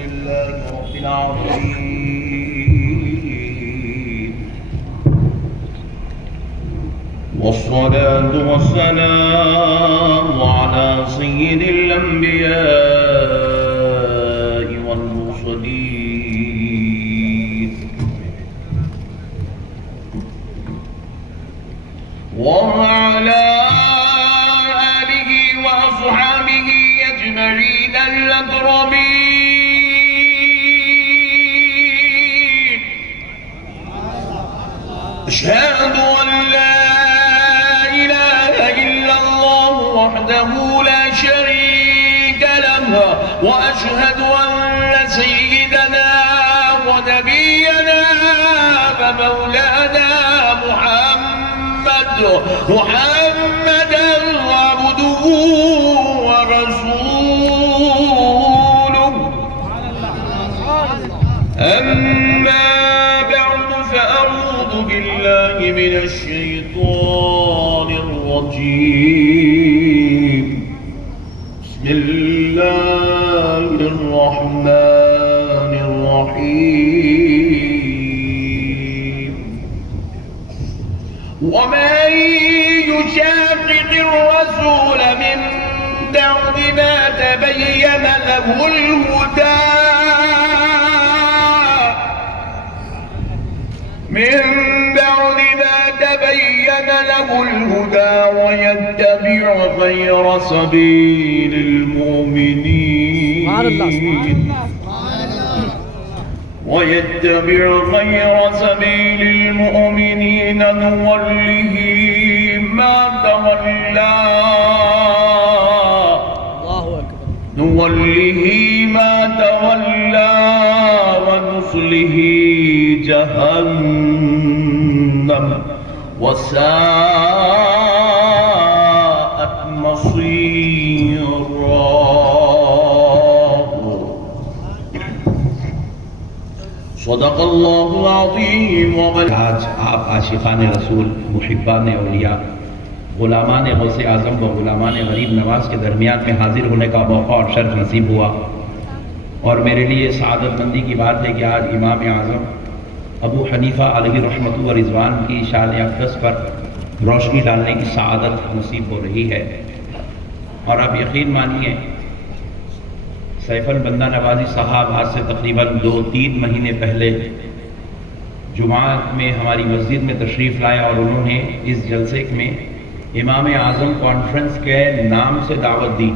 لله رب العالمين والصلاة والسلام على سيد الأنبياء والمرسلين وعلى آله وأصحابه أجمعين الأكرمين. أشهد أن لا إله إلا الله وحده لا شريك له وأشهد أن سيدنا ونبينا ومولانا محمدا عبده ورسوله. أما بعد فأعوذ بالله من الشيطان الرجيم. بسم الله الرحمن الرحيم. ومن يشاقق الرسول من بعد ما تبين له الهدى ويتبع غير سبيل المؤمنين نوله ما تولى ونصله جهنم وساءت مصيرا. صدق اللہ العظیم. آج آپ عاشقان رسول، محبان اولیاء، غلامان غوث اعظم و غلامان غریب نواز کے درمیان میں حاضر ہونے کا موقع اور شرف نصیب ہوا، اور میرے لیے سعادت مندی کی بات ہے کہ آج امام اعظم ابو حنیفہ علیہ رحمۃ و رضوان کی شان اقدس پر روشنی ڈالنے کی سعادت نصیب ہو رہی ہے. اور آپ یقین مانیے، سیف البندہ نوازی صاحب آج سے تقریباً 2-3 مہینے پہلے جمعہ میں ہماری مسجد میں تشریف لائے، اور انہوں نے اس جلسے میں امام اعظم کانفرنس کے نام سے دعوت دی.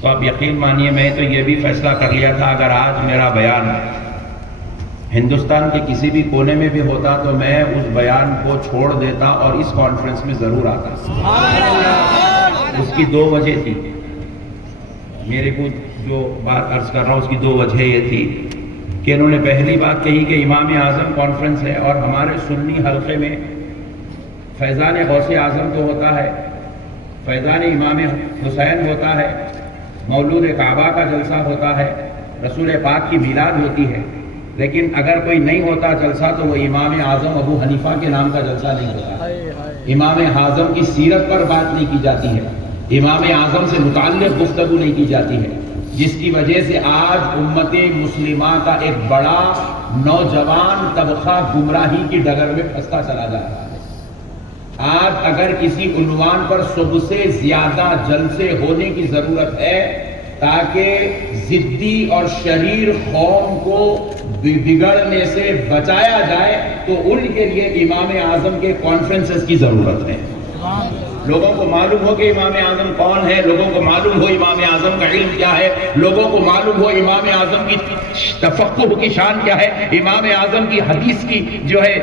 تو آپ یقین مانیے، میں تو یہ بھی فیصلہ کر لیا تھا اگر آج میرا بیان ہندوستان کے کسی بھی کونے میں بھی ہوتا تو میں اس بیان کو چھوڑ دیتا اور اس کانفرنس میں ضرور آتا. اس کی 2 وجہ تھی. میرے کو جو بات عرض کر رہا ہوں اس کی 2 وجہ یہ تھی کہ انہوں نے پہلی بات کہی کہ امام اعظم کانفرنس ہے، اور ہمارے سنی حلقے میں فیضان غوث اعظم تو ہوتا ہے، فیضان امام حسین ہوتا ہے، مولود کعبہ کا جلسہ ہوتا ہے، رسول پاک کی میلاد ہوتی ہے، لیکن اگر کوئی نہیں ہوتا جلسہ تو وہ امام اعظم ابو حنیفہ کے نام کا جلسہ نہیں ہوتا. امام اعظم کی سیرت پر بات نہیں کی جاتی ہے، امام اعظم سے متعلق گفتگو نہیں کی جاتی ہے، جس کی وجہ سے آج امت مسلمہ کا ایک بڑا نوجوان طبقہ گمراہی کی ڈگر میں پھنستا چلا جا رہا ہے. آج اگر کسی عنوان پر سب سے زیادہ جلسے ہونے کی ضرورت ہے تاکہ ضدی اور شریر قوم کو بگڑنے سے بچایا جائے تو ان کے لیے امام اعظم کے کانفرنسز کی ضرورت ہے. لوگوں کو معلوم ہو کہ امام اعظم کون ہے، لوگوں کو معلوم ہو امام اعظم کا علم کیا ہے، لوگوں کو معلوم ہو امام اعظم کی تفقہ کی شان کیا ہے، امام اعظم کی حدیث کی جو ہے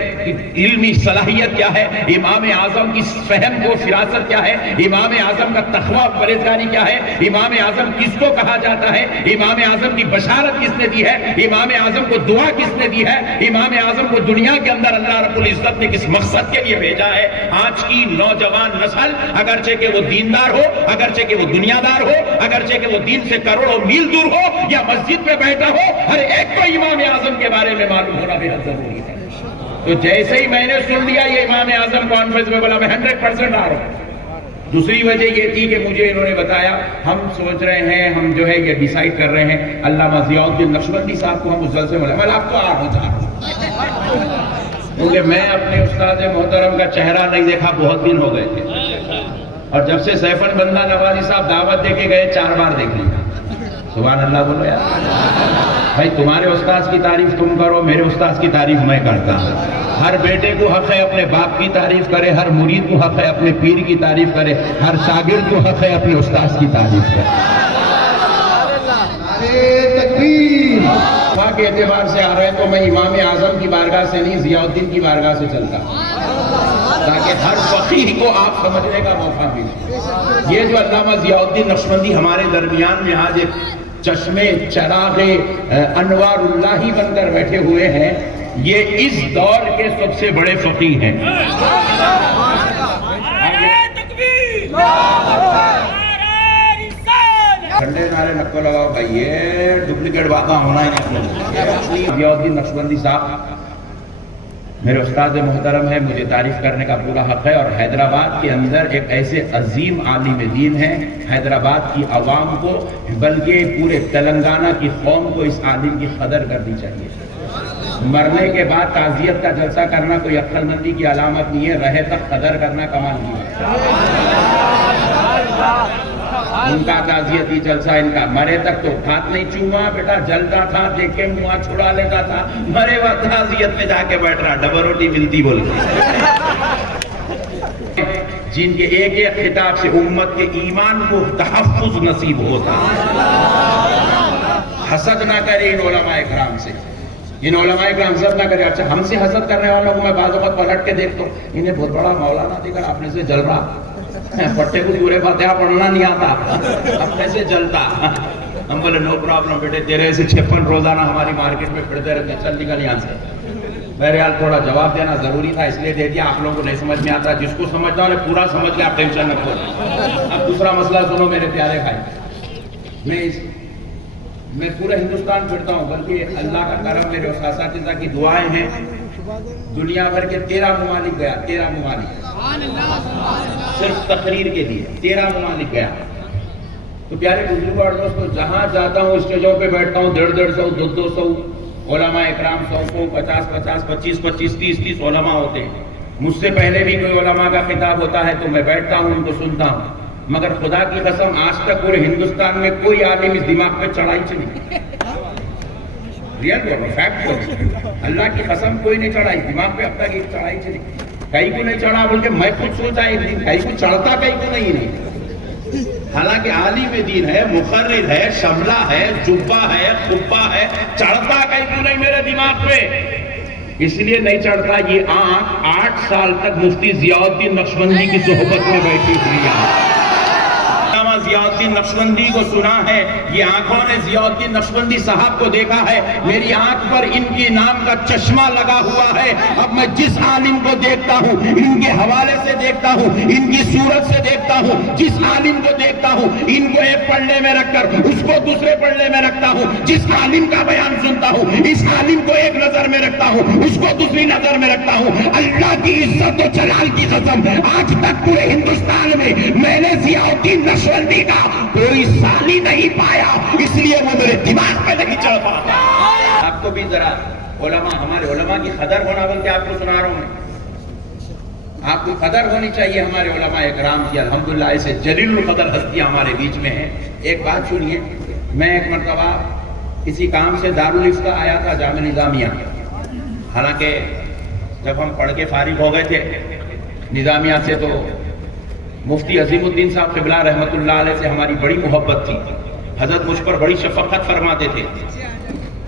علمی صلاحیت کیا ہے، امام اعظم کی فہم و فراست کیا ہے، امام اعظم کا تقویٰ پرہیزگاری کیا ہے، امام اعظم کس کو کہا جاتا ہے، امام اعظم کی بشارت کس نے دی ہے، امام اعظم کو دعا کس نے دی ہے، امام اعظم کو دنیا کے اندر اللہ رب العزت نے کس مقصد کے لیے بھیجا ہے. آج کی نوجوان نسل اگرچہ کہ وہ دیندار ہو، اگرچہ کہ وہ دنیا دار ہو، اگرچہ کہ وہ دین سے کروڑوں میل دور ہو یا مسجد میں بیٹھا ہو، ہر ایک کو امام اعظم کے بارے میں معلوم ہونا بے حد ضروری ہے. تو جیسے ہی میں نے سن لیا یہ امام اعظم کانفرنس میں، بولا میں 100% آ رہا ہوں. دوسری وجہ یہ تھی کہ مجھے انہوں نے بتایا ہم سوچ رہے ہیں، ہم جو ہے یہ ڈیسائیڈ کر رہے ہیں علامہ ضیاء الدین نقشبندی صاحب کو ہم اس جلسے میں میں آپ کو آ رہا ہوں کیونکہ میں اپنے استاد محترم کا چہرہ نہیں دیکھا بہت دن ہو گئے تھے، اور جب سے سیف البندہ نوازی صاحب دعوت دے کے گئے 4 بار دیکھ لیا۔ سبحان اللہ بولو یار۔ بھائی تمہارے استاذ کی تعریف تم کرو، میرے استاذ کی تعریف میں کرتا ہوں۔ ہر بیٹے کو حق ہے اپنے باپ کی تعریف کرے، ہر مرید کو حق ہے اپنے پیر کی تعریف کرے، ہر شاگرد کو حق ہے اپنے استاذ کی تعریف کرے۔ تکبیر! وہاں کے اعتبار سے آ رہے ہیں تو میں امام اعظم کی بارگاہ سے نہیں، ضیاء الدین کی بارگاہ سے چلتا تاکہ ہر فقیر کو آپ سمجھنے کا موقع ملے۔ یہ جو علامہ ضیاء الدین نقشبندی ہمارے درمیان میں آج ایک چشمے چراغ انوار اللہ ہی بن کر بیٹھے ہوئے ہیں، یہ اس دور کے سب سے بڑے فقیہ ہیں۔ ٹھنڈے نعرے نکو لگاؤ بھائی، یہ ڈپلیکیٹ واقعہ ہونا ہی نہیں۔ ضیاء الدین نقشبندی صاحب میرے استاد محترم ہے، مجھے تعریف کرنے کا پورا حق ہے، اور حیدرآباد کے اندر ایک ایسے عظیم عالم دین ہیں، حیدرآباد کی عوام کو بلکہ پورے تلنگانہ کی قوم کو اس عالم کی قدر کرنی چاہیے۔ مرنے کے بعد تعزیت کا جلسہ کرنا کوئی عقل مندی کی علامت نہیں ہے، رہے تک قدر کرنا کمال کی ہے۔ ان کا تعزیتی جلسہ، ان کا مرے تک تو ہاتھ نہیں چوما بیٹا، جلتا تھا دیکھ کے منہ چھڑا لیتا تھا، مرے وقت تعزیت میں جا کے بیٹھ رہا، ڈبل روٹی ملتی بول جن کے ایک ایک خطاب سے امت کے ایمان کو تحفظ نصیب ہوتا۔ حسد نہ کرے ان علماء اکرام سے، ان علماء اکرام حسد نہ کرے۔ اچھا ہم سے حسد کرنے والوں کو میں بعض اوقات پلٹ کے دیکھتا ہوں، انہیں بہت بڑا مولانا دیکھ کر اپنے سے جل رہا، پٹے کو سورہ فاتحہ پڑھنا نہیں آتا، اپنے سے جلتا۔ ہم بولے نو پرابلم بیٹے، تیرے سے 56 روزانہ ہماری مارکیٹ میں پھرتے رہتے، چل نکل یہاں سے۔ بہرحال تھوڑا جواب دینا ضروری تھا اس لیے دے دیا، آپ لوگوں کو نہیں سمجھ میں آتا، جس کو سمجھتا ہوں پورا سمجھ لیا، آپ ٹینشن نہ کرو۔ اب دوسرا مسئلہ سنو میرے پیارے بھائی، میں پورا ہندوستان پھرتا ہوں، بلکہ اللہ کا کرم میرے اساتذہ کی دعائیں ہیں، دنیا بھر کے 13 ممالک گیا، 13 ممالک صرف تقریر کے لیے 13 ممالک گیا۔ تو پیارے بزرگوں اور دوستوں، جہاں جاتا ہوں اسٹیجوں پہ بیٹھتا ہوں، 150 200 علماء اکرام، 100 50 25 30 علماء ہوتے ہیں۔ مجھ سے پہلے بھی کوئی علماء کا خطاب ہوتا ہے تو میں بیٹھتا ہوں، ان کو سنتا ہوں، مگر خدا کی قسم آج تک پورے ہندوستان میں کوئی عالم اس دماغ پہ چڑھائی چلی، ریئل فیکٹ، اللہ کی قسم کوئی نہیں چڑھا اس دماغ پہ اب تک ایک چڑھائی چلی۔ کہیں کو نہیں چڑھا بول کے میں خود سوچا ایک دن، کہیں کو چڑھتا کہیں کو نہیں۔ حالانکہ عالم دین ہے، مقرر ہے، شملہ ہے، جبہ ہے، خبہ ہے، چڑھتا کہیں کو نہیں میرے دماغ پہ۔ اس لیے نہیں چڑھتا، یہ آنکھ 8 سال تک مفتی ضیاء الدین نقشبندی کی صحبت میں بیٹھی ہوئی ہے۔ ضیاء الدین نقشبندی کو سنا ہے، یہ آنکھوں نے ضیاء الدین نقشبندی صاحب کو دیکھا ہے، میری آنکھ پر ان کی نام کا چشمہ لگا ہوا ہے۔ اب میں جس عالم کو دیکھتا ہوں، ان کے حوالے سے دیکھتا ہوں، ان کی صورت سے دیکھتا ہوں، جس عالم کو دیکھتا ہوں، ان کو ایک پلڑے میں رکھ کر اس کو دوسرے پلڑے میں رکھتا ہوں، جس عالم کا بیان سنتا ہوں، اس عالم کو ایک نظر میں رکھتا ہوں، اس کو دوسری نظر میں رکھتا ہوں۔ اللہ کی عزت و جلال کی قسم، آج تک پورے ہندوستان میں نے ضیاء الدین نقشبندی کا کوئی سالی نہیں پایا، اس لیے وہ میرے دماغ پہ نہیں چڑھ پاتا۔ آپ کو بھی ذرا علماء، ہمارے علماء کی قدر ہونا بلکہ آپ کو سنا رہا ہوں میں، آپ کو قدر ہونی چاہیے ہمارے علماء اکرام کی۔ الحمدللہ ایسے جلیل القدر ہستیاں ہمارے بیچ میں ہیں۔ ایک بات سنیے، میں ایک مرتبہ کسی کام سے دارالفتہ آیا تھا جامعہ نظامیہ، حالانکہ جب ہم پڑھ کے فارغ ہو گئے تھے نظامیہ سے تو مفتی عظیم الدین صاحب قبلہ رحمت اللہ علیہ سے ہماری بڑی محبت تھی۔ حضرت مجھ پر بڑی شفقت فرماتے تھے،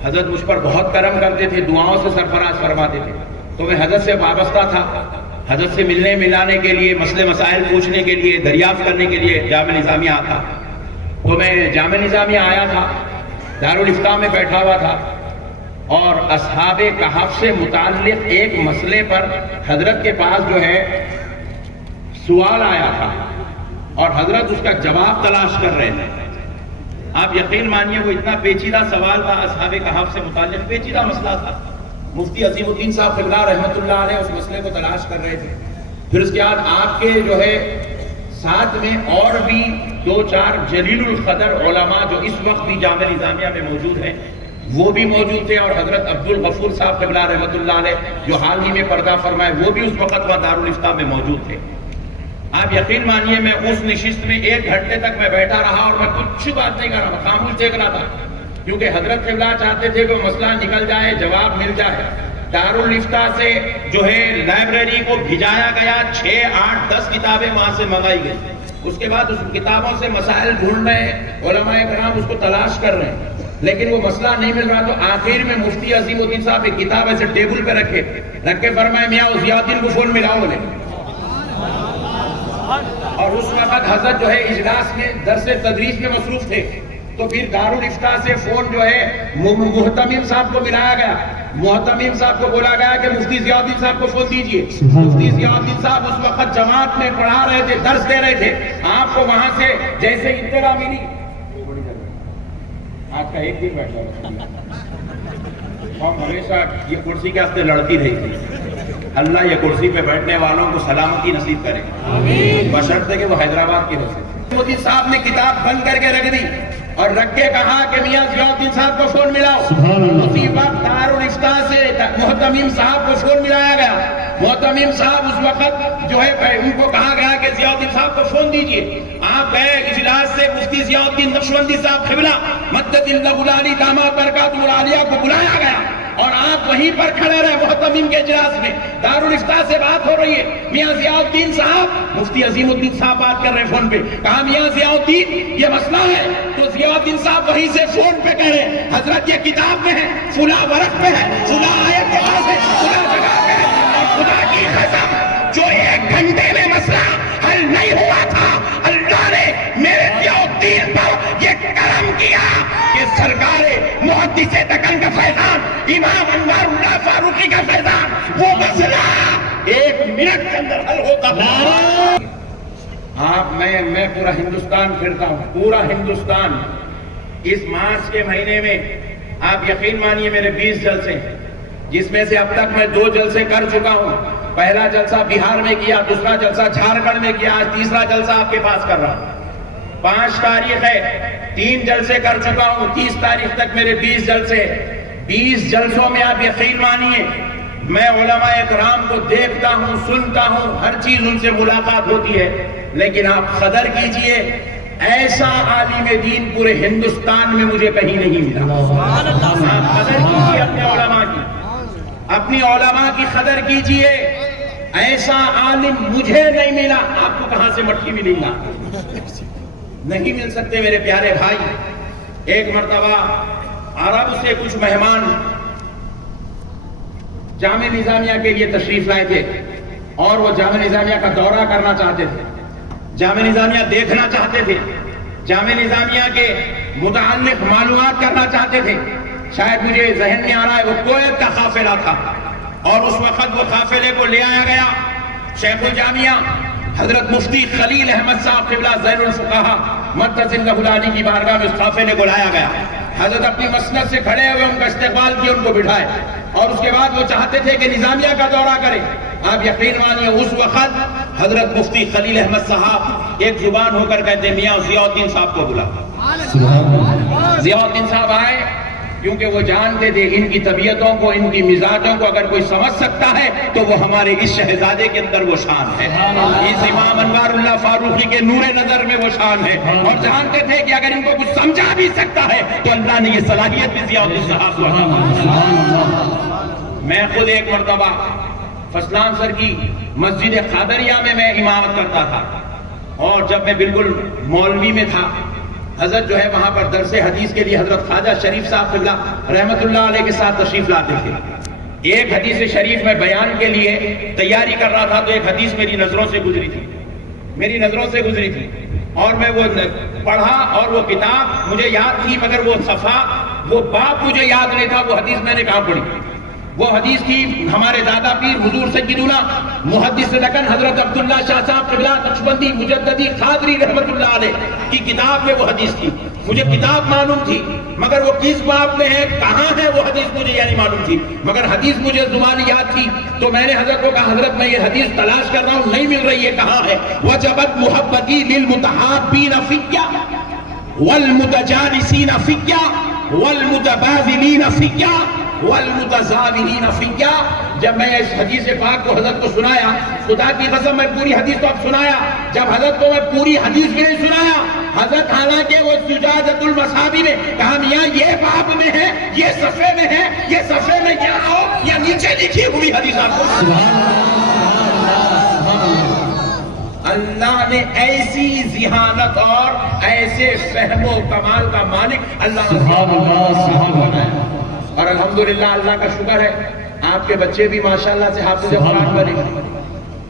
حضرت مجھ پر بہت کرم کرتے تھے، دعاؤں سے سرفراز فرماتے تھے، تو میں حضرت سے وابستہ تھا، حضرت سے ملنے ملانے کے لیے، مسئلے مسائل پوچھنے کے لیے، دریافت کرنے کے لیے جامعہ نظامیہ آتا۔ تو میں جامعہ نظامیہ آیا تھا، دارالفتہ میں بیٹھا ہوا تھا، اور اصحاب کہف سے متعلق ایک مسئلے پر حضرت کے پاس جو ہے سوال آیا تھا، اور حضرت اس کا جواب تلاش کر رہے تھے۔ آپ یقین مانیے وہ اتنا پیچیدہ سوال تھا، اصحاب کہف سے متعلق پیچیدہ مسئلہ تھا۔ مفتی عظیم الدین صاحب قبلہ رحمت اللہ علیہ اس مسئلے کو تلاش کر رہے تھے۔ پھر اس کے بعد آپ کے جو ہے ساتھ میں اور بھی 2-4 جلیل القدر علماء جو اس وقت بھی جامعہ نظامیہ میں موجود ہیں وہ بھی موجود تھے، اور حضرت عبدالغفور صاحب قبلہ رحمۃ اللہ علیہ جو حال ہی میں پردہ فرمائے وہ بھی اس وقت وہاں دارالافتاء میں موجود تھے۔ آپ یقین مانیے میں اس نشست میں 1 گھنٹے تک میں بیٹھا رہا اور میں کچھ بات نہیں کر رہا، خاموش دیکھ رہا تھا، کیونکہ حضرت قبلہ چاہتے تھے کہ وہ مسئلہ نکل جائے، جواب مل جائے۔ دارالافتاء سے جو ہے لائبریری کو بھیجایا گیا، 6, 8, 10 کتابیں وہاں سے منگائی گئی، اس کے بعد اس کتابوں سے مسائل ڈھونڈ رہے ہیں، علماء کرام اس کو تلاش کر رہے ہیں، لیکن وہ مسئلہ نہیں مل رہا۔ تو آخر میں مفتی عظیم الدین صاحب ایک کتاب ایسے ٹیبل پہ رکھ کے فرمائے میاں ضیاء الدین کو فون ملاؤ بولے، اور اس وقت حضرت جو ہے اجلاس میں درس تدریس میں مصروف تھے، تو پھر دارالافتاء سے فون جو ہے محتمم صاحب کو ملایا گیا، محتمم صاحب کو بولا گیا کہ مفتی ضیاء الدین صاحب کو فون دیجئے۔ مفتی ضیاء الدین صاحب اس وقت جماعت میں پڑھا رہے تھے، درس دے رہے تھے، آپ کو وہاں سے جیسے اطلاع ملی، آج کا ایک دن بیٹھا رہا، ہم ہمیشہ یہ کرسی کے واسطے لڑتی رہی تھی، اللہ یہ کرسی پہ بیٹھنے والوں کو سلامتی نصیب کرے، بشرطے کہ وہ حیدرآباد کے ہوتے۔ مودی صاحب نے کتاب بند کر کے رکھ دی اور رکھ کے کہا کہ میاں ضیاء الدین صاحب کو فون ملاؤ۔ اسی وقت دارالافتاء سے محتمم صاحب کو فون ملایا گیا، محتمم صاحب اس وقت جو ہے ان کو کہا گیا کہ ضیاء الدین صاحب کو فون دیجئے۔ آپ گئے اجلاس سے، مفتی ضیاء الدین نقشبندی صاحب قبلہ مدد اللہ العالی داماد برکاتہ العالیہ کو بلایا گیا، اور آپ وہیں پر کھڑے رہے محتمم کے اجلاس میں۔ دارالافتاء سے بات ہو رہی ہے، میاں ضیاء الدین صاحب، مفتی عظیم الدین صاحب بات کر رہے ہیں فون پہ، کہا میاں ضیاء الدین یہ مسئلہ ہے، تو ضیاء الدین صاحب وہیں سے فون پہ کہہ رہے حضرت یہ کتاب میں ہے، فلاں ورق پہ ہے، فلاں آیت کے پاس ہے، فلاں جگہ پہ ہے، اور خدا کی قسم جو 1 گھنٹے میں مسئلہ حل نہیں ہوا تھا، اللہ نے میرے ضیاء الدین پر یہ کرم کیا کہ سرکار محدث دکن کا فیضان، امام انوار اللہ فاروقی کا فیضان، وہ مسئلہ 1 منٹ کے اندر حل ہوتا تھا۔ آپ میں پورا ہندوستان پھرتا ہوں، پورا ہندوستان۔ اس مارچ کے مہینے میں آپ یقین مانیے میرے 20 جلسے ہیں، جس میں سے اب تک میں 2 جلسے کر چکا ہوں۔ پہلا جلسہ بہار میں کیا، دوسرا جلسہ جھارکھنڈ میں کیا، آج تیسرا جلسہ آپ کے پاس کر رہا ہوں۔ 5 تاریخ ہے، 3 جلسے کر چکا ہوں، 30 تاریخ تک میرے 20 جلسے۔ 20 جلسوں میں آپ یقین مانیے میں علماء اکرام کو دیکھتا ہوں، سنتا ہوں، ہر چیز ان سے ملاقات ہوتی ہے، لیکن آپ قدر کیجئے ایسا عالم دین پورے ہندوستان میں مجھے کہیں نہیں ملا۔ آپ قدر کیجئے اپنے علماء کی، اپنی علماء کی قدر کیجئے، ایسا عالم مجھے نہیں ملا۔ آپ کو کہاں سے مٹھی ملے گا؟ نہیں مل سکتے میرے پیارے بھائی۔ ایک مرتبہ عرب سے کچھ مہمان جامعہ نظامیہ کے لیے تشریف لائے تھے، اور وہ جامعہ نظامیہ کا دورہ کرنا چاہتے تھے، جامعہ نظامیہ دیکھنا چاہتے تھے، جامعہ نظامیہ کے متعلق معلومات کرنا چاہتے تھے۔ شاید مجھے ذہن میں آ رہا ہے وہ کویت کا قافلہ تھا، اور اس وقت وہ قافلے کو لے آیا گیا۔ شیخ الجامعہ حضرت مفتی خلیل احمد صاحب قبلہ زین الفقہا مدد اللہ العالی کی بارگاہ میں اس قافلے کو لایا گیا۔ حضرت اپنی مسند سے کھڑے ہوئے ان کا استقبال کیا، ان کو بٹھائے، اور اس کے بعد وہ چاہتے تھے کہ نظامیہ کا دورہ کریں۔ آپ یقین مانیے اس وقت حضرت مفتی خلیل احمد صاحب ایک زبان ہو کر کہتے ہیں میاں ضیاء الدین صاحب کو بلا۔ ضیاء الدین صاحب آئے، کیونکہ وہ جانتے تھے ان کی طبیعتوں کو، ان کی مزاجوں کو اگر کوئی سمجھ سکتا ہے تو وہ ہمارے اس شہزادے کے اندر وہ شان ہے، اس امام انوار اللہ فاروقی کے نور نظر میں وہ شان ہے، اور جانتے تھے کہ اگر ان کو کچھ سمجھا بھی سکتا ہے تو اللہ نے یہ صلاحیت بھی ضیاء الدین صاحب کو عطا۔ میں خود ایک مرتبہ فضلان سر کی مسجد قادریہ میں امامت کرتا تھا، اور جب میں بالکل مولوی میں تھا، حضرت جو ہے وہاں پر درس حدیث کے لیے حضرت خواجہ شریف صاحب قبلہ رحمت اللہ علیہ کے ساتھ تشریف لاتے تھے۔ ایک حدیث شریف میں بیان کے لیے تیاری کر رہا تھا، تو ایک حدیث میری نظروں سے گزری تھی، اور میں وہ پڑھا، اور وہ کتاب مجھے یاد تھی، مگر وہ صفحہ، وہ باب مجھے یاد نہیں تھا، وہ حدیث میں نے کہاں پڑھی۔ وہ حدیث تھی ہمارے دادا پیر حضور سیدنا محدث دکن حضرت عبداللہ شاہ صاحب قبلہ نقشبندی مجددی قادری رحمت اللہ علیہ کی کتاب میں وہ حدیث تھی۔ مجھے کتاب معلوم تھی مگر وہ کس باب میں ہے کہاں ہے وہ حدیث مجھے یعنی معلوم تھی، مگر حدیث مجھے زبان یاد تھی تو میں نے حضرت کو کہا حضرت میں یہ حدیث تلاش کر رہا ہوں نہیں مل رہی ہے کہاں ہے. وجبت محبتی للمتحابین فیّا والمتجالسین فیّا والمتبادلین فیّا والمتزاورین فیّا. جب میں اس حدیث پاک کو حضرت کو سنایا، خدا کی قسم میں پوری حدیث کو اب سنایا، جب حضرت کو میں پوری حدیث بھی نہیں سنایا، حضرت حالانکہ وہ زجاجۃ المصابیح میں کہا میاں یہ باب میں ہے، یہ صفحے میں ہے، یہ صفحے میں کیا ہو یا نیچے لکھی ہوئی حدیث آپ کو. اللہ نے ایسی ذہانت اور ایسے فہم و کمال کا مالک اللہ نے. اور الحمدللہ اللہ کا شکر ہے آپ کے بچے بھی ماشاءاللہ سے حافظ قرآن بنے،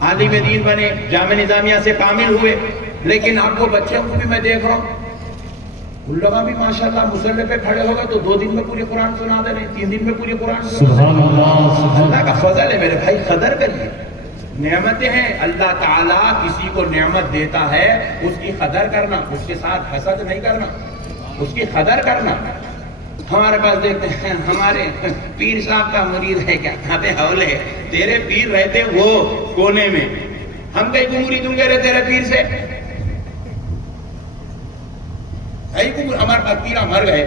عالم دین بنے، جامعہ نظامیہ سے کامل ہوئے. لیکن آپ کو بچوں کو بھی میں دیکھ رہا ہوں ان لوگوں بھی ماشاءاللہ مصلی پہ کھڑے ہو گئے تو 2 دن میں پورے قرآن سنا دے رہے ہیں، 3 دن میں پورے قرآن سنا دے رہے ہیں. اللہ کا فضل ہے میرے بھائی، قدر کریے. نعمتیں ہیں، اللہ تعالیٰ کسی کو نعمت دیتا ہے اس کی قدر کرنا، اس کے ساتھ حسد نہیں کرنا، اس کی قدر کرنا. ہمارے پاس دیکھتے ہیں ہمارے پیر صاحب کا مرید ہے کیا کہتے حول ہے، تیرے پیر رہتے وہ کونے میں، ہم کئی کو مرید ہوں گے رہے تیرے پیر سے، کئی کو ہمارے پاس پیرا مر گئے.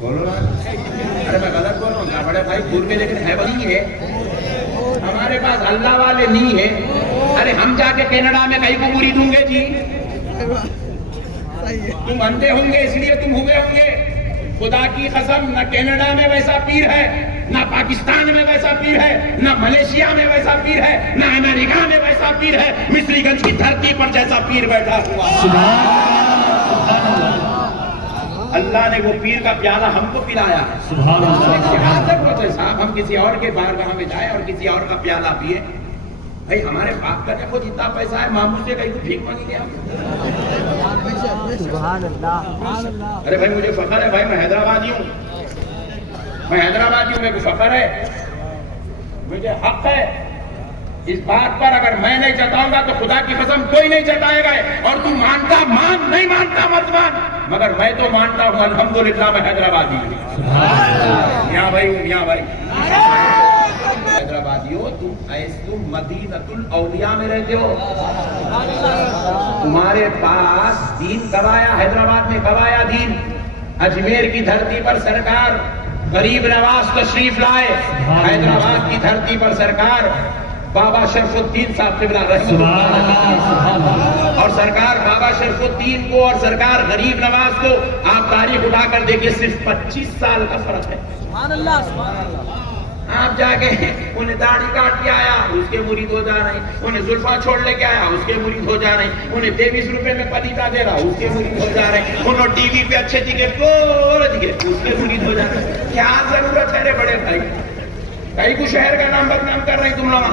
بولو نا، ارے میں غلط بول رہا ہوں کیا بڑے بھائی دور میں، لیکن ہے وہی ہے. ہمارے پاس اللہ والے نہیں ہیں. ارے ہم جا کے کینیڈا میں کئی کو مرید ہوں گے جی، تم اندھے ہوں گے اس لیے تم ہوئے ہوں گے. خدا کی قسم نہ کینیڈا میں ویسا پیر ہے، نہ پاکستان میں ویسا پیر ہے، نہ ملیشیا میں ویسا پیر ہے، نہ امریکہ میں ویسا پیر ہے. مصری گنج کی دھرتی پر جیسا پیر بیٹھا ہوا. اللہ نے وہ پیر کا پیالہ ہم کو پلایا ہے. صاحب ہم کسی اور کے بارگاہ میں جائیں اور کسی اور کا پیالہ پیے، بھائی ہمارے باپ کا دیکھو جتنا پیسہ ہے ماموں سے کہیں کو بھیک مانگی گیا. ارے بھائی مجھے فخر ہے بھائی، میں حیدرآبادی ہوں، میں حیدرآبادی ہوں، میرے کو فخر ہے، مجھے حق ہے اس بات پر. اگر میں نہیں جتاؤں گا تو خدا کی قسم کوئی نہیں جتائے گا. اور تو مانتا مان، نہیں مانتا مت مان، مگر میں تو مانتا ہوں الحمدللہ میں حیدرآبادی ہوں. میاں بھائی ہوں، میاں بھائی حیدرآبادی ہو، تم مدینۃ الاولیاء میں رہتے ہو. تمہارے پاس دین کب آیا؟ حیدرآباد میں کب آیا دین؟ اجمیر کی دھرتی پر سرکار غریب نواز تشریف لائے. حیدرآباد کی دھرتی پر سرکار بابا شرف الدین صاحب قبلہ رحمۃ اللہ، اور سرکار بابا شرف الدین کو اور سرکار غریب نواز کو آپ تاریخ اٹھا کر دیکھیں صرف 25 سال کا فرق ہے. سبحان اللہ سبحان اللہ. آپ جا کے انہیں داڑھی کاٹ کے آیا اس کے مرید ہو جا رہے ہیں، انہیں زلفا چھوڑ لے کے آیا اس کے مرید ہو جا رہے ہیں، انہیں 23 روپے میں پلیتا دے رہا اس کے مرید ہو جا رہے ہیں، انہوں ٹی وی پہ اچھے دکھے گورے دکھے اس کے مرید ہو جا رہے ہیں. کیا ضرورت ہے رے بڑے بھائی؟ کئی کو شہر کا نام بدنام کر رہے ہیں تم لوگ.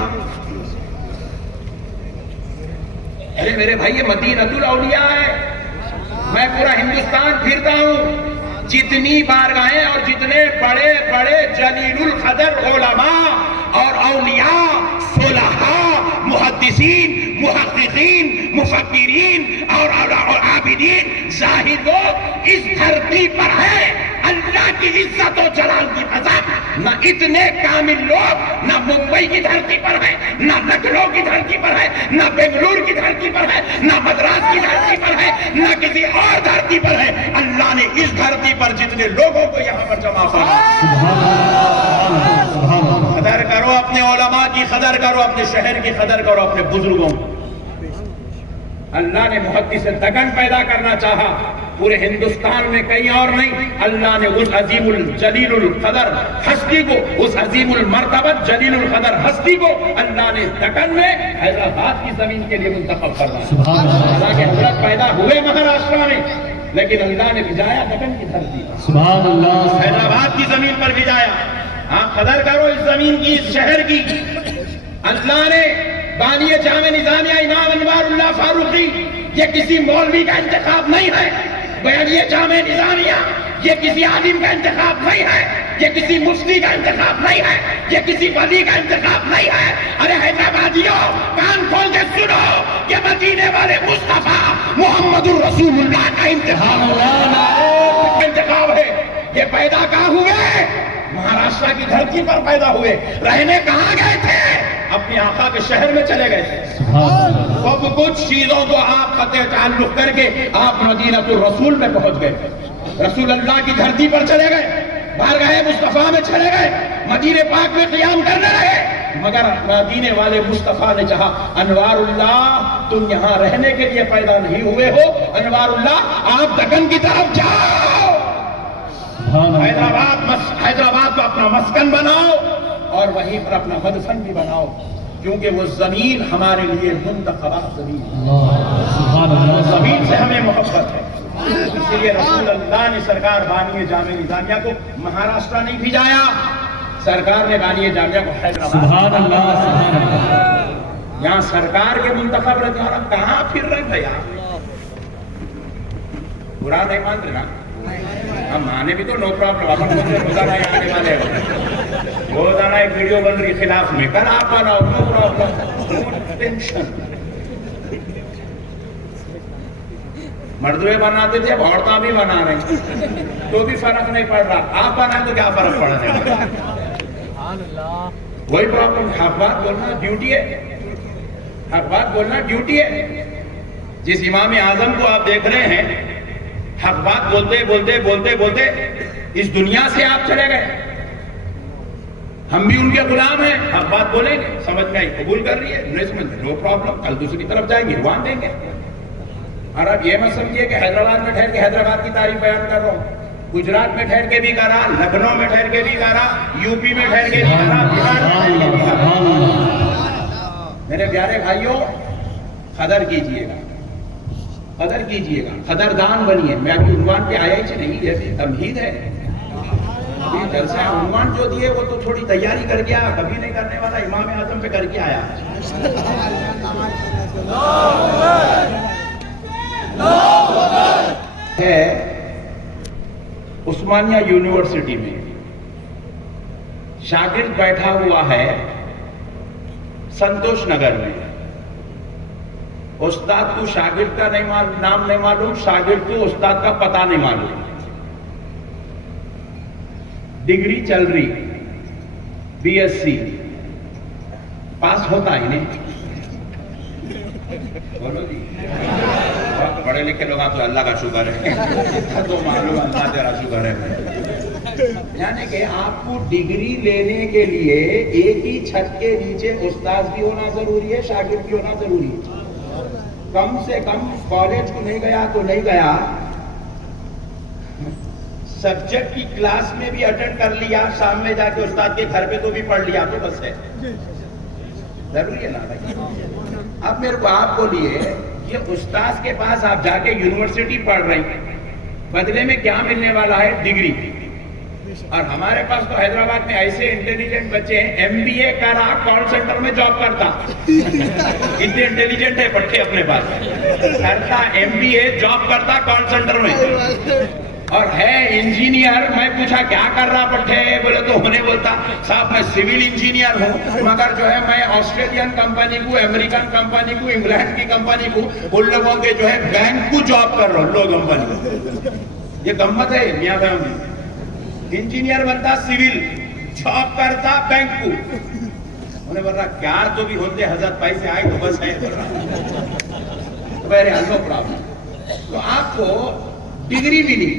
ارے میرے بھائی یہ مدینۃ الاولیاء ہے. میں پورا ہندوستان پھرتا ہوں، جتنی بارگاہیں اور جتنے بڑے بڑے جلیل القدر علماء اور اولیاء، صلحاء، محدثین، محققین، مفکرین اور عابدین، زاہد لوگ اس دھرتی پر ہے. اللہ کی عزت و جلال کی قسم نہ اتنے کامل لوگ نہ ممبئی کی دھرتی پر ہے، نہ لکھنؤ کی دھرتی پر ہے، نہ بنگلور کی دھرتی پر ہے، نہ مدراس کی دھرتی پر ہے، نہ کسی اور دھرتی پر ہے. اللہ نے اس دھرتی پر جتنے لوگوں کو یہاں پر جمع فرمایا. قدر کرو اپنے علماء کی، قدر کرو اپنے شہر کی، قدر کرو اپنے بزرگوں. اللہ نے محدث دگن پیدا کرنا چاہا پورے ہندوستان میں کہیں اور نہیں. اللہ نے اس عظیم الجلیل القدر ہستی کو، اس عظیم المرتبت جلیل القدر ہستی کو اللہ نے دکن میں حیدرآباد کی زمین کے لیے منتخب کرنا. حالانکہ حضرت پیدا ہوئے مہاراشٹر میں، لیکن اللہ نے بھیجایا دکن کی دھرتی، سبحان اللہ، حیدرآباد کی زمین پر بھیجایا. آپ قدر کرو اس زمین کی، اس شہر کی. اللہ نے بانی جامع نظامیہ امام انوار اللہ فاروقی، یہ کسی مولوی کا انتخاب نہیں ہے. بیانیہ جامع نظامیہ یہ کسی عالم کا انتخاب نہیں ہے. یہ کسی مفتی کا انتخاب نہیں ہے، یہ کسی ولی کا انتخاب نہیں ہے۔ ارے حیدرآبادیوں کان کھول کے سنو، یہ مدینے والے مصطفیٰ محمد الرسول اللہ کا انتخاب ہے۔ یہ پیدا کہاں ہوئے؟ مہاراشٹر کی دھرتی پر پیدا ہوئے۔ رہنے کہاں گئے تھے؟ اپنے آقا کے شہر میں چلے گئے تھے۔ سب کچھ چیزوں کو آپ قطع تعلق کر کے آپ مدینہ الرسول میں پہنچ گئے، رسول اللہ کی دھرتی پر چلے گئے، بارگاہ مصطفیٰ میں چلے گئے، مدینے پاک میں قیام کرنے لگے۔ مگر مدینے والے مصطفیٰ نے کہا انوار اللہ تم یہاں رہنے کے لیے پیدا نہیں ہوئے ہو، انوار اللہ آپ دکن کی طرف جاؤ، حیدرآباد کو اپنا مسکن بناؤ اور وہیں پر اپنا مدفن بھی بناؤ، کیونکہ وہ زمین ہمارے لیے منتخبہ زمین ہے، زمین سے ہمیں محبت ہے۔ اس لیے رسول اللہ نے سرکار بانی جامع نظامیہ کو مہاراشٹر نہیں بھیجایا، سرکار نے بانی جامعہ کو حیدرآباد۔ یہاں سرکار کے منتخب رہتے ہیں، اور کہاں پھر رہے بھیا؟ برا نہیں مان رہے نا، ہم مانے بھی تو نو پرابلم، اپن مجھے روزانہ آنے والے ہیں، روزانہ ایک ویڈیو بن رہی خلاف میں، کل آپ بناؤ، نو پرابلم، نو ٹینشن۔ مردوے بناتے تھے، اب عورتیں بھی بنا رہے ہیں، تو بھی فرق نہیں پڑ رہا، آپ بنائیں تو کیا فرق پڑنے والا؟ وہی پرابلم، حق بات بولنا ڈیوٹی ہے، حق بات بولنا ڈیوٹی ہے۔ جس امام اعظم کو آپ دیکھ رہے ہیں، حق بات بولتے بولتے بولتے بولتے اس دنیا سے آپ چلے گئے۔ ہم بھی ان کے غلام ہیں، حق بات بولیں گے، سمجھ میں آئی، قبول کر رہی ہے، نو پرابلم، کل دوسری طرف جائیں گے، وہاں دیں گے۔ اور اب یہ مت سمجھیے کہ حیدرآباد میں ٹھہر کے حیدرآباد کی تعریف بیان کر رہا ہوں، گجرات میں ٹھہر کے بھی کرا، لکھنؤ میں ٹھہر کے بھی کرا، یو پی میں ٹھہر کے بھی کرا، بہار میں ٹھہر کے بھی کرا۔ میرے پیارے بھائیوں، قدر کیجئے گا، قدر کیجئے گا، قدردان بنیے۔ میں ابھی عنوان پہ آیا ہی نہیں، یہ تمہید ہے، یہ جلسہ عنوان جو دیے وہ تو تھوڑی تیاری کر کے آیا، کبھی نہیں کرنے والا، امام اعظم پہ کر کے آیا ہے۔ عثمانیہ یونیورسٹی میں شاگرد بیٹھا ہوا ہے سنتوش نگر میں، استاد کو شاگرد کا نام نہیں معلوم، شاگرد کو استاد کا پتہ نہیں معلوم، ڈگری چل رہی BSc، پاس ہوتا ہی نہیں، بولو جی، پڑھے لکھے لوگ تو اللہ کا شکر ہے، تو معلوم اللہ تیرا شکر ہے۔ یعنی کہ آپ کو ڈگری لینے کے لیے ایک ہی چھت کے نیچے استاد بھی ہونا ضروری ہے، شاگرد بھی ہونا ضروری ہے۔ کم سے کم کالج کو نہیں گیا تو نہیں گیا، سبجیکٹ کی کلاس میں بھی اٹینڈ کر لیا، شام میں جا کے استاد کے گھر پہ تو بھی پڑھ لیا، تو بس ہے، ضروری ہے نا بھائی۔ اب میرے کو آپ بولیے، یہ استاد کے پاس آپ جا کے یونیورسٹی پڑھ رہی ہیں، بدلے میں کیا ملنے والا ہے؟ ڈگری۔ اور ہمارے پاس تو حیدرآباد میں ایسے انٹیلیجنٹ بچے ہیں، MBA کرا، کال سینٹر میں جاب کرتا، اتنے انٹیلیجنٹ ہے پٹھے اپنے پاس، کرتا MBA، جاب کرتا کال سینٹر میں، اور ہے انجینئر۔ میں پوچھا کیا کر رہا پٹھے؟ بولے تو انہیں بولتا صاحب میں سول انجینئر ہوں، مگر جو ہے میں آسٹریلین کمپنی کو، امریکن کمپنی کو، انگلینڈ کی کمپنی کو، ان لوگوں کے جو ہے بینک کو جاب کر رہا ہوں، لو کمپنی۔ یہ گمت ہے میاں بہن، انجینئر بنتا سول، جاب کرتا بینک کو۔ انہیں بول رہا کیا تو بھی ہوتے حضرت پیسے آئے تو بس ہے، نو پرابلم۔ تو آپ کو ڈگری ملی،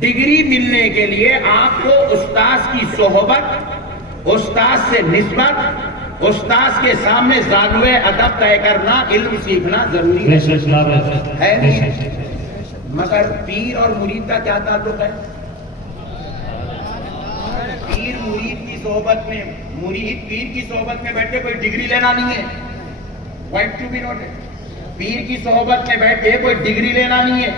ڈگری ملنے کے لیے آپ کو استاذ کی صحبت، استاذ سے نسبت، استاذ کے سامنے زانوے ادب طے کرنا، علم سیکھنا ضروری ہے نہیں؟ مگر پیر اور مرید کا کیا تعلق ہے؟ پیر مرید کی صحبت میں، مرید پیر کی صحبت میں بیٹھ کے کوئی ڈگری لینا نہیں ہے، وائٹ ٹو بی نوٹڈ۔ پیر کی صحبت میں بیٹھ کے کوئی ڈگری لینا نہیں ہے،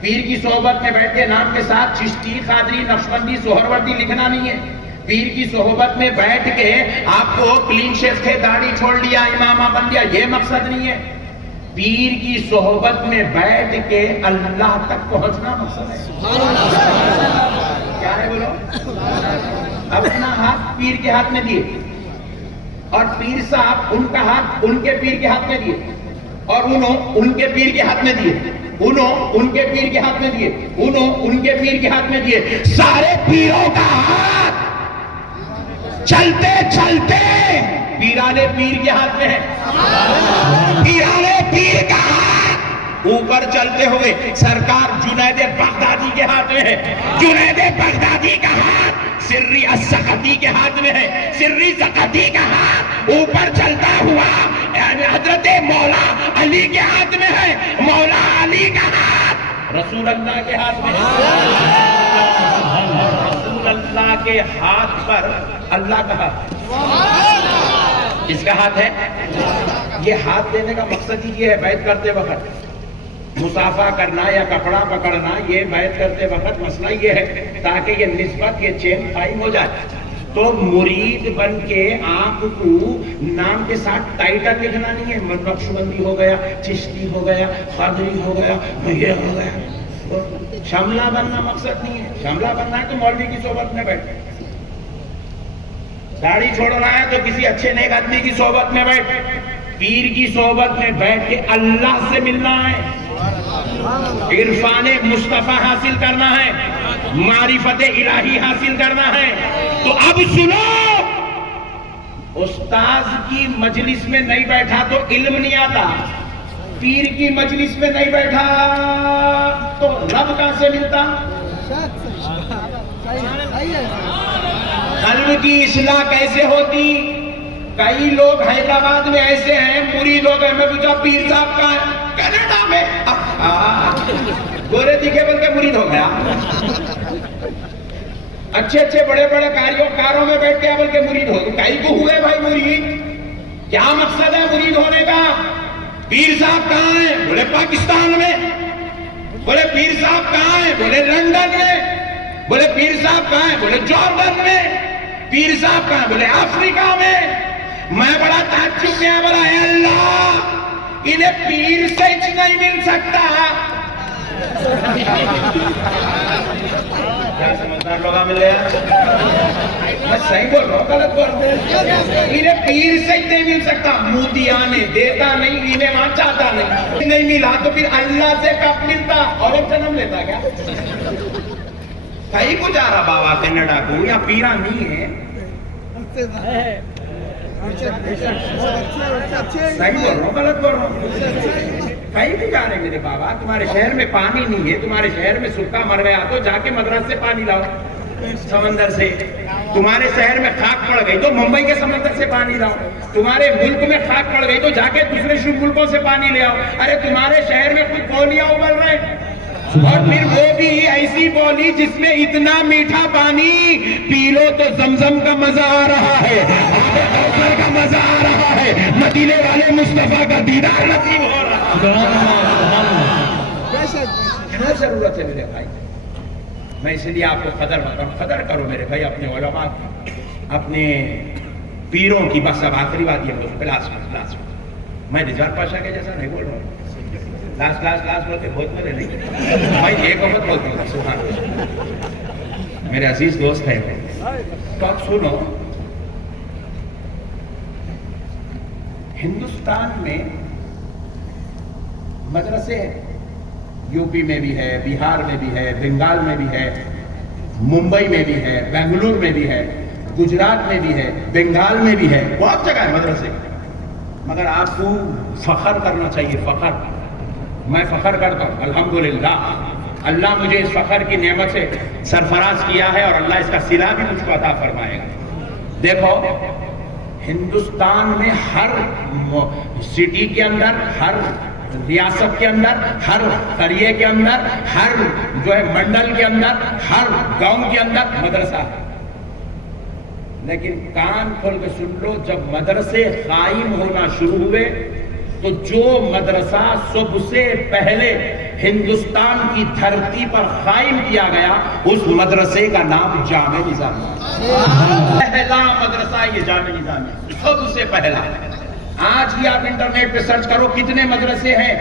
پیر کی صحبت میں بیٹھ کے نام کے ساتھ چشتی، قادری، نقشبندی، سہروردی لکھنا نہیں ہے۔ پیر کی صحبت میں بیٹھ کے آپ کو کلین شیو تھے، داڑھی چھوڑ لیا، امامہ بن لیا، یہ مقصد نہیں ہے۔ پیر کی صحبت میں بیٹھ کے اللہ تک پہنچنا مقصد ہے۔ کیا ہے بولو؟ اپنا ہاتھ پیر کے ہاتھ میں دیے اور پیر صاحب ان کا ہاتھ ان کے پیر کے ہاتھ میں دیے اور انہوں ان کے پیر کے ہاتھ میں دیے، انہوں ان کے پیر کے ہاتھ میں دیے، انہوں ان کے پیر کے ہاتھ میں دیے. سارے پیروں کا ہاتھ چلتے چلتے پیرانے پیر کے ہاتھ میں ہے. پیرانے پیر کا ہاتھ اوپر چلتے ہوئے سرکار جنید بغدادی کے ہاتھ میں ہے. جنید بغدادی کا ہاتھ سری السقطی کے ہاتھ میں ہے. سری سقطی کا ہاتھ اوپر چلتا ہوا حضرت مولا علی کے ہاتھ میں ہے. مولا علی کا ہاتھ رسول اللہ کے ہاتھ میں ہے. رسول اللہ کے ہاتھ پر اللہ کا ہاتھ. کس کا ہاتھ ہے؟ یہ ہاتھ دینے کا مقصد ہی یہ ہے بیعت کرتے وقت مصافحہ کرنا یا کپڑا پکڑنا. یہ بیعت کرتے وقت مسئلہ یہ ہے تاکہ یہ نسبت یہ چین قائم ہو جائے. تو مرید بن کے آپ کو نام کے ساتھ ٹائٹل لکھنا نہیں ہے. نقشبندی ہو گیا، چشتی ہو گیا، قادری ہو گیا، یہ ہو گیا. شملہ بننا مقصد نہیں ہے. شملہ بننا ہے تو مولوی کی صحبت میں بیٹھ. داڑھی چھوڑنا ہے تو کسی اچھے نیک آدمی کی صحبت میں بیٹھ. پیر کی صحبت میں بیٹھ کے اللہ سے ملنا ہے، عرفان مصطفیٰ حاصل کرنا ہے، معرفت الہی حاصل کرنا ہے. تو اب سنو، استاذ کی مجلس میں نہیں بیٹھا تو علم نہیں آتا. پیر کی مجلس میں نہیں بیٹھا تو رب کہاں سے ملتا؟ قلب کی اصلاح کیسے ہوتی؟ کئی لوگ حیدرآباد میں ایسے ہیں مرید ہو گئے. میں پوچھا پیر صاحب کہاں ہے؟ کینیڈا میں. گورے دکھے بول کے مرید ہو گیا. اچھے اچھے بڑے بڑے کاروں میں بیٹھ کے بول کے مرید ہو گئے. کئی کو ہوئے بھائی مرید؟ کیا مقصد ہے مرید ہونے کا؟ پیر صاحب کہاں ہیں؟ بولے پاکستان میں. بولے پیر صاحب کہاں ہیں؟ بولے لندن میں. بولے پیر صاحب کہاں ہیں؟ بولے جارڈن میں. پیر صاحب کہاں ہیں؟ بولے افریقہ میں. میں بڑا تعجب میں بولا اے اللہ انہیں پیر سے ہی نہیں مل سکتا. کیا سمجھدار لوگ ملے ہیں؟ میں صحیح بول رہا ہوں غلط بول رہا ہوں؟ انہیں پیر سے ہی نہیں مل سکتا. مودیانے دیتا نہیں، انہیں وہاں چاہتا نہیں ملا تو پھر اللہ سے کب ملتا؟ اور ایک جنم لیتا کیا؟ کہیں کو جا رہا بابا کینیڈا کو یا پیرا نہیں ہے. صحیح بول رہا ہوں غلط بول رہا ہوں؟ کہیں بھی جا رہے میرے بابا. تمہارے شہر میں پانی نہیں ہے، تمہارے شہر میں سکا مر گیا تو جا کے مدرسے سے پانی لاؤ سمندر سے. تمہارے شہر میں خاک پڑ گئی تو ممبئی کے سمندر سے پانی لاؤ. تمہارے ملک میں خاک پڑ گئی تو جا کے دوسرے ملکوں سے پانی لے آؤ. ارے تمہارے شہر میں کچھ بولیاں ابل رہے اور پھر وہ بھی ایسی بولی جس میں اتنا میٹھا پانی پی لو تو زمزم کا مزہ آ رہا ہے، کوثر کا مزہ آ رہا ہے، مدینے والے مصطفیٰ کا دیدار نصیب ہو رہا ہے. کیا ضرورت ہے میرے بھائی؟ میں اس لیے آپ کو قدر بتاؤں. قدر کرو میرے بھائی اپنے علماء کی، اپنے پیروں کی. بس اب آخری بات یہ بولوں لاسٹ میں نجار پاشا کے جیسا نہیں بول رہا ہوں. لاسٹ بولتے بہت میرے نہیں بھائی ایک وقت بولتے ہوں سبحان اللہ. میرے عزیز دوست ہیں تو اب سنو، ہندوستان میں مدرسے ہیں. یو پی میں بھی ہے، بہار میں بھی ہے، بنگال میں بھی ہے، ممبئی میں بھی ہے، بنگلور میں بھی ہے، گجرات میں بھی ہے، بنگال میں بھی ہے، بہت جگہ ہے مدرسے. مگر آپ کو فخر کرنا چاہیے. فخر میں فخر کرتا ہوں الحمدللہ. اللہ مجھے اس فخر کی نعمت سے سرفراز کیا ہے اور اللہ اس کا صلہ بھی مجھ کو عطا فرمائے گا. دیکھو ہندوستان میں ہر سٹی کے اندر، ہر ریاست کے اندر، ہر قریے کے اندر، ہر جو ہے منڈل کے اندر، ہر گاؤں کے اندر مدرسہ ہے. لیکن کان کھول کے سن لو، جب مدرسے قائم ہونا شروع ہوئے تو جو مدرسہ سب سے پہلے ہندوستان کی دھرتی پر قائم کیا گیا اس مدرسے کا نام جامع نظامیہ. پہلا مدرسہ یہ جامع نظامیہ سب سے پہلا. آج بھی آپ انٹرنیٹ پہ سرچ کرو کتنے مدرسے ہیں.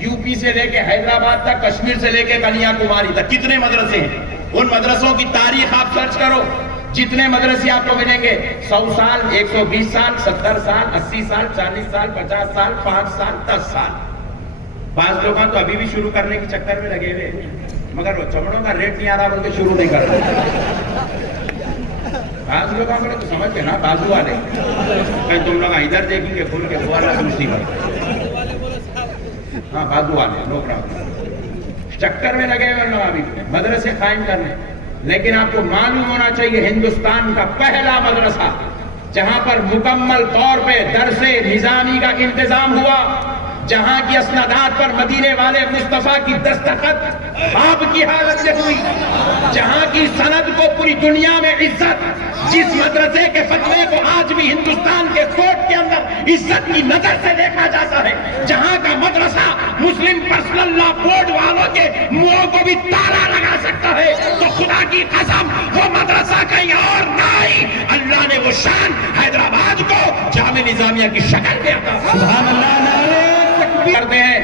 یو پی سے لے کے حیدرآباد تک، کشمیر سے لے کے کنیا کماری تک کتنے مدرسے ہیں. ان مدرسوں کی تاریخ آپ سرچ کرو، جتنے مدرسے آپ کو ملیں گے 100 سال 120 سال 70 سال 80 سال 40 سال 50 سال 5 سال 10 سال. بعض لوگ تو ابھی بھی شروع کرنے کے چکر میں لگے ہوئے، مگر وہ چمڑوں کا ریٹ نہیں آ رہا بول کے شروع نہیں کر رہے. بعض لوگ تو سمجھ گئے نا، بازو والے کہ تم لوگ ادھر دیکھیں گے کھل کے وہ والا دوسری بات. ہاں بازو والے لوگ چکر میں لگے ہوئے لوگ ابھی مدرسے قائم کرنے. لیکن آپ کو معلوم ہونا چاہیے ہندوستان کا پہلا مدرسہ جہاں پر مکمل طور پہ درس نظامی کا انتظام ہوا، جہاں کی اسنادات پر مدینے والے مصطفیٰ کی دستخط خواب کی حالت سے ہوئی، جہاں کی سند کو پوری دنیا میں عزت، جس مدرسے کے فتوے کو آج بھی ہندوستان کے کورٹ کے اندر عزت کی نظر سے دیکھا جاتا ہے، جہاں کا مدرسہ مسلم پرسنل لا بورڈ والوں کے منہوں کو بھی تالا لگا سکتا ہے، تو خدا کی قسم وہ مدرسہ کہیں اور نہیں، اللہ نے وہ شان حیدرآباد کو جامع نظامیہ کی شکل میں عطا فرمائی. سبحان اللہ. کرتے ہیں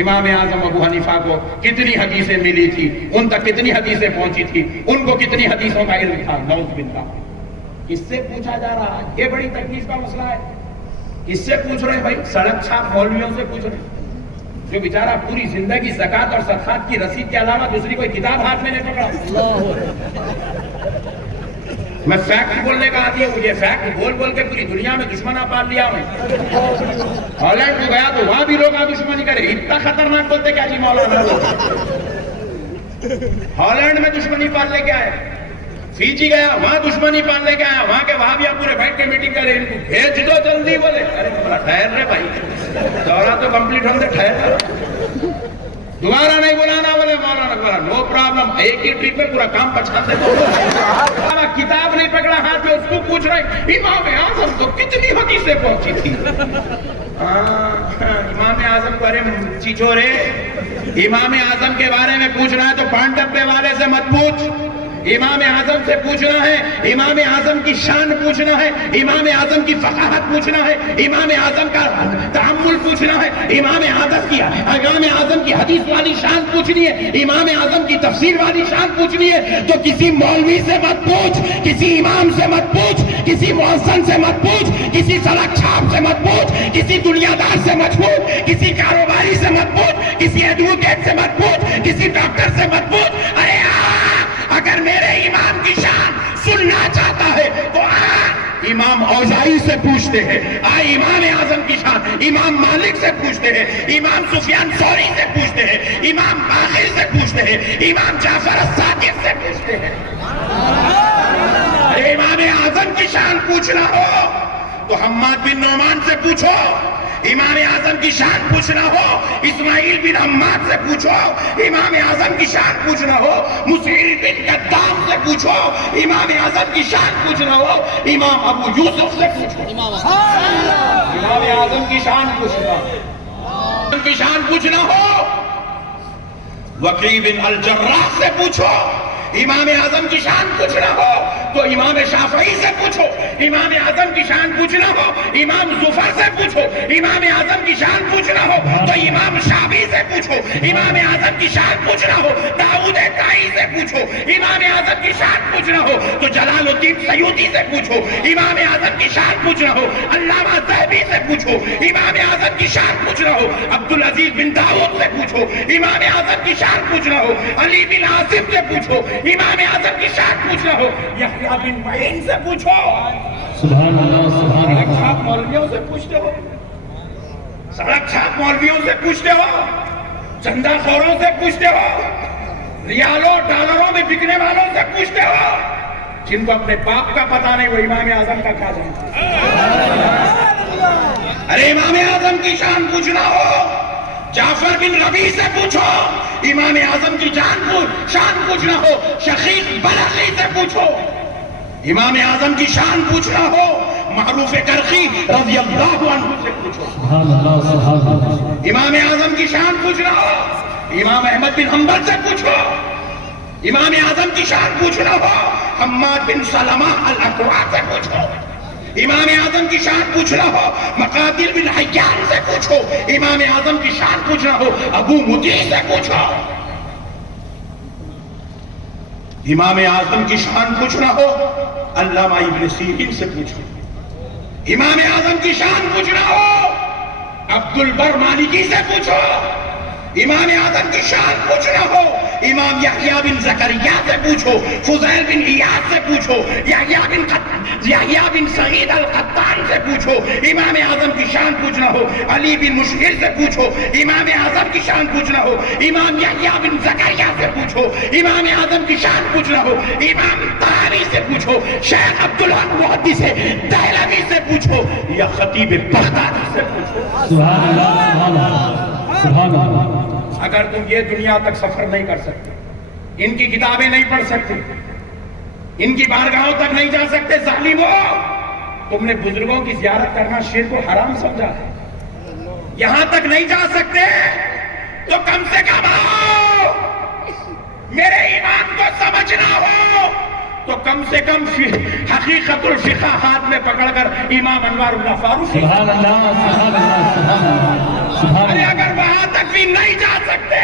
امام اعظم ابو حنیفہ کو کتنی حدیثیں ملی تھی، ان تک کتنی حدیثیں پہنچی تھی، ان کو کتنی حدیثوں کا علم تھا. نعوذ باللہ. اس سے پوچھا جا رہا ہے، یہ بڑی تکلیف کا مسئلہ ہے. اس سے پوچھ رہے ہیں بھائی، سڑک چھاپ مولویوں سے پوچھ رہے ہیں جو بیچارہ پوری زندگی زکات اور صدقات کی رسید کے علاوہ دوسری کوئی کتاب ہاتھ میں نہیں پکڑا. میں فیکٹ بولنے کا عادی ہے، مجھے فیکٹ بول بول کے پوری دنیا میں دشمنہ پال لیا میں. ہالینڈ میں گیا تو وہاں بھی لوگ دشمنی کرے، اتنا خطرناک بولتے کیا جی مولانا. ہالینڈ میں دشمنی پال لے کے آئے، فیجی گیا وہاں دشمنی پال لے کے آیا، وہاں کے وہاں بھی آپ پورے بیٹھ کے میٹنگ کرے، ان کو بھیج دو جلدی. بولے ارے ٹھہر رہے بھائی، دورہ تو کمپلیٹ ہو گیا، ٹھہر. دوبارہ نہیں بلانا. بولے مولانا بولا نو پرابلم، ایک ہی ٹرپ میں پورا کام پچھاتے. کتاب نہیں پکڑا ہاتھ میں، اس کو پوچھ رہے امام اعظم کو کتنی حدیثیں پہنچی تھی. امام اعظم کو ارے چیچورے، امام اعظم کے بارے میں پوچھنا ہے تو پان ڈبے والے سے مت پوچھ. امام اعظم سے پوچھنا ہے، امام اعظم کی شان پوچھنا ہے، امام اعظم کی فقاہت پوچھنا ہے، امام اعظم کا تعامل پوچھنا ہے، امام اعظم کی حدیث والی شان پوچھنی ہے، امام اعظم کی تفسیر والی شان پوچھنی ہے. تو کسی مولوی سے مت پوچھ، کسی امام سے مت پوچھ، کسی محسن سے مت پوچھ، کسی سڑک چھاپ سے مت پوچھ، کسی دنیا دار سے مت پوچھ، کسی کاروباری سے مت پوچھ، کسی ایڈوکیٹ سے مت پوچھ، کسی ڈاکٹر سے مت پوچھ. ارے اگر میرے امام کی شان سننا چاہتا ہے تو امام اوزاعی سے پوچھتے ہیں، امام اعظم کی شان امام مالک سے پوچھتے ہیں، امام سفیان ثوری سے پوچھتے ہیں، امام باقر سے پوچھتے ہیں، امام جعفر الصادق سے پوچھتے ہیں. امام اعظم کی شان پوچھنا ہو تو حماد بن نعمان سے پوچھو. امام اعظم کی شان پوچھنا ہو اسماعیل بن حماد سے پوچھو. امام اعظم کی شان پوچھنا ہو مسیل بن قدام سے پوچھو. امام اعظم کی شان پوچھنا ہو امام ابو یوسف سے پوچھو. امام اعظم کی شان پوچھنا ہو وقی بن الجراح سے پوچھو. امام اعظم کی شان پوچھنا ہو تو امام شافعی سے پوچھو. امام اعظم کی شان پوچھنا ہو امام زفر سے پوچھو. امام اعظم کی شان پوچھنا ہو تو امام شافعی سے پوچھو. امام اعظم کی شان پوچھنا ہو داؤد طائی سے پوچھو. امام اعظم کی شان پوچھنا ہو تو جلال الدین سیوطی سے پوچھو. امام اعظم کی شان پوچھنا ہو علامہ ذہبی سے پوچھو. امام اعظم کی شان پوچھنا ہو عبدالعزیز بن داؤد سے پوچھو. امام اعظم کی شان پوچھنا ہو علی بن عاصم سے پوچھو. امام اعظم کی شان پوچھنا ہو یحییٰ بن معین سے پوچھو. سبحان اللہ سبحان سڑک چھاپ مولویوں سے پوچھتے ہو، سڑک چھاپ مولویوں سے پوچھتے ہو، چندہ خوروں سے پوچھتے ہو، ریالوں ڈالروں میں بکنے والوں سے پوچھتے ہو. جن کو اپنے باپ کا پتہ نہیں وہ امام اعظم کا کیا جانتا. ارے امام اعظم کی شان پوچھنا ہو جعفر بن ربیع سے پوچھو. امام اعظم کی شان پوچھنا ہو شقیق بلخی سے پوچھو. امام اعظم کی شان پوچھنا ہو معروف کرخی رضی اللہ عنہ سے پوچھو. امام اعظم کی شان پوچھنا ہو امام احمد بن حنبل سے پوچھو. امام اعظم کی شان پوچھنا ہو حماد بن سلمہ الاکوع سے پوچھو. امام اعظم کی شان پوچھنا ہو مقاتل بن حیان سے پوچھو. امام اعظم کی شان پوچھنا ہو ابو مطیع سے پوچھو. امام اعظم کی شان پوچھنا ہو علامہ ابن سیرین سے پوچھو، امام اعظم کی شان پوچھنا ہو عبد البر مالکی سے پوچھو، امام اعظم کی شان پوچھنا ہو امام یحییٰ بن زکریا سے پوچھو، فضیل بن ایاض سے پوچھو، یحییٰ بن سعید القطان سے پوچھو، امام اعظم کی شان پوچھنا ہو علی بن مشکل سے پوچھو، امام اعظم کی شان پوچھنا ہو امام یحییٰ بن زکریا سے پوچھو، امام اعظم کی شان پوچھنا ہو امام طحاوی سے پوچھو، شیخ عبدالحق محدث دہلوی سے پوچھو یا خطیب بغدادی سے پوچھو۔ سبحان اللہ، سبحان اللہ، سبحان اللہ۔ اگر تم یہ دنیا تک سفر نہیں کر سکتے، ان کی کتابیں نہیں پڑھ سکتے، ان کی بارگاہوں تک نہیں جا سکتے، ظالمو تم نے بزرگوں کی زیارت کرنا شرک و حرام سمجھا ہے، یہاں تک نہیں جا سکتے تو کم سے کم آؤ، میرے ایمان کو سمجھنا ہو تو کم سے کم حقیقت الفقہ ہاتھ میں پکڑ کر امام انوار اللہ فاروق سبحان اللہ، سبحان اللہ، سبحان اللہ، سبحان ارے اللہ۔ اگر وہاں تک بھی نہیں جا سکتے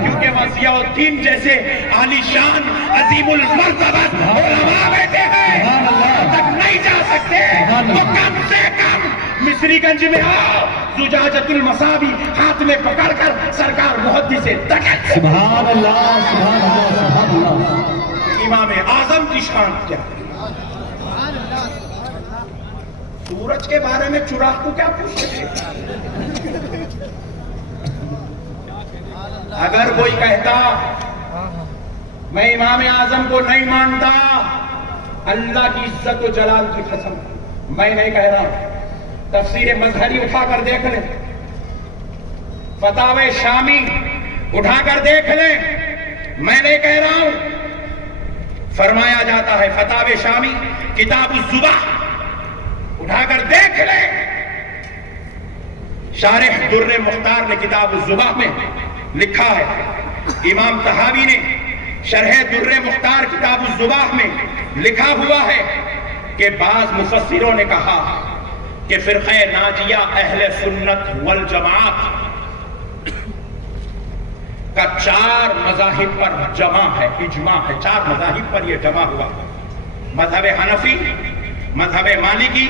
کیونکہ وضیاء الدین جیسے عالی شان عظیم المرتبت علماء بیٹھے ہیں، وہاں تک نہیں جا سکتے تو کم سے کم مصری گنج میں آؤ، زجاجت المصابی ہاتھ میں پکڑ کر سرکار محدث دقت سے سبحان اللہ، سبحان اللہ، سبحان اللہ۔ امام اعظم کی شان کیا ہے؟ سورج کے بارے میں چراغ کو کیا پوچھ سکتے؟ اگر کوئی کہتا میں امام اعظم کو نہیں مانتا، اللہ کی عزت و جلال کی قسم میں نہیں کہہ رہا ہوں، تفسیر مظہری اٹھا کر دیکھ لیں، فتاوی شامی اٹھا کر دیکھ لیں، میں نہیں کہہ رہا ہوں، فرمایا جاتا ہے فتاوی شامی کتاب الزبح اٹھا کر دیکھ لیں، شارح در مختار نے کتاب الزبح میں لکھا ہے، امام طحاوی نے شرح در مختار کتاب الزبح میں لکھا ہوا ہے کہ بعض مفسروں نے کہا کہ فرقہ ناجیہ اہل سنت والجماعت کا 4 مذاہب پر جمع ہے، اجماع ہے، 4 مذاہب پر یہ جمع ہوا، مذہب حنفی، مذہب مالکی،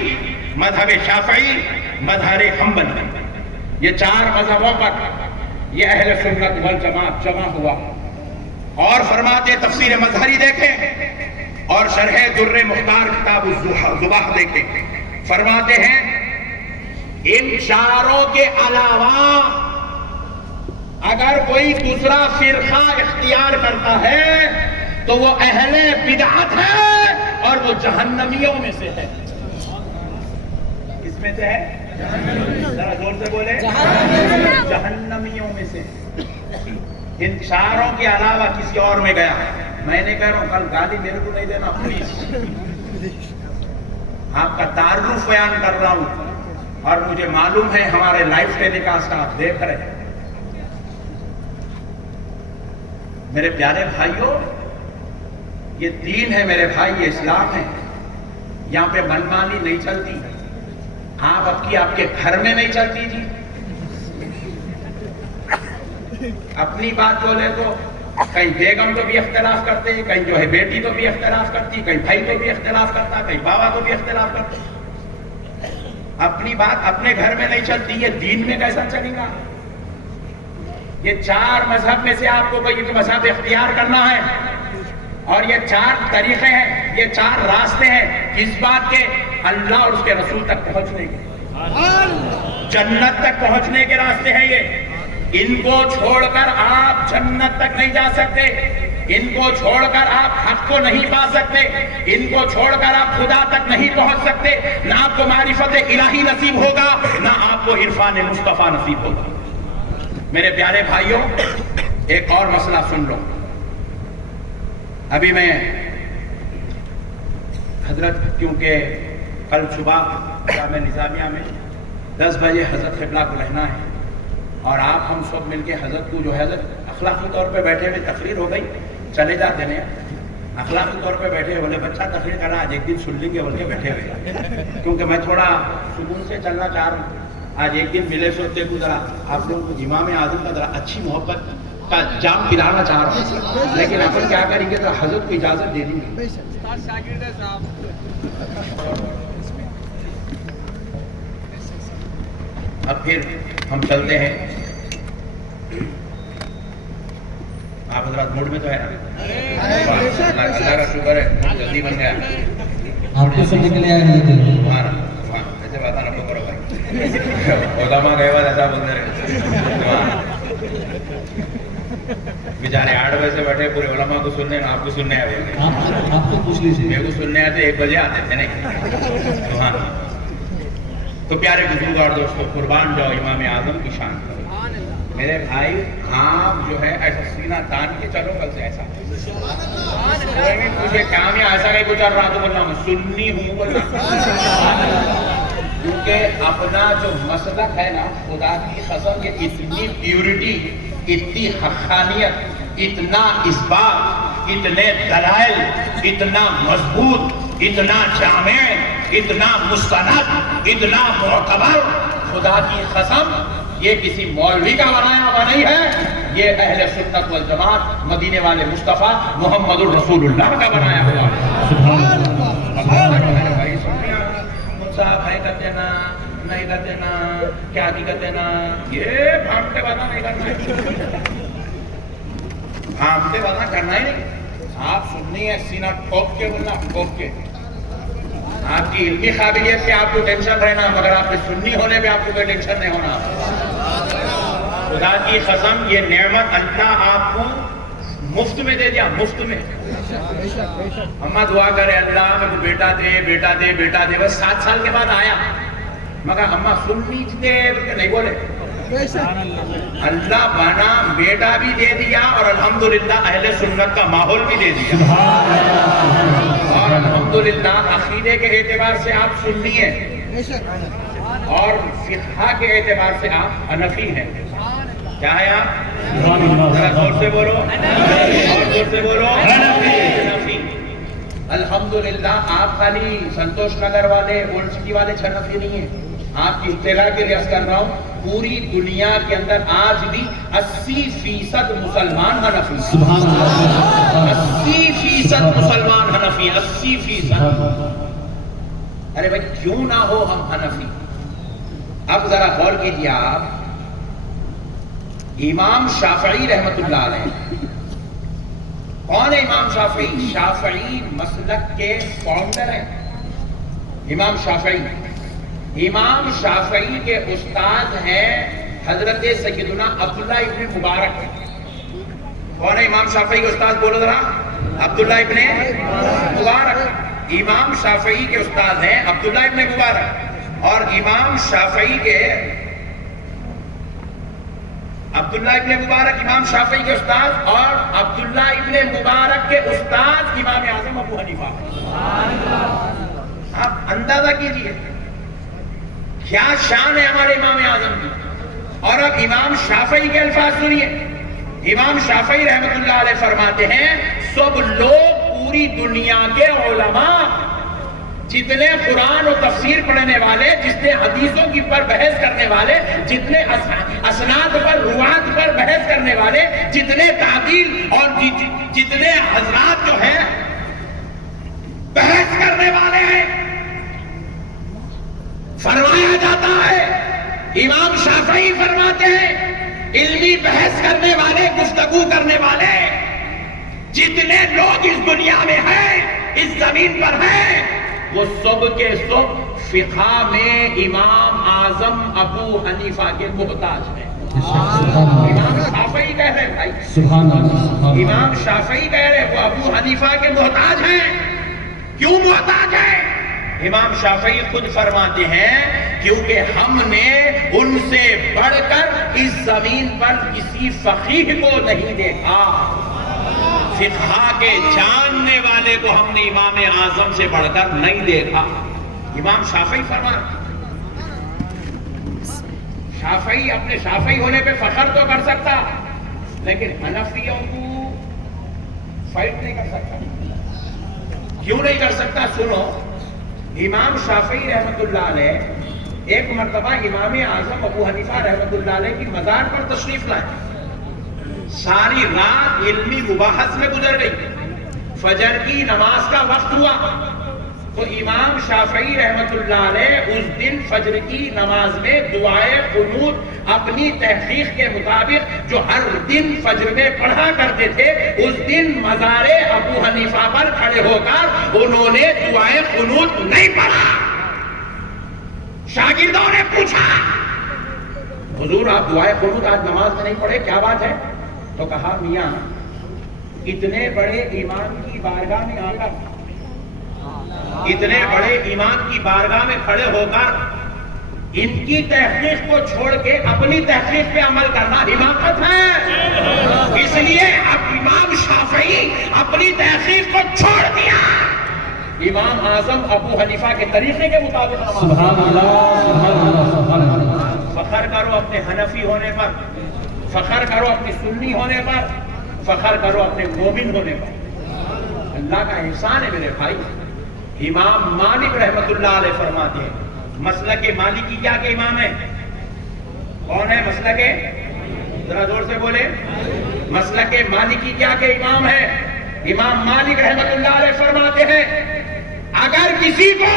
مذہب شافعی، مذہب حنبلی، یہ 4 مذہبوں پر یہ اہل سنت والجماعت جمع ہوا۔ اور فرماتے تفسیر مظہری دیکھیں اور شرح در مختار کتاب الزبح دیکھیں، فرماتے ہیں ان 4 کے علاوہ اگر کوئی دوسرا فرقہ اختیار کرتا ہے تو وہ اہل بدعت ہے اور وہ جہنمیوں میں سے ہے۔ کس میں سے ہے؟ ذرا زور سے بولے، جہنمیوں میں سے۔ ان 4 کے علاوہ کسی اور میں گیا، میں نے کہہ رہا ہوں کل گالی میرے کو نہیں دینا پلیز، آپ کا تعارف بیان کر رہا ہوں اور مجھے معلوم ہے ہمارے لائف ٹیلی کاسٹ آپ دیکھ رہے ہیں۔ میرے پیارے بھائیوں، یہ دین ہے میرے بھائی، یہ اسلام ہے، یہاں پہ منمانی نہیں چلتی، آپ کے گھر میں نہیں چلتی جی، اپنی بات بولے تو کہیں بیگم تو بھی اختلاف کرتے ہیں، کہیں جو ہے بیٹی تو بھی اختلاف کرتی، کہیں بھائی تو بھی اختلاف کرتا، کہیں بابا تو بھی اختلاف کرتے، اپنی بات اپنے گھر میں نہیں چلتی، یہ دین میں کیسا چلے گا؟ یہ 4 مذہب میں سے آپ کو کوئی مذہب اختیار کرنا ہے اور یہ 4 طریقے ہیں، یہ 4 راستے ہیں اس بات کے اللہ اور اس کے رسول تک پہنچنے کے، جنت تک پہنچنے کے راستے ہیں یہ۔ ان کو چھوڑ کر آپ جنت تک نہیں جا سکتے، ان کو چھوڑ کر آپ حق کو نہیں پا سکتے، ان کو چھوڑ کر آپ خدا تک نہیں پہنچ سکتے، نہ آپ کو معرفت الہی نصیب ہوگا، نہ آپ کو عرفان مصطفیٰ نصیب ہوگا۔ میرے پیارے بھائیوں، ایک اور مسئلہ سن لو۔ ابھی میں حضرت، کیونکہ کل صبح جامعہ نظامیہ میں 10 بجے حضرت قبلہ کو رہنا ہے اور آپ ہم سب مل کے حضرت کو جو ہے حضرت اخلاقی طور پہ بیٹھے ہوئے، تقریر ہو گئی، چلے جاتے ہیں، اخلاقی طور پہ بیٹھے بولے بچہ تقریر کر رہا آج ایک دن سن لیں گے بول کے بیٹھے ہوئے، کیونکہ میں تھوڑا سکون سے چلنا چاہ رہا ہوں، آج ایک دن ملے سوتے کو ذرا آپ لوگوں کو امام اعظم کا ذرا اچھی محبت کا جام پلانا چاہ رہا ہوں، لیکن اپن کیا کریں گے تو حضرت کو اجازت دے دیں گے. اب پھر ہم چلتے ہیں. آپ حضرات موڈ میں تو ہے نا؟ اللہ کا شکر ہے جلدی بن گیا. آپ کو سمجھ کے لیے آئے ہیں ایسے بتانا پکڑو بھائی، علماء گئے بعد ایسا بولتے رہے. بیچارے 8 بجے سے بیٹھے پورے علماء کو سننے، آپ کو سننے آئے ہوئے. آپ کو پوچھ لیجیے. میرے کو سننے آتے 1 بجے آتے تھے نہیں. تو پیارے بزرگار دوستو، قربان جاؤ امام اعظم کی شان کرو. میرے بھائی آپ جو ہے ایسا سینہ تان کے چلو کل سے ایسا مجھے کام یا ایسا نہیں گزر رہا تو بولنا میں سنی ہوں بولنا، کیونکہ اپنا جو مسلک ہے نا خدا کی قسم یہ اتنی پیورٹی، اتنی حقانیت، اتنا اثبات، اتنے دلائل، اتنا مضبوط، اتنا جامع، اتنا مستند، اتنا معتبر، خدا کی قسم یہ کسی مولوی کا بنایا ہوا نہیں ہے، یہ اہل سنت والجماعت مدینے والے مصطفیٰ محمد الرسول اللہ کا بنایا ہوا ہے. صاحب ہے کرتے نا نہیں کرتے نا کیا کی کرتے نا، یہ بھانگتے بنا نہیں کرنا ہے، بھانگتے بنا کرنا ہی نہیں. آپ سننی ہے سینہ ٹھوک کے بولنا، ٹھوک کے. آپ کی علمی قابلیت سے آپ کو ٹینشن رہنا، مگر آپ کے سنی ہونے پہ آپ کو کوئی ٹینشن نہیں ہونا. خدا کی قسم یہ نعمت اللہ آپ کو مفت میں دے دیا، مفت میں. اماں دعا کرے اللہ میرے کو بیٹا دے، بیٹا دے، بیٹا دے. بس 7 سال کے بعد آیا، مگر اماں سننی تھے نہیں بولے. اللہ بنا بیٹا بھی دے دیا اور الحمدللہ اہل سنت کا ماحول بھی دے دیا. اور الحمدللہ عقیدے کے اعتبار سے آپ سنی ہیں اور فقہ کے اعتبار سے آپ حنفی ہیں. کیا ہے آپ؟ ذرا زور سے بولو، اور زور سے بولو، حنفی. الحمدللہ آپ خالی سنتوش نگر والے اولڈ سٹی والے حنفی نہیں ہیں. آپ کی اطلاع کے لیے عرض کر رہا ہوں پوری دنیا کے اندر آج بھی 80% مسلمان حنفی. 80% مسلمان حنفی، 80%. ارے بھائی کیوں نہ ہو ہم حنفی؟ اب ذرا غور کیجیے آپ، امام شافعی رحمت اللہ علیہ کون ہے؟ امام شافعی شافعی مسلک کے فاؤنڈر ہیں. امام شافعی، امام شافعی کے استاد ہیں حضرت سیدنا عبداللہ ابن مبارک. کون ہے امام شافعی کے استاد؟ بولو ذرا. عبداللہ ابن مبارک. امام شافعی کے استاد ہیں عبداللہ ابن مبارک. اور امام شافعی کے عبداللہ ابن مبارک امام شافعی کے استاد، اور عبداللہ ابن مبارک کے استاد امام اعظم ابو حنیفہ. آپ اندازہ کیجئے کیا شان ہے ہمارے امام اعظم کی. اور اب امام شافعی کے الفاظ سنیے. امام شافعی رحمت اللہ علیہ فرماتے ہیں سب لوگ پوری دنیا کے علماء، جتنے قرآن و تفسیر پڑھنے والے، جتنے حدیثوں کی پر بحث کرنے والے، جتنے اسناد پر روات پر بحث کرنے والے، جتنے تعدیل اور جتنے حضرات جو ہیں بحث کرنے والے ہیں، فرمایا جاتا ہے امام شافعی فرماتے ہیں علمی بحث کرنے والے، گفتگو کرنے والے جتنے لوگ اس دنیا میں ہیں، اس زمین پر ہیں، وہ سب کے سب فقہ میں امام اعظم ابو حنیفہ کے محتاج ہیں. امام شافعی کہہ رہے بھائی، امام شافعی کہہ رہے وہ ابو حنیفہ کے محتاج ہیں. کیوں محتاج ہیں؟ امام شافعی خود فرماتے ہیں کیونکہ ہم نے ان سے بڑھ کر اس زمین پر کسی فقیہ کو نہیں دیکھا. فقہ کے جاننے والے کو ہم نے امام اعظم سے بڑھ کر نہیں دیکھا. امام شافعی فرماتے شافعی اپنے شافعی ہونے پہ فخر تو کر سکتا، لیکن حنفیوں کو فائٹ نہیں کر سکتا. کیوں نہیں کر سکتا؟ سنو، امام شافعی رحمت اللہ علیہ ایک مرتبہ امام اعظم ابو حنیفہ رحمت اللہ علیہ کی مزار پر تشریف لائے. ساری رات علمی مباحث میں گزر گئی. فجر کی نماز کا وقت ہوا تو امام شافعی رحمت اللہ علیہ اس دن فجر کی نماز میں دعائے قنوت اپنی تحقیق کے مطابق جو ہر دن فجر میں پڑھا کرتے تھے، اس دن مزار ابو حنیفہ پر کھڑے ہو کر انہوں نے دعائے قنوت نہیں پڑھا. شاگردوں نے پوچھا حضور آپ دعائے قنوت آج نماز میں نہیں پڑھے، کیا بات ہے؟ تو کہا میاں اتنے بڑے امام کی بارگاہ میں آ کر، اتنے بڑے امام کی بارگاہ میں کھڑے ہو کر ان کی تحقیق کو چھوڑ کے اپنی تحقیق پہ عمل کرنا حماقت ہے. اس لیے اب امام شافعی اپنی تحقیق کو چھوڑ دیا، امام اعظم ابو حنیفہ کے طریقے کے مطابق سبحان اللہ سبحان اللہ سبحان اللہ. فخر کرو اپنے حنفی ہونے پر، فخر کرو اپنے سنی ہونے پر، فخر کرو اپنے مومن ہونے پر. اللہ کا احسان ہے میرے بھائی. امام مالک رحمت اللہ علیہ فرماتے ہیں مسلک مالکی کیا کے امام ہے؟ کون ہے مسلک؟ ذرا زور سے بولے. مسلک مالکی کیا کے امام ہے؟ امام مالک رحمت اللہ علیہ فرماتے ہیں اگر کسی کو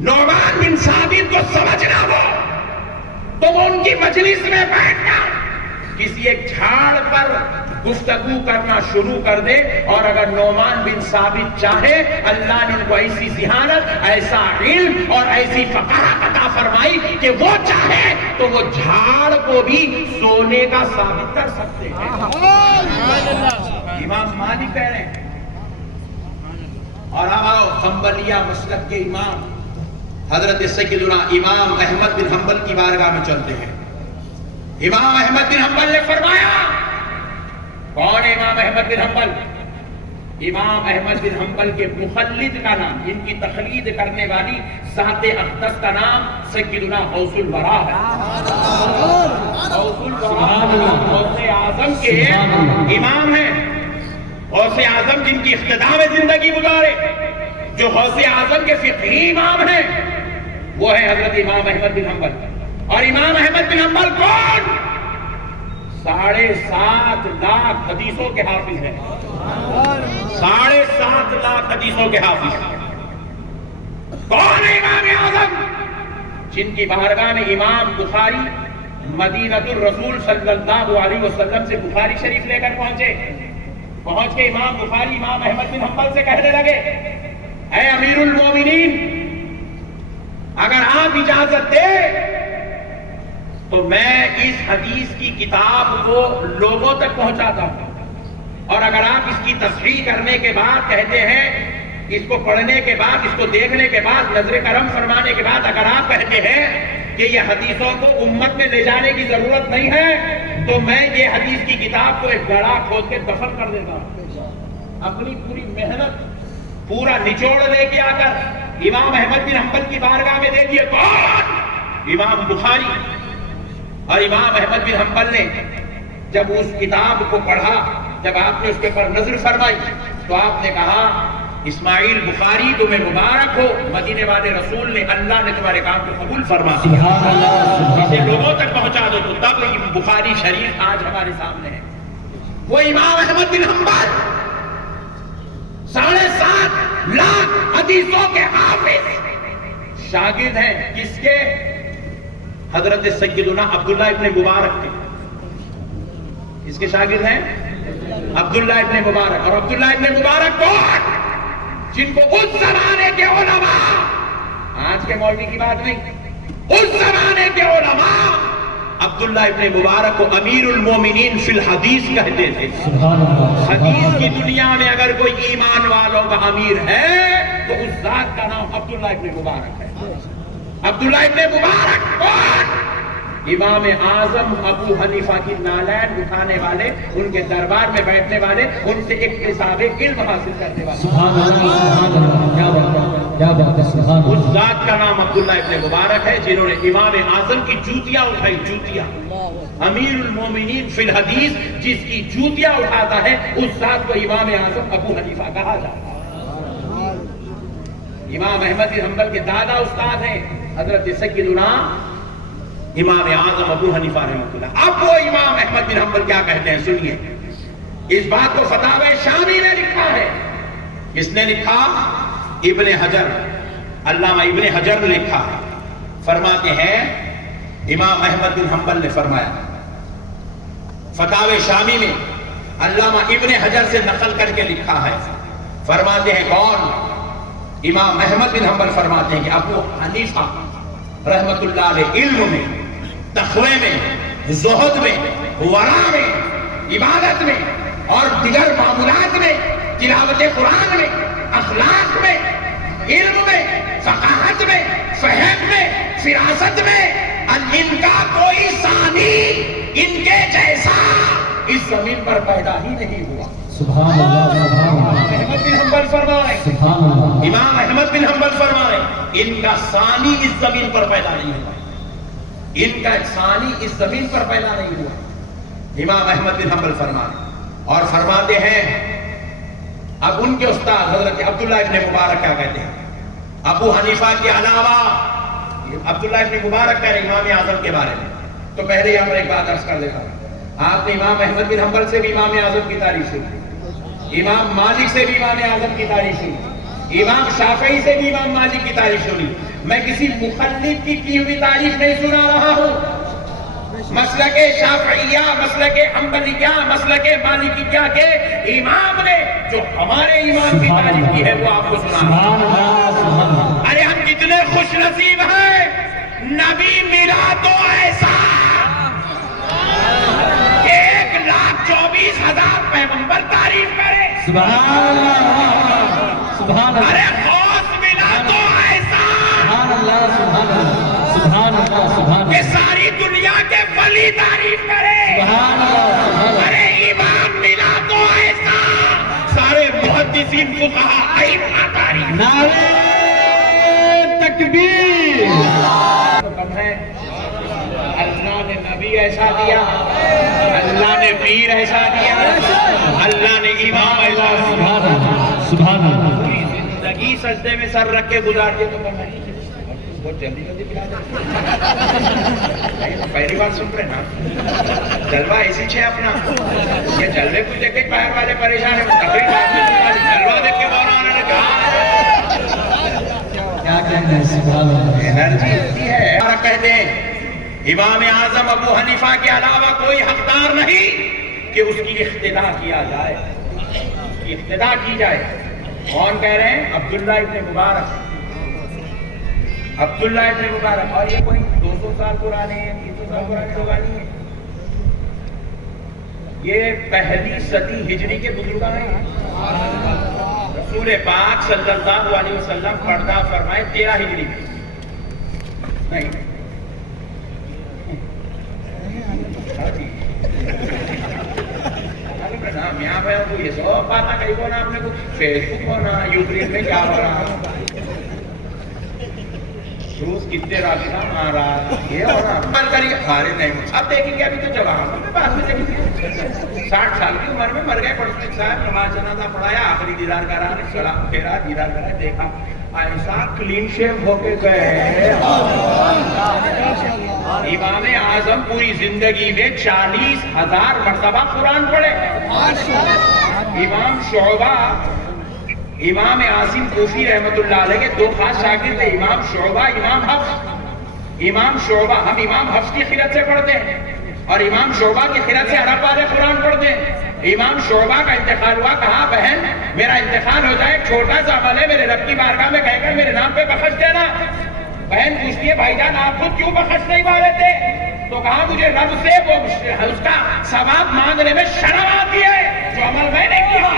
نعمان بن ثابت کو سمجھنا ہو تو وہ ان کی مجلس میں بیٹھ کر کسی ایک جھاڑ پر گفتگو کرنا شروع کر دے، اور اگر نعمان بن ثابت چاہے اللہ نے ان کو ایسی ذہانت، ایسا علم اور ایسی فقاہت عطا فرمائی کہ وہ چاہے تو وہ جھاڑ کو بھی سونے کا ثابت کر سکتے ہیں. امام مالک کہہ رہے ہیں. اور اب آؤ حنبلیہ مسلک کے امام حضرت سیدنا امام احمد بن حنبل کی بارگاہ میں چلتے ہیں. امام احمد بن حنبل نے فرمایا، کون ہے امام احمد بن حنبل؟ امام احمد بن حنبل کے مخلد کا نام، ان کی تقلید کرنے والی ذات اقدس کا نام سیدنا غوث الورا ہے. غوث الورا غوث اعظم کے امام ہیں. غوث اعظم جن کی اقتداء میں زندگی گزارے، جو غوث اعظم کے فقہی امام ہیں، وہ ہے حضرت امام احمد بن حنبل. اور امام احمد بن حنبل کون؟ 7.5 لاکھ حدیثوں کے حافظ ہیں. 7.5 لاکھ حدیثوں کے حافظ. کون ہے امام اعظم؟ جن کی بارگاہ میں امام بخاری مدینۃ الرسول صلی اللہ علیہ وسلم سے بخاری شریف لے کر پہنچ کے امام بخاری امام احمد بن حنبل سے کہنے لگے، اے امیر المومنین، اگر آپ اجازت دے تو میں اس حدیث کی کتاب کو لوگوں تک پہنچاتا ہوں، اور اگر آپ اس کی تصحیح کرنے کے بعد کہتے ہیں، اس کو پڑھنے کے بعد، اس کو دیکھنے کے بعد، نظر کرم فرمانے کے بعد اگر آپ کہتے ہیں کہ یہ حدیثوں کو امت میں لے جانے کی ضرورت نہیں ہے، تو میں یہ حدیث کی کتاب کو ایک گڑھا کھود کے دفن کر دیتا ہوں. اپنی پوری محنت، پورا نچوڑ لے کے آ کر امام احمد بن حنبل کی بارگاہ میں دے دیے. کون؟ امام بخاری. اور امام احمد بن حنبل نے جب اس کتاب کو پڑھا، جب آپ نے اس کے پر نظر فرمائی، تو آپ نے کہا، اسماعیل بخاری تمہیں مبارک ہو، مدینے والے رسول نے، اللہ نے تمہارے کام کو قبول فرما دیا. اسے لوگوں تک پہنچا دو. تو تب بخاری شریف آج ہمارے سامنے ہے. وہ امام احمد بن حنبل 7.5 لاکھ حدیثوں کے حافظ شاگرد ہیں. کس کے؟ حضرت سیدنا عبداللہ ابن مبارک کے. اس کے شاگرد ہیں عبداللہ ابن مبارک. اور عبداللہ ابن مبارک کون؟ جن کو اس زمانے کے علماء، آج کے مولوی کی بات نہیں، اس زمانے کے علماء عبداللہ ابن مبارک کو امیر المومنین فی الحدیث کہتے تھے. حدیث کی دنیا میں اگر کوئی ایمان والوں کا امیر ہے تو اس ذات کا نام عبداللہ ابن مبارک ہے. عبداللہ ابن مبارک کون؟ امام اعظم ابو حنیفہ کی نالین اٹھانے والے، ان کے دربار میں بیٹھنے والے، ان سے اکتساب علم حاصل کرنے والے. سبحان اللہ سبحان اللہ. کیا بات ہے، کیا بات ہے. سبحان اللہ. اس ذات کا نام عبداللہ ابن مبارک ہے جنہوں نے امام اعظم کی جوتیاں اٹھائی. جوتیاں. امیر المومنین فی الحدیث جس کی جوتیاں اٹھاتا ہے، اس ذات کو امام اعظم ابو حنیفہ کہا جاتا ہے. امام احمد بن حنبل کے دادا استاد ہیں حضرت سیدنا امام اعظم ابو حنیفہ رحمۃ اللہ. اب وہ امام احمد بن حنبل کیا کہتے ہیں سنیے. اس بات کو فتاوی شامی نے لکھا ہے. کس نے لکھا؟ ابن حجر، علامہ ابن حجر نے لکھا ہے. فرماتے ہیں امام احمد بن حنبل نے فرمایا، فتاوی شامی میں علامہ ابن حجر سے نقل کر کے لکھا ہے. فرماتے ہیں کون؟ امام احمد بن حنبل فرماتے ہیں کہ ابو حنیفہ رحمت اللہ علیہ علم میں، تقوی میں، زہد میں، ورع میں، عبادت میں اور دیگر معمولات میں، تلاوت قرآن میں، اخلاق میں، علم میں، فقاہت میں، فہم میں، فراست میں، ان کا کوئی ثانی ان کے جیسا اس زمین پر پیدا ہی نہیں ہوا. سبحان اللہ سبحان اللہ احمد بن حنبل فرمائے، سبحان اللہ امام احمد بن حنبل فرمائے ان کا ثانی اس زمین پر پیدا نہیں ہوا. ان کا ثانی اس زمین پر پیدا نہیں ہوا. امام احمد بن حنبل فرمائے اور فرماتے ہیں اب ان کے استاد حضرت عبداللہ ابن مبارک کیا کہتے ہیں؟ ابو حنیفہ کے علاوہ عبداللہ ابن مبارک کہہ رہے امام اعظم کے بارے میں. تو پہلے یہاں پر ایک بات عرض کر دیتا ہوں. آپ نے امام احمد بن حنبل سے بھی امام اعظم کی تعریف سنی، امام مالک سے بھی امام اعظم کی تعریف سنی، امام شافعی سے بھی امام مالک کی تعریف سنی. میں کسی مخلف کی ہوئی تعریف نہیں سنا رہا ہوں. مسلک شافعیہ، مسلک حنبلیہ، مسلک مالکیہ کے امام نے جو ہمارے امام کی تعریف کی ہے وہ آپ کو سنا رہا ہوں. سبحان اللہ سبحان اللہ. ارے ہم کتنے خوش نصیب ہیں، نبی ملا تو ایسا 1,24,000 پیغمبر تعریف کرے. سبحان اللہ سبحان اللہ ارے غوث ملا تو ایسا سبحان اللہ سبحان اللہ سبحان اللہ سبحان کہ اللہ ساری دنیا کے ولی تعریف کرے. سبحان اللہ سبحان اللہ. ارے امام ملا تو ایسا سارے محدثین فقہاء ائمہ تعریف. نعرہ تکبیر. اللہ نے نبی ایسا دیا، اللہ نے پیر ایسا دیا، اللہ نے امام ایسا دیا. سبحان اللہ سبحان اللہ. پوری زندگی سجدے میں سر رکھ کے گزار دیا تو بہت جلدی جلدی پلا پہلی بار سن رہے نا. جلوہ ایسی چھے اپنا یہ جلوے کو دیکھ کے باہر والے پریشان ہیں. تقریب آپ نے جلوہ دیکھ کے بہت آنے لگا. کیا کہتے ہیں؟ سبحان اللہ. انرجی ہوتی ہے. اور کہتے ہیں امام اعظم ابو حنیفہ کے علاوہ کوئی حقدار نہیں کہ اس کی اقتدا کیا جائے، اس کی اقتدا کی جائے. کون کہہ رہے ہیں؟ عبداللہ ابن مبارک. عبداللہ ابن مبارک. اور یہ کوئی 200 سال پرانے ہیں، 300 سال پرانے لوگ نہیں ہیں. یہ پہلی صدی ہجری کے بزرگان ہیں. رسول پاک صلی اللہ علیہ وسلم پردہ فرمائے 13 ہجری میں. نہیں یہاں پہ ہم کو یہ سب باتیں کہیں کو نا آپ نے کو فیس بک کو نا یوٹیوب میں کیا ہو رہا روز کتنے رابطہ آ رہا یہ ہو رہا من کریے ہارے نہیں. اب دیکھیں گے ابھی تو جوان میں بعد میں دیکھیں گے 60 سال کی عمر میں مر گئے. پڑھتے صاحب نماز جنازہ پڑھایا، آخری دیدار کرا، سلام پھیرا، دیدار کرا، دیکھا ایسا کلین شیو ہو کے گئے. امام اعظم پوری زندگی میں 40,000 مرتبہ قرآن پڑھے. امام شعبہ، امام عاصم کوفی رحمت اللہ علیہ کے 2 خاص شاگرد تھے، امام شعبہ، امام حفص. امام شعبہ ہم امام حفص کی قرأت سے پڑھتے ہیں اور امام شعبہ کی قرأت سے عرب والے قرآن پڑھتے ہیں. امام شعبہ کا انتقال ہوا، کہا بہن میرا انتقال ہو جائے، چھوٹا سا عمل ہے، میرے رب کی بارگاہ میں کہہ کر میرے نام پہ بخش دینا. بہن پوچھتی ہے بھائی جان آپ خود کیوں بخش نہیں پا رہے تھے؟ تو کہا مجھے رب سے وہ اس کا ثواب مانگنے میں شرم آتی ہے جو عمل میں نے کیا.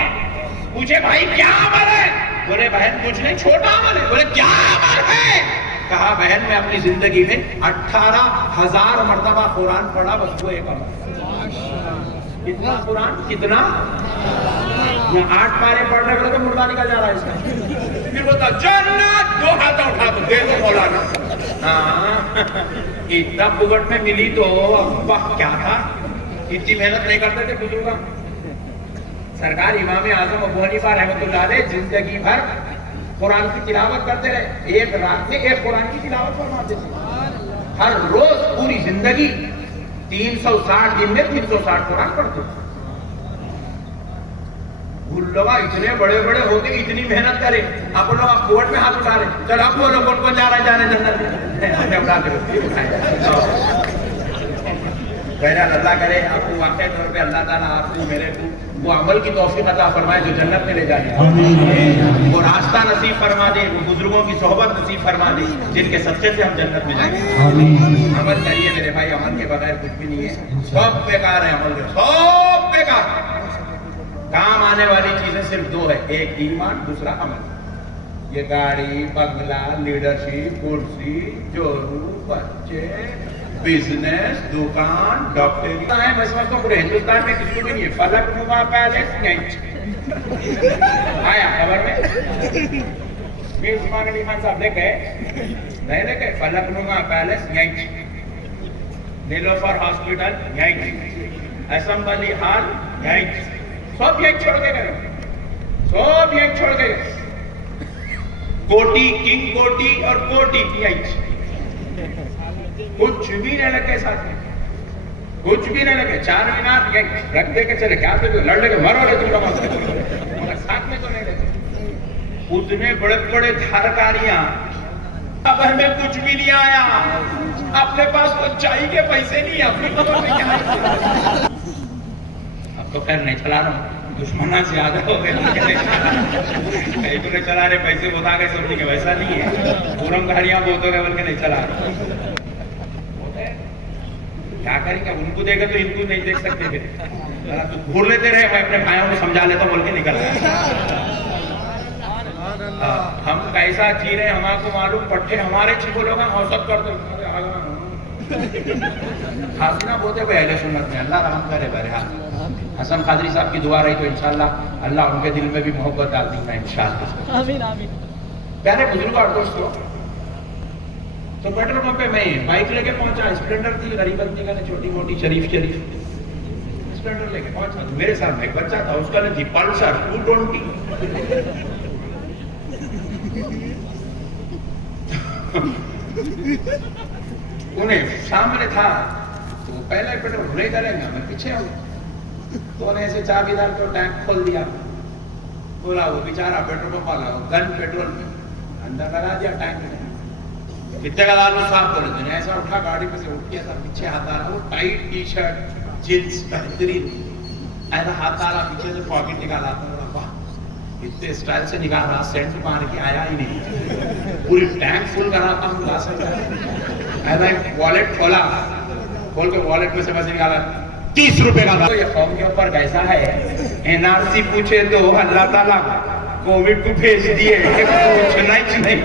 پوچھے بھائی کیا عمل ہے؟ بولے بہن کچھ نہیں، چھوٹا عمل ہے. بولے کیا عمل ہے؟ کہا بہن میں اپنی زندگی میں 18,000 مرتبہ قرآن پڑھا، بس وہ ایک عمل. کتنا قرآن؟ کتنا؟ 8 پارے پڑھنے کے تو مردہ نکل جا رہا ہے اس کا. پھر بتا جنت 2 ہاتھ اٹھا تو دے دو مولانا. اتنا بگٹ میں ملی تو کیا تھا، اتنی محنت نہیں کرتے تھے بزرگ. سرکار امام اعظم ابو حنیفہ رحمۃ اللہ علیہ زندگی بھر قرآن کی تلاوت کرتے رہے. ایک رات میں ایک قرآن کی تلاوت فرماتے تھے. ہر روز پوری زندگی 360 دن میں 360 قرآن پڑھتے ہیں. وہ لوگ اتنے بڑے بڑے ہوتے کہ اتنی محنت کرے. آپ لوگ آپ کوٹ میں ہاتھ اٹھا رہے, چل آپ بولو کون جا رہا ہے جنت میں. بہرحال اللہ کرے آپ کو واقعی طور پہ اللہ تعالیٰ آپ کو میرے کو وہ عمل کی توفیق عطا فرمائے جو جنت میں لے جائے, وہ راستہ نصیب فرما دے, وہ بزرگوں کی صحبت نصیب فرما دے جن کے صدقے سے ہم جنت میں جائیں. عمل کریے میرے بھائی, عمل کے بغیر کچھ بھی نہیں ہے, سب بیکار ہے عمل, سب بیکار. کام آنے والی چیزیں صرف دو ہے, ایک ایمان, دوسرا عمل. یہ گاڑی, بنگلہ, لیڈرشپ, کرسی, جورو, بچے, بزنس, دکان, ڈاکٹری ہے. میں سمجھتا ہوں پورے ہندوستان میں کسی کو بھی نہیں ہے. فلک نما پیلس یہیں آیا خبر میں میر عثمان علی خان صاحب دیکھے نہیں دیکھے, فلک نما پیلس یہیں, نیلوفر ہاسپٹل یہیں, اسمبلی ہال یہیں, سب یہیں چھوڑ کے گئے, سب یہیں چھوڑ کے گئے. کوٹی, کنگ کوٹی اور کوٹی یہیں, کچھ بھی نہیں لگے ساتھ میں, کچھ بھی نہیں لگے. چار مینار رکھ دے کے چلے, کیا تو لڑ لے کے مرو لے تم لوگ, مگر ساتھ میں تو نہیں لگے. اتنے بڑے بڑے دھارکاریاں, اب ہمیں کچھ بھی نہیں آیا, اپنے پاس تو چائے کے پیسے نہیں, اپنی خبر میں کیا. اب تو خیر نہیں چلا رہا ہوں, دشمنہ سے زیادہ ہو گئے. کہیں تو نہیں چلا رہے, پیسے بتا گئے سمجھے کہ ویسا نہیں ہے, پورم گاڑیاں بہت ہو گئے بلکہ نہیں چلا رہا. کیا کریں گے, ان کو دیکھا تو ان کو نہیں دیکھ سکتے. پھر تو گھور لیتے رہے, میں اپنے بھائیوں کو سمجھا لیتا ہوں بول کے نکل رہا. ہم کیسا جی رہے ہمارے کو معلوم, پٹھے ہمارے چھپو لوگ ہیں, حوصت کرتے حاصلہ بولتے ہوئے اہل سنت میں. اللہ رحم کرے. بہرحال حسن قادری صاحب کی دعا رہی تو انشاءاللہ اللہ ان کے دل میں بھی محبت ڈال دیں گے انشاءاللہ. آمین آمین. پیارے بزرگوں اور دوستوں, تو پیٹرول پمپ پہ میں بائک لے کے پہنچا, اسپلینڈر تھی, غریب بندی کا چھوٹی موٹی, شریف اسپلینڈر لے کے پہنچا. میرے ساتھ ایک بچہ تھا, اس کا نہیں تھی پلسر 220. انہیں سامنے تھا تو پہلے پیٹرول نہیں کریں گے, میں پیچھے ہوں, تو انہیں ایسے چابی دار کو ٹینک کھول دیا. بولا وہ بیچارہ پیٹرول پمپ والا گن پیٹرول میں اندر لگا دیا ٹینک میں. کتنے کا دار میں صاف کر دیں, ایسا اٹھا گاڑی پہ سے اٹھ گیا تھا, پیچھے ہاتھ آ رہا, وہ ٹائٹ ٹی شرٹ جینس بہترین, ایسا ہاتھ آ رہا, پیچھے سے پاکٹ نکالا تھا. اتنے اسٹائل سے نکال رہا, سینٹ مار کے آیا ہی نہیں, پوری ٹینک فل کر رہا تھا. ہم لا سکتا ایسا ایک والیٹ کھولا, کھول کے والیٹ میں سے پیسے نکالا, 30 روپے کا تھا. یہ قوم کے اوپر کیسا ہے, NRC پوچھے تو اللہ تعالیٰ کووڈ کو بھیج دیے, پوچھنا ہی نہیں.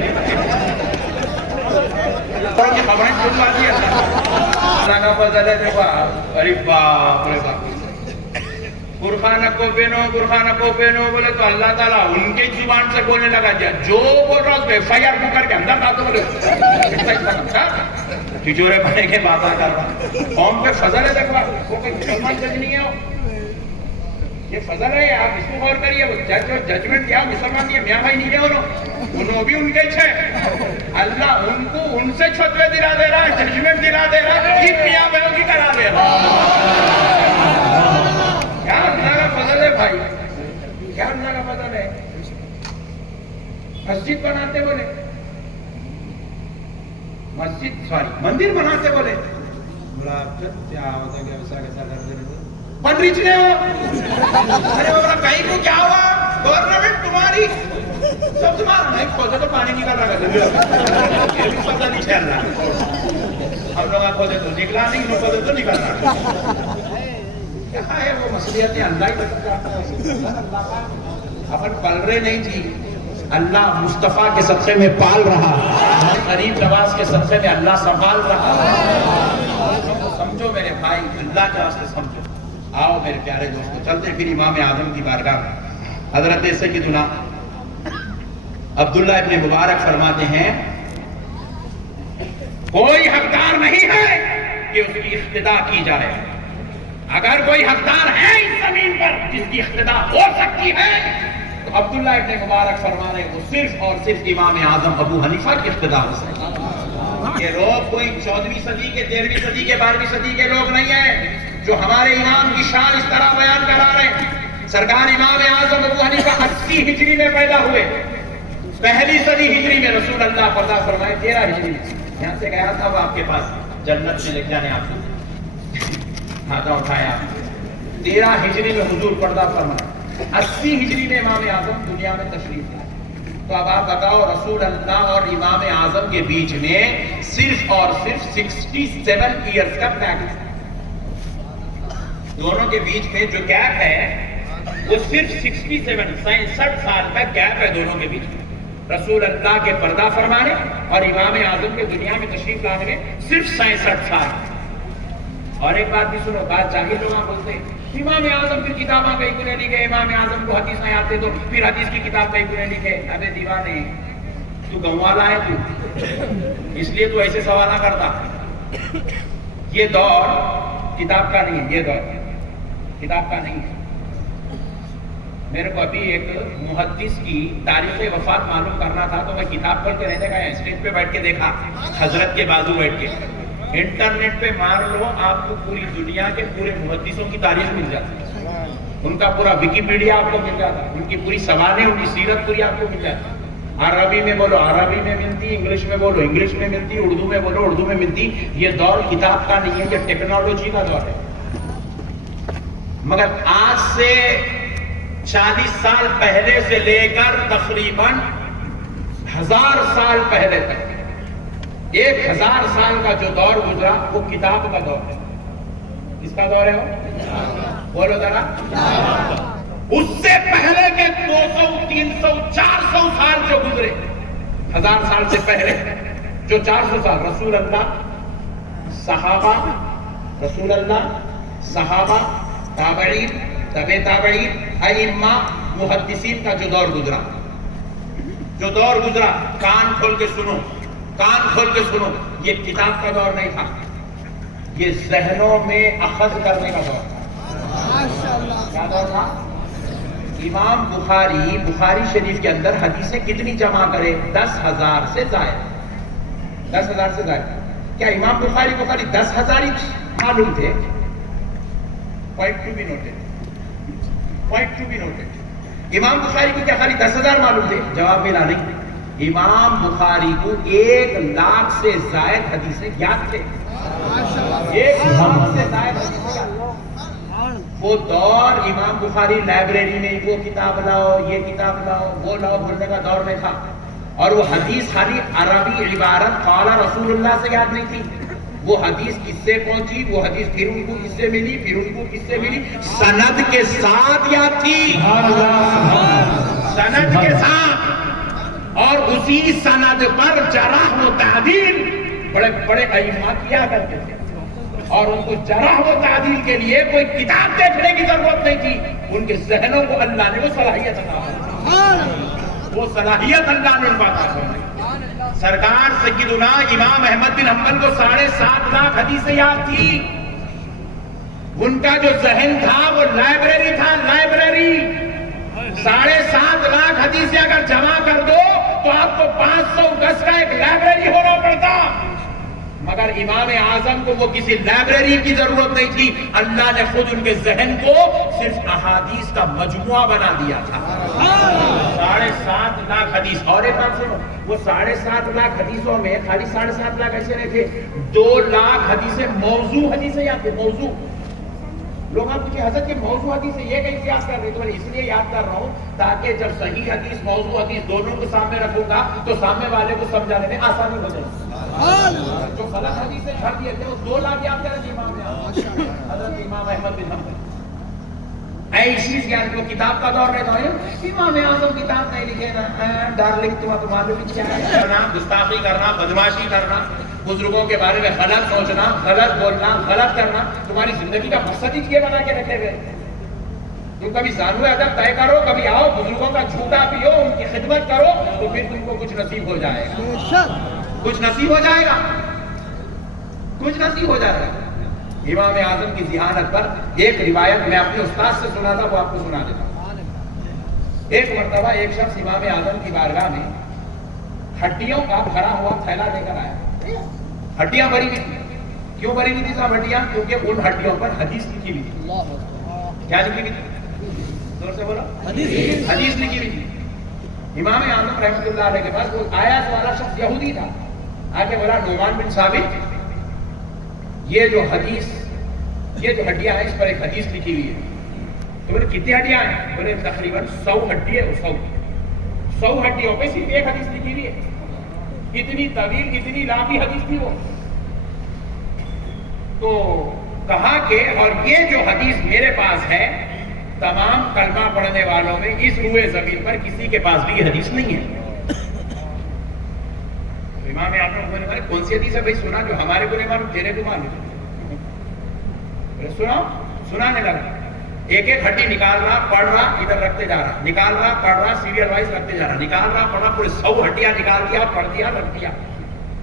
خبریں سنوا دی اللہ کا فضل ہے. دیکھو ارے باپ رے باپ, برخانہ کو پہنو بولے تو اللہ تعالیٰ ان کے زبان سے بولنے لگا دیا, جو بول رہا اس کو FIR کو کر کے اندر ڈالتے بولے چچورے بنے کے باتیں کر رہا. قوم پہ فضل ہے. دیکھو وہ کوئی مسلمان جج نہیں ہے, یہ فضل ہے. آپ اس کو غور کریے, وہ جج اور ججمنٹ کیا مسلمان نہیں ہے, میاں بھائی نہیں ہے, انہوں بھی ان کے چھے. اللہ ان کو ان سے چھتوے دلا دے رہا ہے, ججمنٹ دلا دے رہا ہے, یہ میاں بہنوں کی کرا دے رہا ہے. کیا اللہ کا فضل ہے بھائی, کیا اللہ کا فضل ہے. مسجد بناتے بولے, مندر بناتے بولے, بولا کیا ہوتا ہے, کیا کیسا کرتے رہتے بن ریچ نہیں ہو. ارے بابا کہیں کو کیا ہوا, گورنمنٹ تمہاری سب تمہارا نہیں, کھودے تو پانی نکل رہا ہے, یہ بھی پتہ نہیں چل رہا. ہم لوگ کھودے تو نکلا نہیں, کھودے تو نکل رہا. کہاں ہے وہ مسئلیت, اللہ ہی بتا. اپن پل رہے نہیں جی, اللہ مصطفیٰ کے صدقے میں پال رہا, غریب نواز کے صدقے میں اللہ سنبھال رہا. سمجھو میرے بھائی, اللہ کے واسطے سمجھو. آؤ میرے پیارے دوستو, چلتے ہیں پھر امام اعظم کی بارگاہ میں. حضرت سیدنا عبداللہ ابن مبارک فرماتے ہیں, کوئی حقدار نہیں ہے کہ اس کی اقتدا کی جائے. اگر کوئی حقدار ہے اس زمین پر جس کی اقتدا ہو سکتی ہے تو عبداللہ ابن مبارک فرما رہے وہ صرف اور صرف امام اعظم ابو حنیفہ کی اقتدا ہو سکتی ہے. یہ لوگ کوئی 14ویں صدی کے 13ویں صدی کے 12ویں صدی کے لوگ نہیں ہیں جو ہمارے امام کی شان اس طرح بیان کرا رہے ہیں۔ سرکار امام اعظم ابو حنیفہ 80 ہجری میں پیدا ہوئے، پہلی صدی ہجری میں رسول اللہ پردہ فرمائے 13 ہجری میں یہاں سے گیا تھا وہ آپ کے پاس جنت میں لے جانے، آپ کو ہاتھا اٹھایا 13 ہجری میں حضور پردہ فرمائے، 80 ہجری میں امام اعظم دنیا میں تشریف لائے۔ تو اب آپ بتاؤ رسول اللہ اور امام اعظم کے بیچ میں صرف اور صرف 67 ایئرز کا گیپ ہے۔ دونوں کے بیچ میں جو گیپ ہے وہ صرف 67 سال کا گیپ ہے دونوں کے بیچ میں۔ رسول اللہ کے پردہ فرمانے اور امام اعظم کے دنیا میں تشریف لانے میں صرف 67 سال۔ اور ایک بات بھی سنو، بات جاہل لوگ بولتے ہیں امام اعظم کی کتاباں کہیں کو نہیں لکھے، امام اعظم کو حدیث نہیں آتے تو پھر حدیث کی کتاب کہیں کو نہیں لکھے۔ ابے دیوانے، تو گاؤں والا ہے تو اس لیے تو ایسے سوال نہ کرتا۔ یہ دور کتاب کا نہیں ہے، یہ دور کتاب کا نہیں ہے۔ میرے کو ابھی ایک محدث کی تاریخ وفات معلوم کرنا تھا تو میں کتاب پڑھ کے رہنے گیا، اسٹیج پہ بیٹھ کے دیکھا حضرت کے بازو بیٹھ کے۔ انٹرنیٹ پہ مار لو آپ کو پوری دنیا کے پورے محدثوں کی تاریخ مل جاتی ہے، ان کا پورا ویکیپیڈیا آپ کو مل جاتا ہے، ان کی پوری سوانح، ان کی سیرت پوری آپ کو مل جاتی ہے۔ عربی میں بولو عربی میں ملتی، انگلش میں بولو انگلش میں ملتی، اردو میں بولو اردو میں ملتی۔ یہ دور کتاب کا نہیں ہے، یہ ٹیکنالوجی کا دور ہے۔ مگر آج سے 40 سال پہلے سے لے کر تقریباً 1000 سال پہلے تک 1000 سال کا جو دور گزرا وہ کتاب کا دور ہے۔ کس کا دور ہے وہ؟ بولو ذرا۔ اس سے پہلے کے 200 300 400 سال جو گزرے، 1000 سال سے پہلے جو 400 سال رسول اللہ صحابہ تابعین تبع تابعین ائمہ محدثین کا جو دور گزرا کان کھول کے سنو، یہ کتاب کا دور نہیں تھا، یہ ذہنوں میں اخذ کرنے کا دور تھا۔ کیا دور تھا؟ امام بخاری شریف کے اندر حدیثیں کتنی جمع کرے؟ 10,000 سے زائد 10,000 سے زائد۔ کیا امام بخاری 10,000 ہی معلوم تھے؟ Point to be noted. Imam Bukhari کو کیا خالی 10,000 معلوم تھے؟ جواب ملا نہیں۔ امام بخاری کو 1,00,000 سے زائد حدیثیں یاد تھے، 1,00,000 سے زائد حدیثیں۔ وہ دور امام بخاری لائبریری میں وہ کتاب لاؤ، یہ کتاب لاؤ، وہ لاؤ بولنے کا دور میں تھا، اور وہ حدیث خالی عربی عبارت قال رسول اللہ سے یاد نہیں تھی۔ وہ حدیث کس سے پہنچی، وہ حدیث پھر ان کو کس سے ملی، پھر ان کو کس سے ملی، سند کے ساتھ یاد تھی، سند کے ساتھ۔ اور اسی سند پر جرح و تعدیل بڑے بڑے ائمہ کیا کرتے تھے، اور ان کو جرح و تعدیل کے لیے کوئی کتاب دیکھنے کی ضرورت نہیں تھی، ان کے ذہنوں کو اللہ نے وہ صلاحیت عطا فرمائی، وہ صلاحیت اللہ نے ان کو عطا فرمائی۔ سرکار سیدنا امام احمد بن حنبل کو 7.5 لاکھ حدیثیں یاد تھی، ان کا جو ذہن تھا وہ لائبریری تھا، لائبریری۔ 7.5 لاکھ حدیثیں اگر جمع کر دو تو آپ کو 500 گز کا ایک لائبریری ہونا پڑتا، مگر امام اعظم کو وہ کسی لائبریری کی ضرورت نہیں تھی، اللہ نے خود ان کے ذہن کو صرف احادیث کا مجموعہ بنا دیا تھا۔ 7.5 لاکھ حدیث۔ اور ایک بات سنو، وہ 7.5 لاکھ حدیثوں میں خالی 7.5 لاکھ ایسے نہیں تھے، 2 لاکھ حدیثیں موضوع حدیثیں یاد تھے، موضوع۔ لوگ آپ پوچھے حضرت یہ موضوع حدیث ہے، یہ کیسے یاد کر رہے؟ تو میں اس لیے یاد کر رہا ہوں تاکہ جب صحیح حدیث موضوع حدیث دونوں کو سامنے رکھوں گا تو سامنے والے کو سمجھانے میں آسانی ہو جائے گی۔ جو غلط حدیثیں چھڑ دیے تھے وہ 2 لاکھ یاد کریں امام حضرت امام احمد بن حنبل۔ ایسی کو کتاب کا دور رہتا ہے، امام اعظم کتاب نہیں لکھے نا، ڈارلنگ تمہیں معلوم کیا ہے، گستاخی کرنا، بدماشی کرنا، بزرگوں کے بارے میں غلط سوچنا، غلط بولنا، غلط کرنا، تمہاری زندگی کا مقصد ہی یہ بنا کے رکھے ہوئے۔ تم کبھی زانو ادب طے کرو، کبھی آؤ بزرگوں کا جھوٹا پیو، ان کی خدمت کرو، تو پھر تم کو کچھ نصیب ہو جائے گا، کچھ نصیب ہو جائے گا، کچھ نصیب ہو جائے گا۔ امام اعظم کی ذہانت پر ایک روایت میں اپنے استاد سے سنا تھا، وہ آپ کو سنا دیتا ہوں۔ ایک مرتبہ ایک شخص امام اعظم کی بارگاہ میں ہڈیوں کا بھرا ہوا تھیلا لے کر آیا، ہڈیاں بھری ہوئی تھی. کیوں بھری ہوئی تھی صاحب ہڈیاں؟ کیونکہ ان ہڈیوں پر حدیث لکھی ہوئی تھی. کیا لکھی ہوئی تھی؟ زور سے بولا. حدیث لکھی ہوئی تھی. امام اعظم رحمۃ اللہ علیہ کے پاس وہ آیا والا شخص یہودی تھا. آ کے بولا نعمان بن ثابت یہ جو ہڈیاں ہیں اس پر ایک حدیث لکھی ہوئی ہے. تو بولے کتنی ہڈیاں ہیں؟ بولے تقریباً 100 ہڈی ہے. 100 ہڈیوں پہ صرف ایک حدیث لکھی ہوئی ہے. اتنی طویل اتنی لمبی حدیث تھی وہ. تو کہا کہ اور یہ جو حدیث میرے پاس ہے تمام کلمہ پڑھنے والوں میں اس روئے زمین پر کسی کے پاس بھی یہ حدیث نہیں ہے. امام اعظم نے کہا کون سی حدیث ہے بھائی؟ سنا جو ہمارے کو نہیں معلوم تیرے کو معلوم. سنانے لگا. ایک ایک ہڈی نکال رہا پڑھ رہا ادھر رکھتے جا رہا, نکال رہا پڑھ رہا سیریل وائز رکھتے جا رہا, نکال رہا پڑھ رہا پورے 100 ہڈیاں نکال دیا پڑھ دیا رکھ دیا.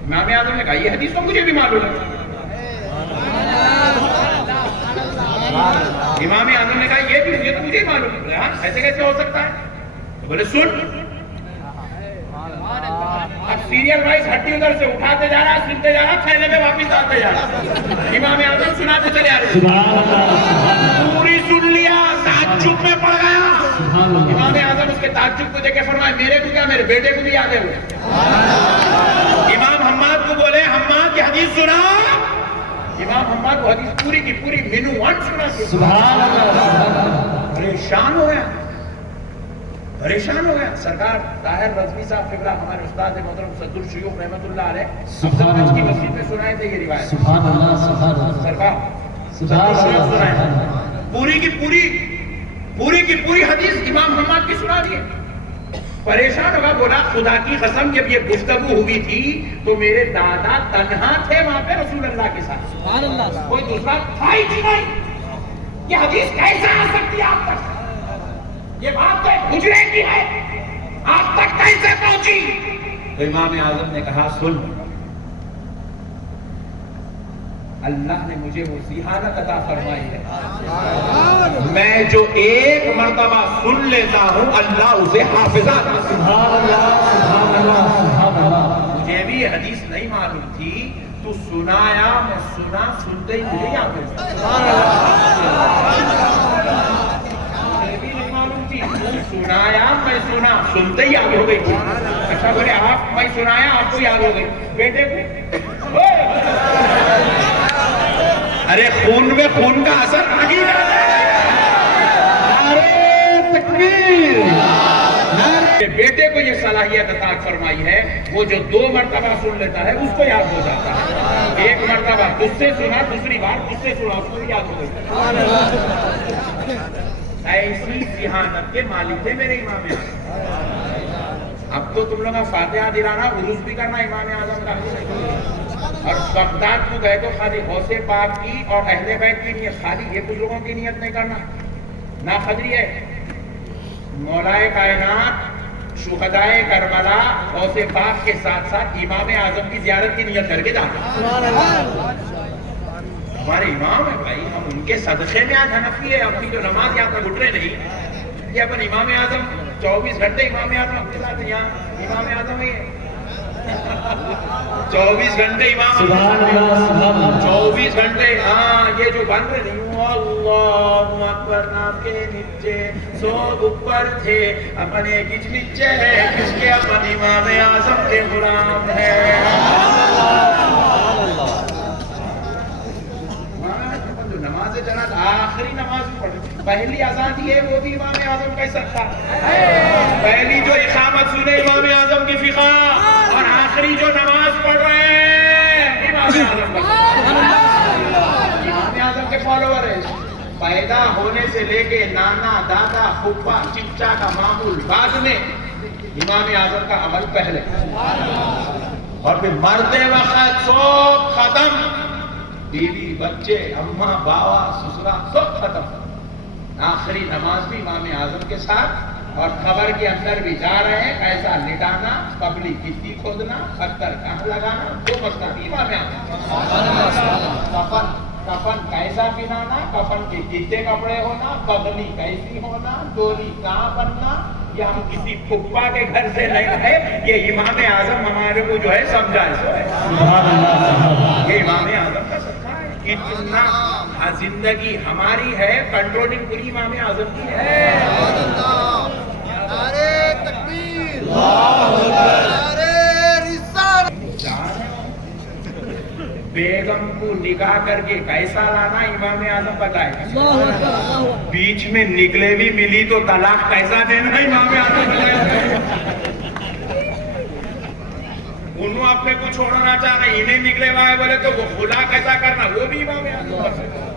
امام اعظم نے کہا یہ حدیث تو مجھے بھی معلوم ہے. امام اعظم نے کہا یہ بھی مجھے تو مجھے ہی معلوم ہے. ایسے کیسے ہو سکتا ہے؟ بولے سن اب سیریل وائز ہڈی ادھر سے اٹھاتے جا رہا سنتے جا رہا تھیلے میں واپس آتے جا رہا. امام اعظم سناتے چلے آ رہے پوری سن لیا تعجب میں پڑ گیا. امام اعظم اس کے تعجب کو دیکھ کے فرمائے میرے کو کیا میرے بیٹے کو بھی یاد ہے. امام حماد کو بولے حماد یہ حدیث سنا. امام حماد کو حدیث پوری کی پوری مینو ون سنا. پریشان ہو گیا پریشان ہو گیا. سرکار طاہر رضوی صاحب قبلہ ہمارے استاد محترم صدر الشیوخ رحمۃ اللہ علیہ افضل گنج کی مسجد میں سنائے تھے یہ روایت. سبحان اللہ سبحان اللہ سرکار صدر الشیوخ سنائے پوری کی پوری حدیث امام حماد کی سنا دی. پریشان ہوگا. بولا خدا کی قسم جب یہ گفتگو ہوئی تھی تو میرے دادا تنہا تھے وہاں پہ رسول اللہ کے ساتھ. سبحان اللہ. کوئی دوسرا تھا ہی نہیں. یہ حدیث کیسے آ سکتی ہے آپ تک؟ یہ بات تو گزرے کی ہے آپ تک کیسے پہنچی؟ تو امام اعظم نے کہا سن اللہ نے مجھے وہ ذہانت عطا فرمائی ہے. میں جو ایک مرتبہ سن لیتا ہوں اللہ اسے حافظہ. سبحان اللہ سبحان اللہ سبحان اللہ. مجھے بھی یہ حدیث نہیں معلوم تھی تو سنایا میں سنا سنتے ہی مجھے یاد ہو سنایا میں سنا سنتے ہی یاد ہو گئی تھی. اچھا بولے آپ میں سنایا آپ کو یاد ہو گئی بیٹے کو. ارے خون میں خون کا اثر نہیں ہے. بیٹے کو یہ صلاحیت عطا فرمائی ہے وہ جو 2 مرتبہ سن لیتا ہے اس کو یاد ہو جاتا ہے. ایک مرتبہ تجھ سے سنا دوسری بار تجھ سے سنا اس کو یاد ہو گئی. ایسی ذہانت کے مالک تھے میرے امام اعظم. اب تو تم لوگ فاتحہ دلانا عروج بھی کرنا امام اعظم کا. اور بغداد کو گئے تو خالی غوث پاک کی اور اہل بیت کی نیت خالی یہ کچھ لوگوں کی نیت نہیں کرنا. نا قدری ہے مولائے کائنات شہدائے کربلا غوث پاک کے ساتھ ساتھ امام اعظم کی زیارت کی نیت کر کے جانا. ہمارے امام ہے بھائی ہم ان کے صدقے میں آج حنفی ہے. اپنی جو نماز یہاں تک اٹھ رہے نہیں یہ اپن امام اعظم 24 گھنٹے امام اعظم اپنے ساتھ یہاں امام اعظم ہی ہے. 24 گھنٹے امام 24 گھنٹے. ہاں یہ جو بن رہے نہیں اللہ اکبر نام کے نیچے سو اوپر تھے اپنے کچھ نیچے ہے کس کے اپن امام اعظم کے غلام ہے. نماز جنازہ آخری نماز پڑھ پہلی اذان دی ہے وہ بھی امام اعظم کہہ سکتا. پہلی جو اقامت سنے امام اعظم کی فقہ اور آخری جو نماز پڑھ رہے ہیں امام اعظم امام اعظم کے فالوور ہیں. پیدا ہونے سے لے کے نانا دادا پھپھا چچا کا معمول بعد میں امام اعظم کا عمل پہلے اور پھر مرتے وقت سب ختم. بیوی بچے اماں باوا سسرا سب ختم. آخری نماز بھی امام اعظم کے ساتھ اور قبر کے اندر بھی جا رہے ہیں کیسا لٹانا قبلی کتنی کھودنا ستر کہاں لگانا دو مسئلہ امام اعظم. کفن کیسا پہنانا کفن کے کتنے کپڑے ہونا پگڑی کیسی ہونا ڈولی کہاں بننا یہ ہم کسی پھپھا کے گھر سے نہیں ہے، یہ امام اعظم ہمارے کو جو ہے سمجھا ہے، یہ امام اعظم کا صدقہ ہے۔ اتنا زندگی ہماری ہے، کنٹرولنگ پوری امام اعظم کی ہے۔ نعرے تکبیر، نعرے رسالت۔ بیگم کو نکاح کر کے کیسا لانا امام اعظم بتائے، بیچ میں نکلے بھی ملی تو طلاق کیسا دینا امام اعظم بتائے۔ انہوں اپنے کو چھوڑنا چاہ رہے، انہیں نکلے ہوئے بولے تو وہ خلا کیسا کرنا، وہ بھی امام اعظم بتائے۔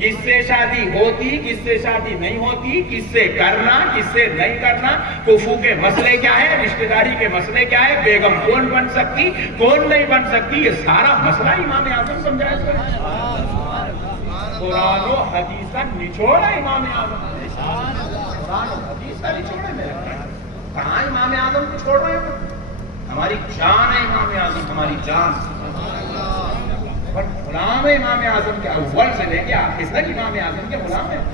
کس سے شادی ہوتی، کس سے شادی نہیں ہوتی، کس سے کرنا، کس سے نہیں کرنا، کفو کے مسئلے کیا ہے، رشتہ داری کے مسئلے کیا ہے، بیگم کون بن سکتی، کون نہیں بن سکتی، یہ سارا مسئلہ امام اعظم سمجھایا ہے۔ قرآن و حدیث کا نچوڑ ہے امام اعظم، قرآن و حدیث کا نچوڑ ہے میرے بھائی۔ کہاں امام اعظم کو چھوڑ رہے ہیں؟ ہماری جان ہے امام اعظم، ہماری جان۔ پر غلام امام اعظم کے اول سے لے کے آخر تک امام اعظم کے غلام ہیں۔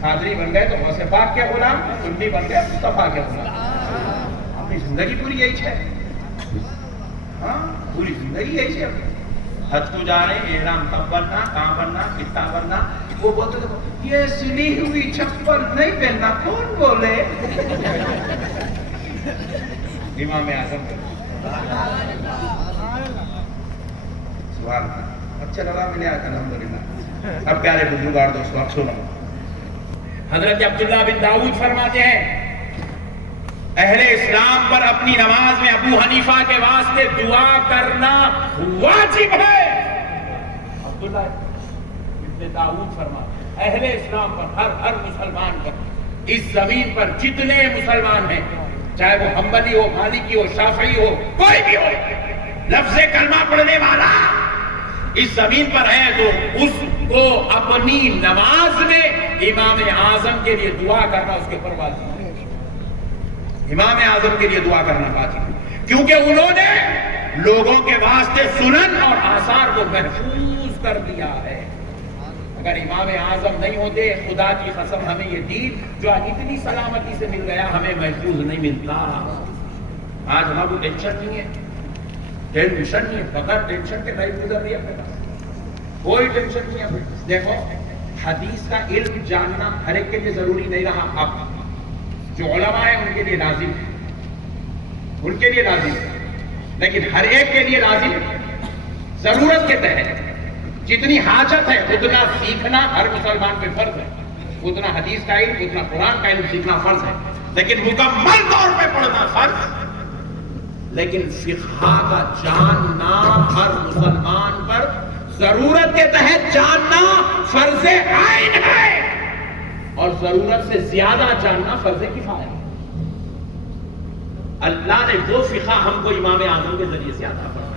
قادری بن گئے تو غوث پاک کے غلام، سنی بن گئے مصطفیٰ کے غلام۔ اپنی زندگی پوری یہی ہے، ہاں پوری زندگی یہی ہے۔ حج کو جا رہے ہیں، احرام کب بننا، کہاں بننا، کتنا بننا، وہ بولتے تھے یہ سلی ہوئی چپل نہیں پہننا، کون بولے؟ امام اعظم کے اچھا لگا ملے آتا الحمدللہ۔ اب پیارے بزرگار دوستو اب سنو، حضرت عبداللہ بن داؤد فرماتے ہیں اہل اسلام پر اپنی نماز میں ابو حنیفہ کے واسطے دعا کرنا واجب ہے۔ عبداللہ بن داؤد فرماتے ہیں اہل اسلام پر، ہر مسلمان پر، اس زمین پر جتنے مسلمان ہیں، چاہے وہ حنبلی ہو، مالکی ہو، شافعی ہو، کوئی بھی ہو، لفظ کلمہ پڑھنے والا اس زمین پر ہے تو اس کو اپنی نماز میں امام اعظم کے لیے دعا کرنا اس کے اوپر واجب ہے۔ امام اعظم کے لیے دعا کرنا واجب ہے، کیونکہ انہوں نے لوگوں کے واسطے سنن اور آثار کو محفوظ کر دیا ہے۔ اگر امام اعظم نہیں ہوتے، خدا کی قسم ہمیں یہ دین جو اتنی سلامتی سے مل گیا ہمیں محفوظ نہیں ملتا۔ آج ہمارا کوئی ٹینشن نہیں ہے، ٹینشن نہیں ہے، بغیر ٹینشن کے لائف گزر رہی ہے اپنے پاس، کوئی ٹینشن نہیں ہے۔ دیکھو حدیث کا علم جاننا ہر ایک کے لیے ضروری نہیں رہا، اب جو علماء ہیں ان کے لیے لازم ہے، ان کے لیے لازم ہے، لیکن ہر ایک کے لیے لازم ہے، ضرورت کے تحت جتنی حاجت ہے اتنا سیکھنا ہر مسلمان پہ فرض ہے، اتنا حدیث کا علم، اتنا قرآن کا علم سیکھنا فرض ہے، لیکن مکمل طور پہ پڑھنا فرض، لیکن فقہ کا جاننا ہر مسلمان پر ضرورت کے تحت جاننا فرض عین ہے، اور ضرورت سے زیادہ جاننا فرض کفایہ ہے۔ اللہ نے وہ فقہ ہم کو امام اعظم کے ذریعے سے عطا فرمایا۔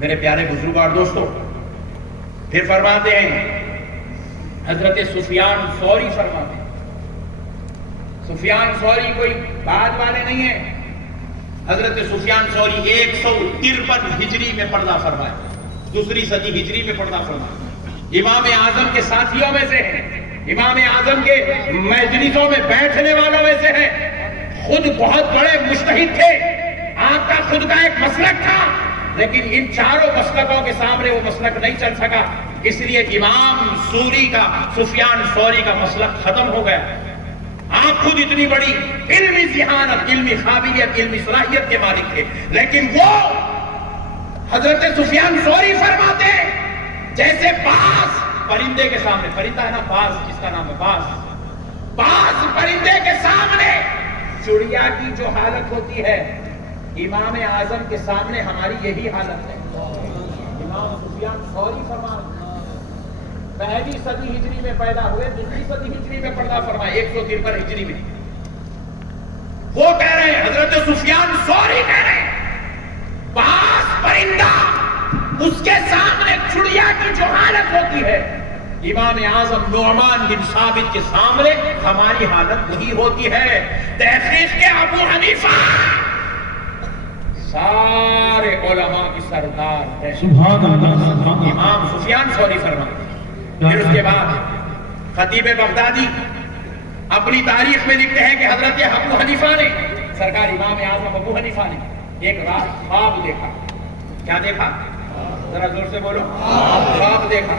میرے پیارے بزرگ اور دوستو، پھر فرماتے ہیں حضرت سفیان ثوری فرماتے ہیں، سفیان ثوری کوئی بعد والے نہیں ہیں، حضرت سفیان ثوری 153 ہجری میں پردہ فرمائے، دوسری صدی ہجری میں پردہ فرمائے، امام اعظم کے ساتھیوں میں سے ہیں، امام اعظم کے مجلسوں میں بیٹھنے والوں میں سے ہیں، خود بہت بڑے مجتہد تھے، آپ کا خود کا ایک مسلک تھا، لیکن ان چاروں مسلکوں کے سامنے وہ مسلک نہیں چل سکا، اس لیے امام سوری کا، سفیان ثوری کا مسلک ختم ہو گیا۔ آپ خود اتنی بڑی علمی ذہانت، علمی قابلیت، علمی صلاحیت کے مالک تھے، لیکن وہ حضرت سفیان ثوری فرماتے جیسے باز پرندے کے سامنے، پرندہ ہے نا باز، جس کا نام ہے باز پرندے کے سامنے چڑیا کی جو حالت ہوتی ہے، امام اعظم کے سامنے ہماری یہی حالت ہے۔ امام سفیان ثوری فرماتے پہلی صدی ہجری میں پیدا ہوئے، دوسری صدی ہجری میں پردہ فرمائے، 153 ہجری میں۔ وہ کہہ رہے ہیں، حضرت سفیان ثوری کہہ رہے ہیں باز پرندہ اس کے سامنے چڑیا کی جو حالت ہوتی ہے، امام اعظم نعمان بن ثابت کے سامنے ہماری حالت وہی ہوتی ہے۔ تحقیق کے ابو حنیفہ سارے علماء کی سردار ہے، سبحان اللہ، امام سفیان ثوری فرماتے ہیں۔ پھر اس کے بعد خطیب بغدادی اپنی تاریخ میں لکھتے ہیں کہ حضرت ابو حنیفہ نے، سرکار امام اعظم ابو حنیفہ نے ایک رات خواب دیکھا. کیا دیکھا؟ ذرا زور سے بولو. خواب دیکھا.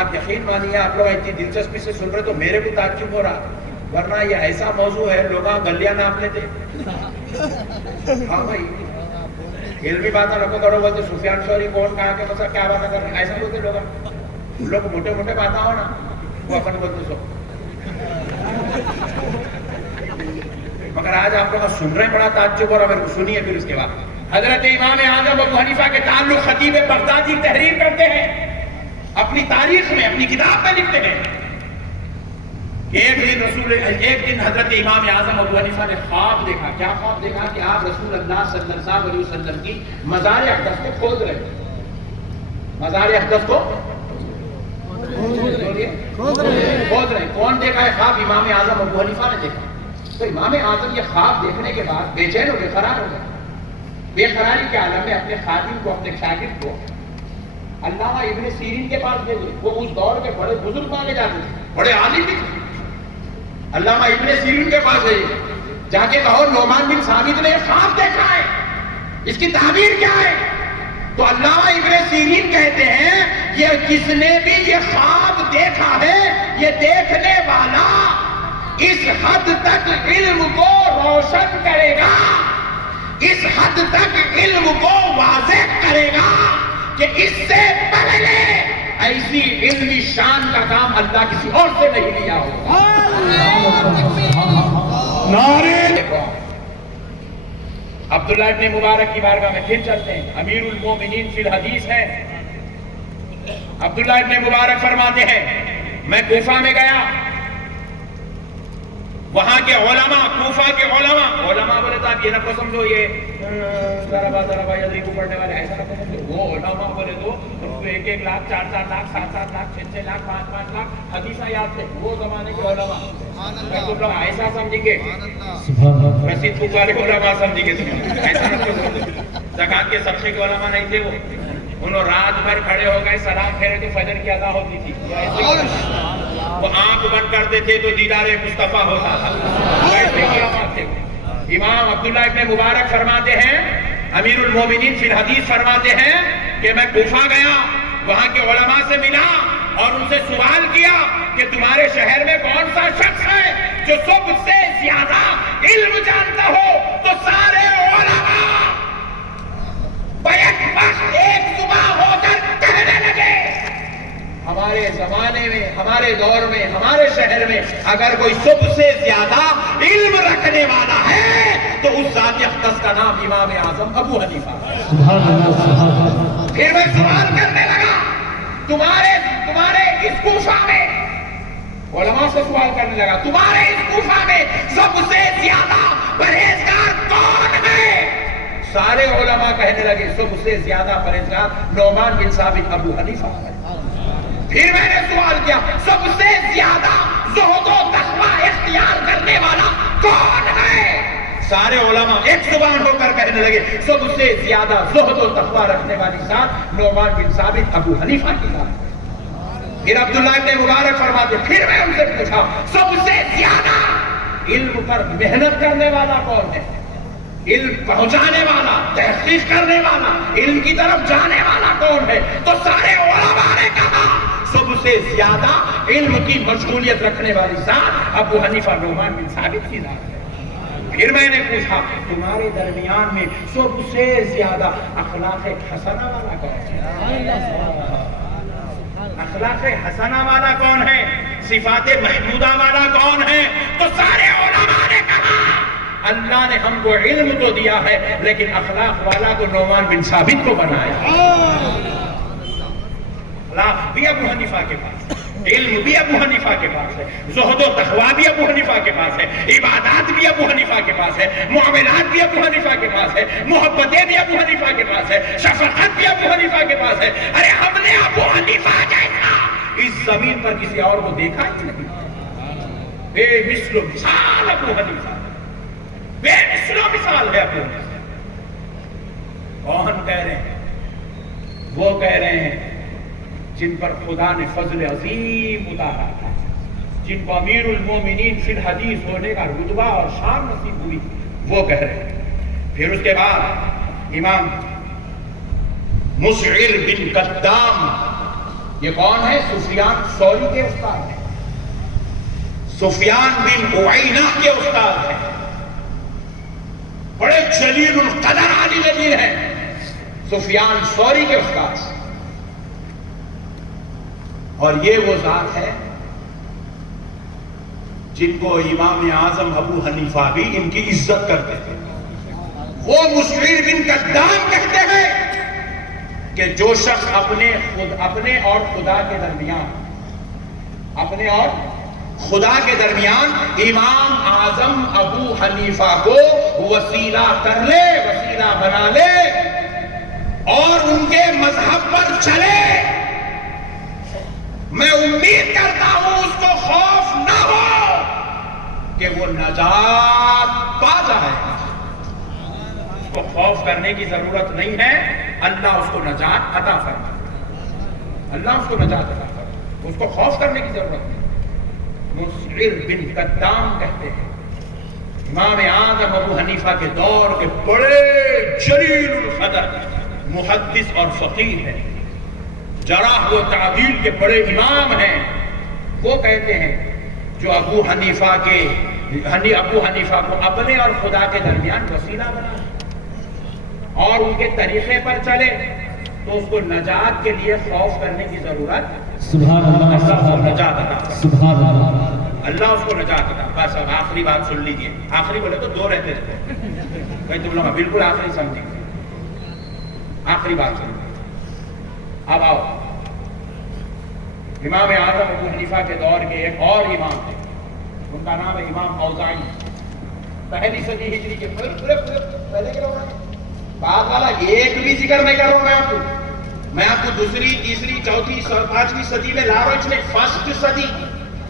آپ یقین مانیے، آپ لوگ اتنی دلچسپی سے سن رہے تو میرے بھی تعجب ہو رہا، ورنہ یہ ایسا موضوع ہے لوگ گلیاں ناپ لیتے. ہاں بھائی، علمی باتیں رکھو کرو بولتے سفیان ثوری کون کہا کہ مطلب کیا باتیں کر رہے ہیں، ایسا بولتے لوگ موٹے موٹے باتیں ہو نا وہ اپن بولتے سو. مگر آج آپ لوگ سن رہے ہیں بڑا تعجب ہو رہا، میرے کو سنیے پھر اس کے بعد. حضرت امام اعظم ابو حنیفہ کے تعلق خطیب بغدادی تحریر کرتے ہیں، اپنی تاریخ میں اپنی کتاب میں لکھتے ہیں کہ ایک دن حضرت امام اعظم ابو حنیفہ نے خواب دیکھا. کیا خواب دیکھا؟ کہ آپ رسول اللہ صلی اللہ علیہ وسلم کی مزار اقدس کو کھود رہے. مزار اقدس کو کھود رہے. کون دیکھا ہے خواب؟ امام اعظم ابو حنیفہ نے دیکھا. تو امام اعظم یہ خواب دیکھنے کے بعد بے چین ہو گئے، قرار ہو گئے. بے قراری کے عالم میں اپنے خادم کو، اپنے شاگرد کو علامہ ابن سیرین کے پاس بھیجے. وہ اس دور کے بڑے بزرگ مانے جاتے تھے، بڑے عالم بھی تھے. علامہ ابن سیرین کے پاس بھیجے، جا کے کہو نعمان بن ثابت نے خواب دیکھا ہے، اس کی تعبیر کیا ہے؟ تو علامہ ابن سیرین کہتے ہیں یہ جس نے بھی یہ خواب دیکھا ہے، یہ دیکھنے والا اس حد تک علم کو روشن کرے گا، اس حد تک علم کو واضح کرے گا کہ اس سے پہلے ایسی علمی شان کا کام اللہ کسی اور سے نہیں لیا ہوگا. عبداللہ ابن مبارک کی بارگاہ میں پھر چلتے ہیں. امیر المومنین فی الحدیث ہے. عبداللہ ابن مبارک فرماتے ہیں میں کوفہ میں گیا، وہاں کے علماء، کوفہ کے علماء بولے تو آپ یہ نہ کو سمجھو یہ ذرا یدری کو پڑھنے والے، ایسا نہ کو سمجھو. وہ علماء بولے تو ان کو 1 لاکھ 4 لاکھ 7 لاکھ 6 لاکھ 5 لاکھ حدیثہ یاد تھے. وہ زمانے کے علماء. میں تم لوگ ایسا سمجھیں گے، رسید والے علماء سمجھیں گے، ایسا نہ کو سمجھو. زکات کے صدقے کے علماء نہیں تھے وہ. انہوں رات بھر کھڑے ہو گئے، سلام پھیرے تو فجر کی ادا ہوتی تھی. وہ آنکھ بند کرتے تھے تو دیدار مصطفیٰ ہوتا تھا. ایسے علماء تھے. امام عبداللہ ابن مبارک فرماتے ہیں، امیر المومنین فی الحدیث فرماتے ہیں کہ میں کوفہ گیا، وہاں کے علماء سے ملا اور ان سے سوال کیا کہ تمہارے شہر میں کون سا شخص ہے جو سب سے زیادہ علم جانتا ہو؟ تو سارے علماء بیک وقت ایک صبح ہو کر کہنے لگے ہمارے زمانے میں، ہمارے دور میں، ہمارے شہر میں اگر کوئی سب سے زیادہ علم رکھنے والا ہے تو اس ذات اقدس کا نام امام اعظم ابو حنیفہ. پھر میں سوال کرنے لگا تمہارے اس کوفہ میں، علماء سے سوال کرنے لگا تمہارے اس کوفہ میں سب سے زیادہ پرہیزگار کون ہے؟ سارے علماء کہنے لگے سب سے زیادہ پرہیزگار نعمان بن ثابت ابو حنیفہ ہے. پھر میں نے سوال کیا سب سے زیادہ زہد و تقوی اختیار کرنے والا کون ہے؟ سارے علماء ایک زبان ہو کر کہنے لگے سب سے زیادہ زہد و تقوی رکھنے والی ذات نعمان بن ثابت ابو حنیفہ کی ذات. پھر عبداللہ ابن مبارک فرماتے پھر میں ان سے پوچھا سب سے زیادہ علم پر محنت کرنے والا کون ہے؟ علم پہنچانے والا، تحقیق کرنے والا، علم کی طرف جانے والا کون ہے؟ تو سارے علماء نے کہا سب سے زیادہ علم کی مشغولیت رکھنے والی ذات ابو حنیفہ نعمان بن ثابت کی ذات ہے. پھر میں نے پوچھا تمہارے درمیان میں سب سے زیادہ اخلاق حسنہ والا کون ہے؟ اخلاق حسنہ والا کون ہے؟ صفات محمودہ والا کون ہے؟ تو سارے علماء نے کہا اللہ نے ہم کو علم تو دیا ہے لیکن اخلاق والا تو نعمان بن ثابت کو بنایا. اخلاق بھی ابو حنیفہ کے پاس، علم بھی ابو حنیفہ کے پاس ہے، زہد و تقوی بھی ابو حنیفہ کے پاس ہے، عبادات بھی ابو حنیفہ کے پاس ہے، معاملات بھی ابو حنیفہ کے پاس ہے، محبتیں بھی ابو حنیفہ کے پاس ہے، شفقت بھی ابو حنیفہ کے پاس ہے. ارے ہم نے ابو حنیفہ جیسا اس زمین پر کسی اور کو دیکھا ہی نہیں. بے مثل و مثال ابو حنیفہ، بے مثل و مثال ہے ابو حنیفہ. کون کہہ رہے ہیں؟ وہ کہہ رہے ہیں جن پر خدا نے فضل عظیم اتارا تھا. جن کو امیر المومنین فی الحدیث ہونے کا رتبہ اور شان نصیب ہوئی، وہ کہہ رہے ہیں۔ پھر اس کے بعد امام مسعر بن قدام، یہ کون ہے؟ سفیان ثوری کے استاد ہیں، سفیان بن عیینہ کے استاد ہیں، بڑے جلیل القدر عالی نبیر ہیں سفیان ثوری کے استاد، اور یہ وہ ذات ہے جن کو امام اعظم ابو حنیفہ بھی ان کی عزت کرتے تھے۔ وہ مسعر بن قدام کہتے ہیں کہ جو شخص اپنے اور خدا کے درمیان امام اعظم ابو حنیفہ کو وسیلہ کر لے، وسیلہ بنا لے اور ان کے مذہب پر چلے، میں امید کرتا ہوں اس کو خوف نہ ہو کہ وہ نجات پا جائے گا۔ اس کو خوف کرنے کی ضرورت نہیں ہے، اللہ اس کو نجات عطا فرمائے، اللہ اس کو نجات عطا فرمائے، اس کو خوف کرنے کی ضرورت نہیں۔ مسعر بن قدام کہتے ہیں امام اعظم ابو حنیفہ کے دور کے بڑے جلیل القدر محدث اور فقیہ ہیں، جرح و تعدیل کے بڑے امام ہیں۔ وہ کہتے ہیں جو ابو حنیفہ کو اپنے اور خدا کے درمیان وسیلہ بنا اور ان کے طریقے پر چلے تو اس کو نجات کے لیے خوف کرنے کی ضرورت، سبحان اللہ، اللہ اس کو نجات عطا، سبحان اللہ، اللہ اس کو نجات عطا۔ بس اب آخری بات سن لیجیے، آخری بولے تو دو رہتے تھے بھائی، تم لوگ بالکل آخری سمجھیں گے، آخری بات سن لیجیے۔ اب آؤ، امام اعظم ابو حنیفہ کے دور کے ایک اور امام تھے، ان کا نام ہے امام اوزاعی، پہلی صدی ہجری کے پہلے کے لوگ ہیں۔ بات والا ایک بھی ذکر نہیں کر رہا ہوں میں آپ کو دوسری، تیسری، چوتھی، پانچویں صدی میں لا رہا ہوں، اس میں فرسٹ صدی،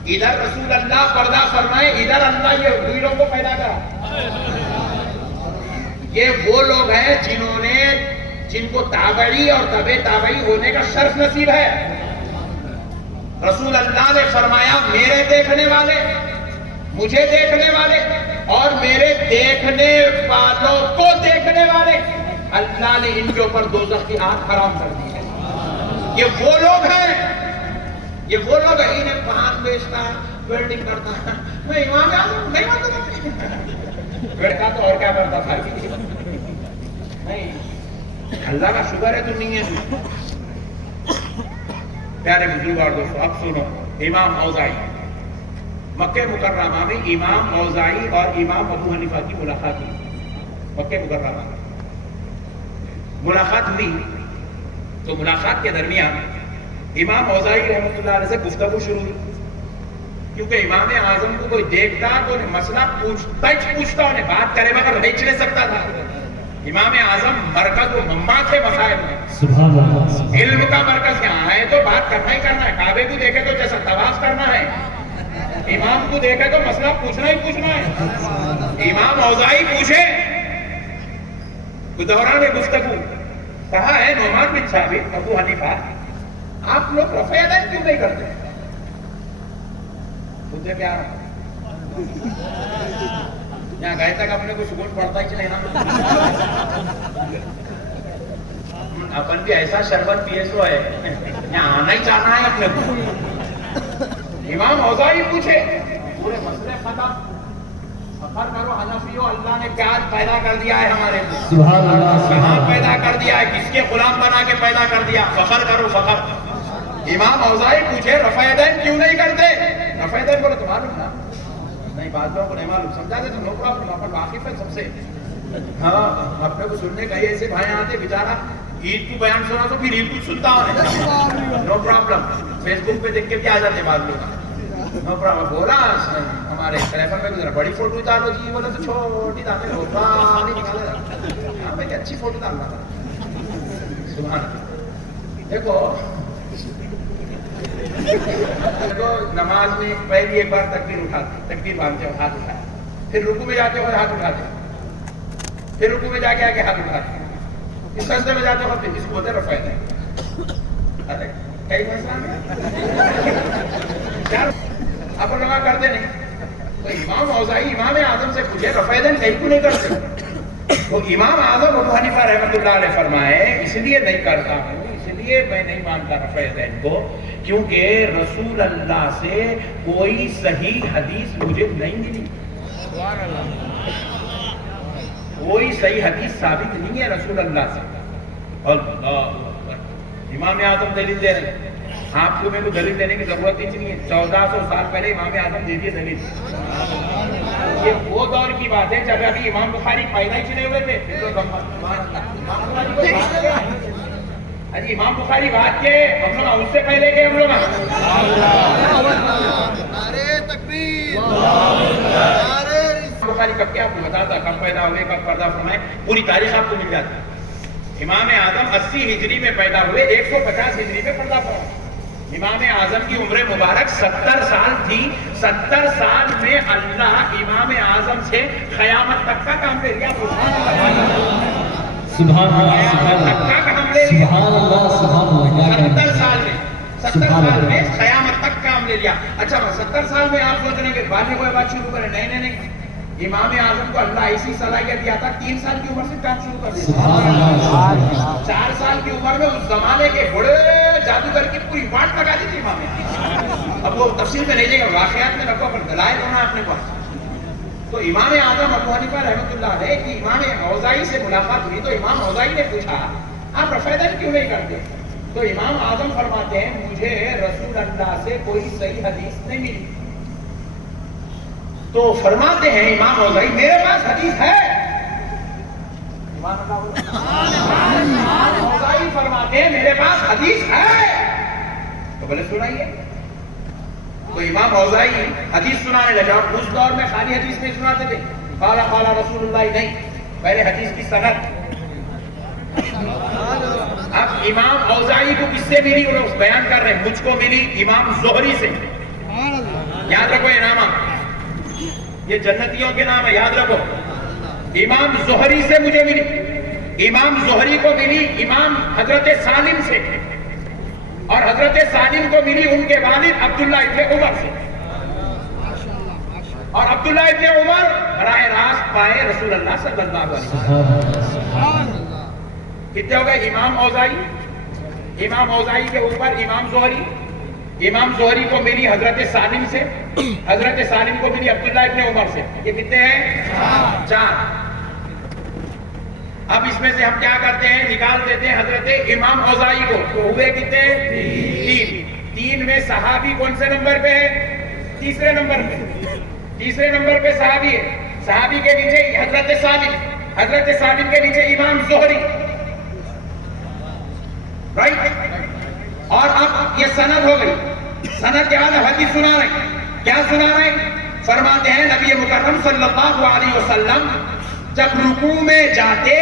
ادھر رسول اللہ پردہ فرمائے، ادھر اللہ یہ دوئی لوگوں کو پیدا کرا۔ یہ وہ لوگ ہیں جن کو تابعی اور تبع تابعی ہونے کا شرف نصیب ہے۔ رسول اللہ نے فرمایا میرے دیکھنے والے، مجھے دیکھنے والے اور میرے دیکھنے والوں کو دیکھنے والے، اللہ نے ان کے اوپر دوزخ کی آگ حرام کر دی ہے۔ یہ وہ لوگ ہیں، یہ وہ لوگ ہیں، انہیں پان بیچتا ہے، ویلڈنگ کرتا ہے، میں امام اعظم نہیں مانتا تھا، بیٹھا تو اور کیا کرتا تھا، نہیں، اللہ کا شکر ہے تو نہیں ہے۔ پیارے بزرگ اور دوستو، اب سنو، امام اوزاعی، مکہ مکرمہ میں امام اوزاعی اور امام ابو حنیفہ کی ملاقات ہوئی، مکہ مکرمہ میں ملاقات ہوئی تو ملاقات کے درمیان امام اوزاعی رحمۃ اللہ علیہ سے گفتگو شروع ہوئی، کیونکہ امام اعظم کو کوئی دیکھتا تو انہیں مسئلہ پوچھتا، انہیں بات کرے مگر نہیں چلے سکتا تھا۔ امام اعظم مرکز و منبع تھے مسائل میں، سبحان اللہ، علم کا مرکز یہاں ہے تو بات کرنا ہی کرنا ہے، کعبے کو دیکھے تو جیسا طواف کرنا ہے، امام کو دیکھے تو مسئلہ پوچھنا ہی پوچھنا ہے۔ امام اوزاعی پوچھے، دوران گفتگو کہا ہے نعمان بن ثابت، ابو حنیفہ، آپ لوگ رفع یدین کیوں نہیں کرتے؟ مجھے کیا یہاں گئے تک اپنے کو سکون پڑتا ہی چلے نا، اپن بھی ایسا شربت پیے سو ہے، یہاں آنا ہی چاہنا ہے اپنے کو۔ امام اوزاعی پوچھے، پورے مسئلے ختم، فخر کرو حنفیو، اللہ نے کیا پیدا کر دیا ہے ہمارے کو، سبحان اللہ، کہاں پیدا کر دیا ہے، کس کے غلام بنا کے پیدا کر دیا، فخر کرو فخر۔ امام اوزاعی پوچھے رفع یدین کیوں نہیں کرتے؟ رفع یدین بولے تو معلوم نا، نہیں بعض لوگوں کو نہیں معلوم، سمجھا دے تو نو پرابلم، اپن واقف ہے سب سے۔ ہاں اپنے کو سننے کئی ایسے بھائی آتے بیچارہ عید کو بیان سنا تو پھر عید کو سنتا ہونے، نو پرابلم، فیس بک پہ دیکھ کے بھی آ جاتے بعض لوگ، نو پرابلم۔ بولا ہمارے ٹیلیفون میں ذرا بڑی فوٹو ڈالو جی، بولے تو چھوٹی ڈالے، ہاں بھائی اچھی فوٹو ڈالنا تھا۔ سبحان، دیکھو نماز میں پہلی ایک بار تکبیر اٹھاتے، تکبیر باندھتے ہو ہاتھ اٹھاتے، پھر رکوع میں جاتے ہو ہاتھ اٹھاتے، پھر رکوع میں جا کے آگے ہاتھ اٹھاتے، اس سجدے میں جاتے ہو پھر اس کو ہوتے رفع یدین۔ ارے کئی مسئلہ آپ علماء کرتے نہیں. تو امام اوزاعی امام اعظم سے پوچھے رفع یدین کیوں نہیں کرتے؟ تو امام اعظم ابو حنیفہ رحمۃ اللہ علیہ فرمائے اس لیے نہیں کرتا ہوں، اس لیے میں نہیں مانتا رفع یدین کو، کیونکہ رسول اللہ سے کوئی صحیح حدیث مجھے نہیں ملی. کوئی صحیح حدیث ثابت نہیں ہے رسول اللہ سے. امام اعظم دلیل دے رہے ہیں، آپ کو میں کو دلیل دینے کی ضرورت ہی نہیں ہے. 1400 سال پہلے امام اعظم دے دیے دلیل. یہ وہ دور کی بات ہے جب ابھی امام بخاری پیدا ہی نہیں ہوئے تھے. اجی امام بخاری بات کے ہم لوگ اس سے پہلے کے ہم لوگ نعرے تکبیر، نعرے بخاری کب کیا آپ کو بتاتا، کب پیدا ہوئے، کب پردہ فرمائے، پوری تاریخ آپ کو مل جاتی. امام اعظم 80 ہجری میں پیدا ہوئے، 150 ہجری میں پردہ فرمائے. امام اعظم کی عمر مبارک 70 سال تھی. 70 سال میں اللہ امام اعظم سے قیامت تک کا کام لے لیا. سبحان اللہ، سبحان تک کا کام لے اللہ، لیا. سبحان اللہ، سبحان اللہ. 70 سال میں 70 سال میں قیامت تک کام لے لیا. اچھا 70 سال میں آپ سوچ رہے ہیں کہ بعد میں کوئی بات شروع کریں؟ نہیں نہیں نہیں. امام اعظم کو اللہ ایسی صلاحیت دیا تھا 3 سال کی عمر سے کام شروع کر دیا. 4 سال کی عمر میں اس زمانے کے بڑے جادوگر کی پوری واٹ لگا دی تھی امام اعظم. اب وہ تفصیل میں نہیں جائے گا، واقعات میں رکھو پر دلائل ہونا اپنے پاس. تو امام اعظم ابو حنیفہ رحمۃ اللہ علیہ کی امام اوزاعی سے ملاقات ہوئی تو امام اوزاعی نے پوچھا آپ رفع یدین کیوں نہیں کرتے؟ تو امام اعظم فرماتے ہیں مجھے رسول اللہ سے کوئی صحیح حدیث نہیں ملی. تو فرماتے ہیں امام اوزاعی میرے پاس حدیث ہے. امام اوزاعی فرماتے ہیں میرے پاس حدیث ہے. تو بولے سنائیے. تو امام اوزاعی حدیث سنانے لگا. اس دور میں خالی حدیث نہیں سناتے تھے، قال قال رسول اللہ نہیں، پہلے حدیث کی سند. اب امام اوزاعی کو کس سے ملی؟ وہ لوگ بیان کر رہے ہیں مجھ کو ملی امام زہری سے. یاد رکھو یہ نام، یہ جنتیوں کے نام ہے، یاد رکھو. امام زہری سے مجھے ملی. امام زہری کو ملی امام حضرت سالم سے، اور حضرت سالم کو ملی ان کے والد عبداللہ ابن عمر سے. اور عبداللہ ابن عمر براہ راست پائے رسول اللہ صلی اللہ علیہ وسلم. کتنے ہو گئے؟ امام اوزاعی، امام اوزاعی کے اوپر امام زہری. امام زہری کو ملی حضرت سالم سے، حضرت سالم کو ملی عبداللہ ابن عمر سے. یہ کتنے ہیں؟ 4. اب اس میں سے ہم کیا کرتے ہیں؟ نکال دیتے ہیں حضرت امام اوزاعی کو. تو ہوئے کتنے؟ 3. 3 میں صحابی کون سے نمبر پہ ہے؟ تیسرے نمبر پہ. تیسرے نمبر پہ صحابی ہے. صحابی کے نیچے حضرت سالم، حضرت سالم کے نیچے امام زہری. رائٹ. اور اب یہ سند ہو گئی. سند کے بعد حدیث سنا رہے ہیں. کیا سنا رہے ہیں؟ فرماتے ہیں نبی مکرم صلی اللہ علیہ وسلم جب رکوع میں جاتے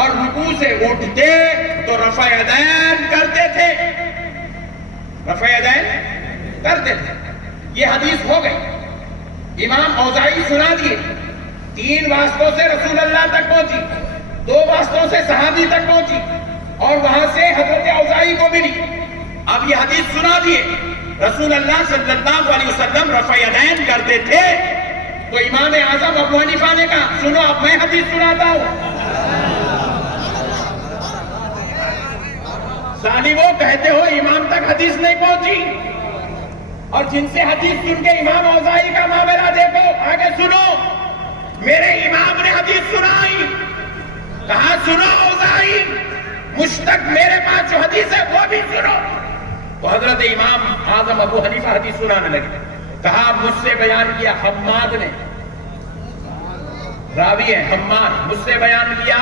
اور رکوع سے اٹھتے تو رفع یدین کرتے تھے. رفع یدین کرتے تھے. یہ حدیث ہو گئی. امام اوزاعی سنا دیے. 3 واسطوں سے رسول اللہ تک پہنچی، 2 واسطوں سے صحابی تک پہنچی، اور وہاں سے حضرت اوزاعی کو ملی. اب یہ حدیث سنا دیے رسول اللہ صلی اللہ علیہ وسلم رفع یدین کرتے تھے. تو امام اعظم ابو حنیفہ نے کہا سنو اب میں حدیث سناتا ہوں. ظالمو کہتے ہو امام تک حدیث نہیں پہنچی، اور جن سے حدیث سن کے امام اوزاعی کا معاملہ دیکھو. آگے سنو، میرے امام نے حدیث سنائی. کہا سنو اوزاعی، مشتق میرے پاس جو حدیث ہے وہ بھی سنو. تو حضرت امام اعظم ابو حنیفہ حدیث سنانے لگے. کہا مجھ سے بیان کیا حماد نے، راوی ہے حماد، مجھ سے بیان کیا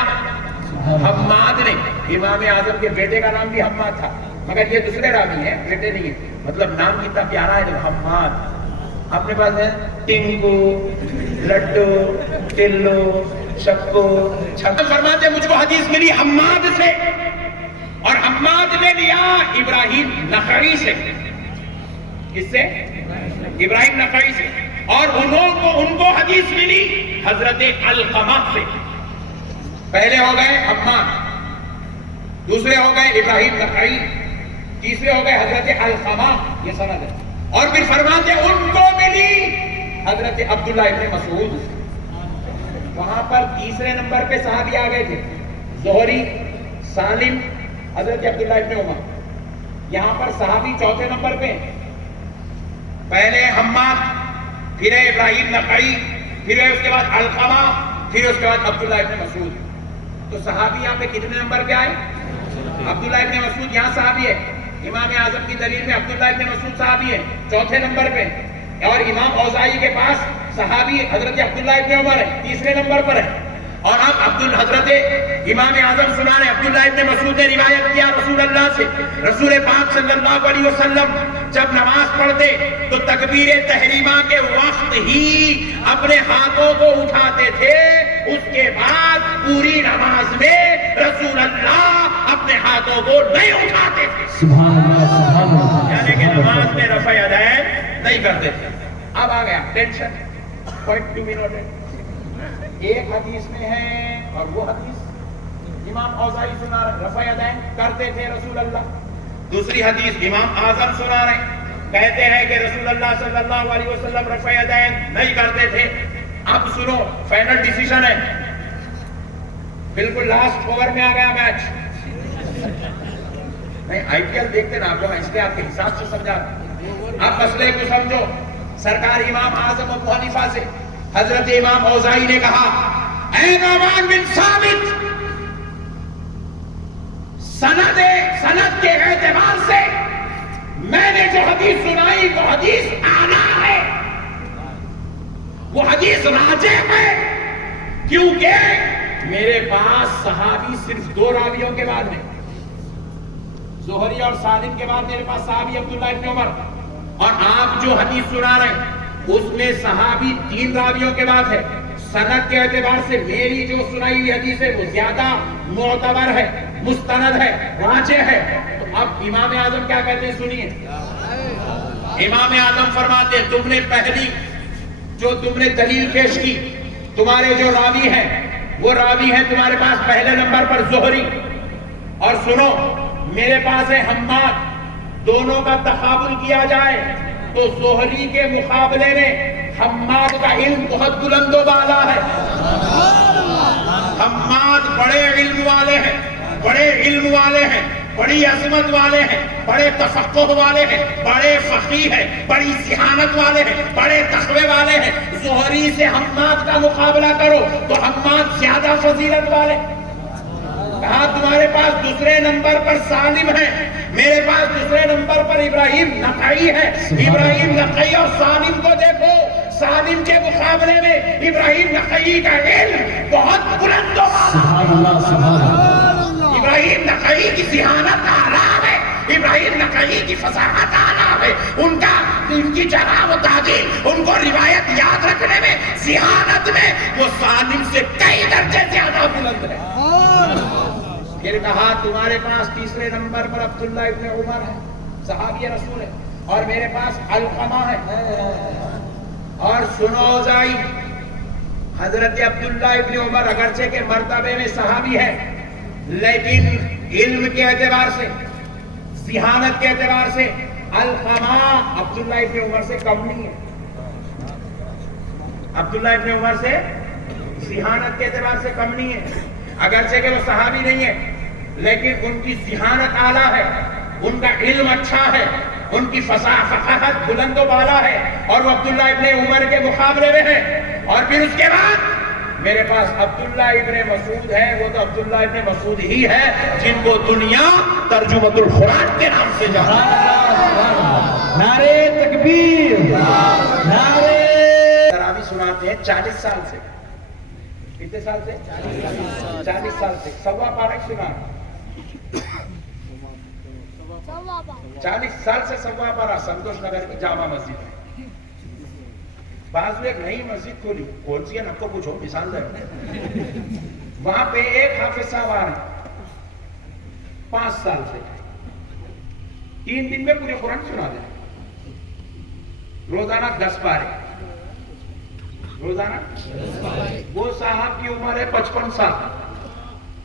حماد نے. امام اعظم کے بیٹے کا نام بھی حماد تھا، مگر یہ دوسرے راوی ہیں، بیٹے نہیں ہیں. مطلب نام کتنا پیارا ہے حماد. اپنے پاس ہے ٹنکو، لڈو، ٹلو، شکو، چھکو. فرماتے مجھ کو حدیث ملی حماد سے، اور حماد نے لیا ابراہیم نخعی سے. کس سے؟ ابراہیم نخعی سے. اور ان کو حدیث ملی حضرت علقمہ سے. پہلے ہو گئے حماد، دوسرے ہو گئے ابراہیم نخعی، تیسرے ہو گئے حضرت علقمہ. یہ سند ہے. اور پھر فرماتے ان کو ملی حضرت عبداللہ ابن مسعود. وہاں پر تیسرے نمبر پہ صحابی آ گئے تھے, زہری, سالم, حضرت عبداللہ ابن عمر. یہاں پر صحابی چوتھے نمبر پہ, پہلے حماد, پھر ابراہیم نخعی, پھر اس کے بعد علقمہ, پھر اس کے بعد عبداللہ ابن مسعود. تو صحابی یہاں پہ کتنے نمبر پہ آئے؟ عبداللہ ابن مسعود یہاں صحابی ہے. امام اعظم کی دلیل میں عبداللہ ابن مسعود صحابی ہے چوتھے نمبر پہ, اور امام اوزاعی کے پاس صحابی حضرت عبداللہ ابن عمر ہے تیسرے نمبر پر ہے. اور اب حضرت امام اعظم سنا رہے عبداللہ ابن مسعود نے روایت کیا رسول اللہ سے, رسول پاک صلی اللہ علیہ وسلم جب نماز پڑھتے تو تکبیر تحریمہ کے وقت ہی اپنے ہاتھوں کو اٹھاتے تھے, اس کے بعد پوری نماز میں رسول اللہ اپنے ہاتھوں کو نہیں اٹھاتے تھے. سبحان اللہ, سبحان اللہ, یعنی کہ نماز میں رفع یدین نہیں کرتے تھے. اب آ گیا tension, point to be noted. ایک حدیث میں ہے اور وہ حدیث امام اوزاعی سنا رہے رفع یدین کرتے تھے رسول اللہ. دوسری حدیث امام اعظم سنا رہے کہتے ہیں کہ رسول اللہ صلی اللہ علیہ وسلم رفع یدین نہیں کرتے تھے. اب سنو, فائنل ڈیسیژن ہے, بالکل لاسٹ اوور میں آ گیا میچ. نہیں آئی پی ایل دیکھتے نا آپ لوگ, اس لیے آپ کے حساب سے سمجھا. اب مسئلے کو سمجھو. سرکار امام اعظم ابو حنیفہ سے حضرت امام اوزاعی نے کہا, اے نعمان بن ثابت, سند کے اعتبار سے میں نے جو حدیث سنائی وہ حدیث اعلیٰ ہے, وہ حدیث راجح ہے, کیونکہ میرے پاس صحابی صرف دو راویوں کے بعد ہیں, زہری اور سالم کے بعد میرے پاس صحابی عبداللہ ابن عمر. اور آپ جو حدیث سنا رہے ہیں اس میں صحابی تین راویوں کے بعد ہے. سند کے اعتبار سے میری جو سنائی ہوئی حدیث ہے وہ زیادہ معتبر ہے, مستند ہے, راجح ہے. تو اب امام اعظم کیا کہتے ہیں سنیے. امام اعظم فرماتے ہیں تم نے پہلی جو تم نے دلیل پیش کی, تمہارے جو راوی ہیں وہ راوی ہیں تمہارے پاس پہلے نمبر پر زہری, اور سنو میرے پاس ہے حماد. دونوں کا تقابل کیا جائے تو زہری کے مقابلے میں حماد کا علم بہت بلند و بالا ہے. حماد بڑے علم والے ہیں, بڑے علم والے ہیں, بڑی عظمت والے ہیں, بڑے تفقہ والے ہیں, بڑے فقیہ ہیں, بڑی ذہانت والے ہیں, بڑے تقوی والے ہیں. زہری سے حماد کا مقابلہ کرو تو حماد زیادہ فضیلت والے. کہا تمہارے پاس دوسرے نمبر پر سالم ہے, میرے پاس دوسرے نمبر پر ابراہیم نخعی ہے. ابراہیم نخعی اور سالم کو دیکھو, سالم کے مقابلے میں ابراہیم نخعی کا علم بہت بلند و بالا. ابراہیم نخعی کی ذہانت اعلیٰ ہے, ابراہیم نخعی کی فصاحت اعلیٰ ہے, ان کی جرح و تعدیل, ان کو روایت یاد رکھنے میں, ذہانت میں وہ سالم سے کئی درجے زیادہ بلند ہے. پھر کہا تمہارے پاس تیسرے نمبر پر عبداللہ ابن عمر ہے, صحابی رسول ہے, اور میرے پاس علقمہ ہے. اور سنو اوزاعی, حضرت عبداللہ ابن عمر اگرچہ کے مرتبے میں صحابی ہے لیکن علم کے اعتبار سے, ذہانت کے اعتبار سے علقمہ عبداللہ ابن عمر سے کم نہیں ہے. عبداللہ ابن عمر سے ذہانت کے اعتبار سے کم نہیں ہے. اگرچہ کہ وہ صحابی نہیں ہے لیکن ان کی ذہانت اعلیٰ ہے, ان کا علم اچھا ہے, ان کی فصاحت بلند و بالا ہے, اور وہ عبداللہ ابن عمر کے مقابلے میں ہے. اور پھر اس کے بعد میرے پاس عبداللہ ابن مسعود ہے, وہ تو عبداللہ ابن مسعود ہی ہے جن کو دنیا ترجمۃ القرآن کے نام سے جانتی ہے. نعرے تکبیر, نعرے. تراویح سناتے ہیں 40 سال سے. کتنے سال سے؟ 40 سال سے. سوا پارہ سنا, 40 سال سے سوا پارہ سنتوش نگر کی جامع مسجد ہے. بعض ایک نئی مسجد کھولی, کون سی ہے نہ کو پوچھو, مثال ہے. وہاں پہ ایک حافظ صاحب آ رہے ہیں 5 سال سے, 3 دن میں پورے قرآن سنا دیں, روزانہ 10 پارے, روزانہ. وہ صاحب کی عمر ہے 55 سال,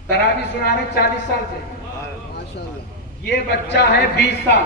تراویح سنا رہے 40 سال سے. یہ بچہ ہے 20 سال.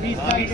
20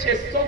600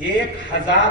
1000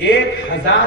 1000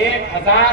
1000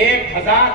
1000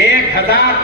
1000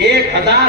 1000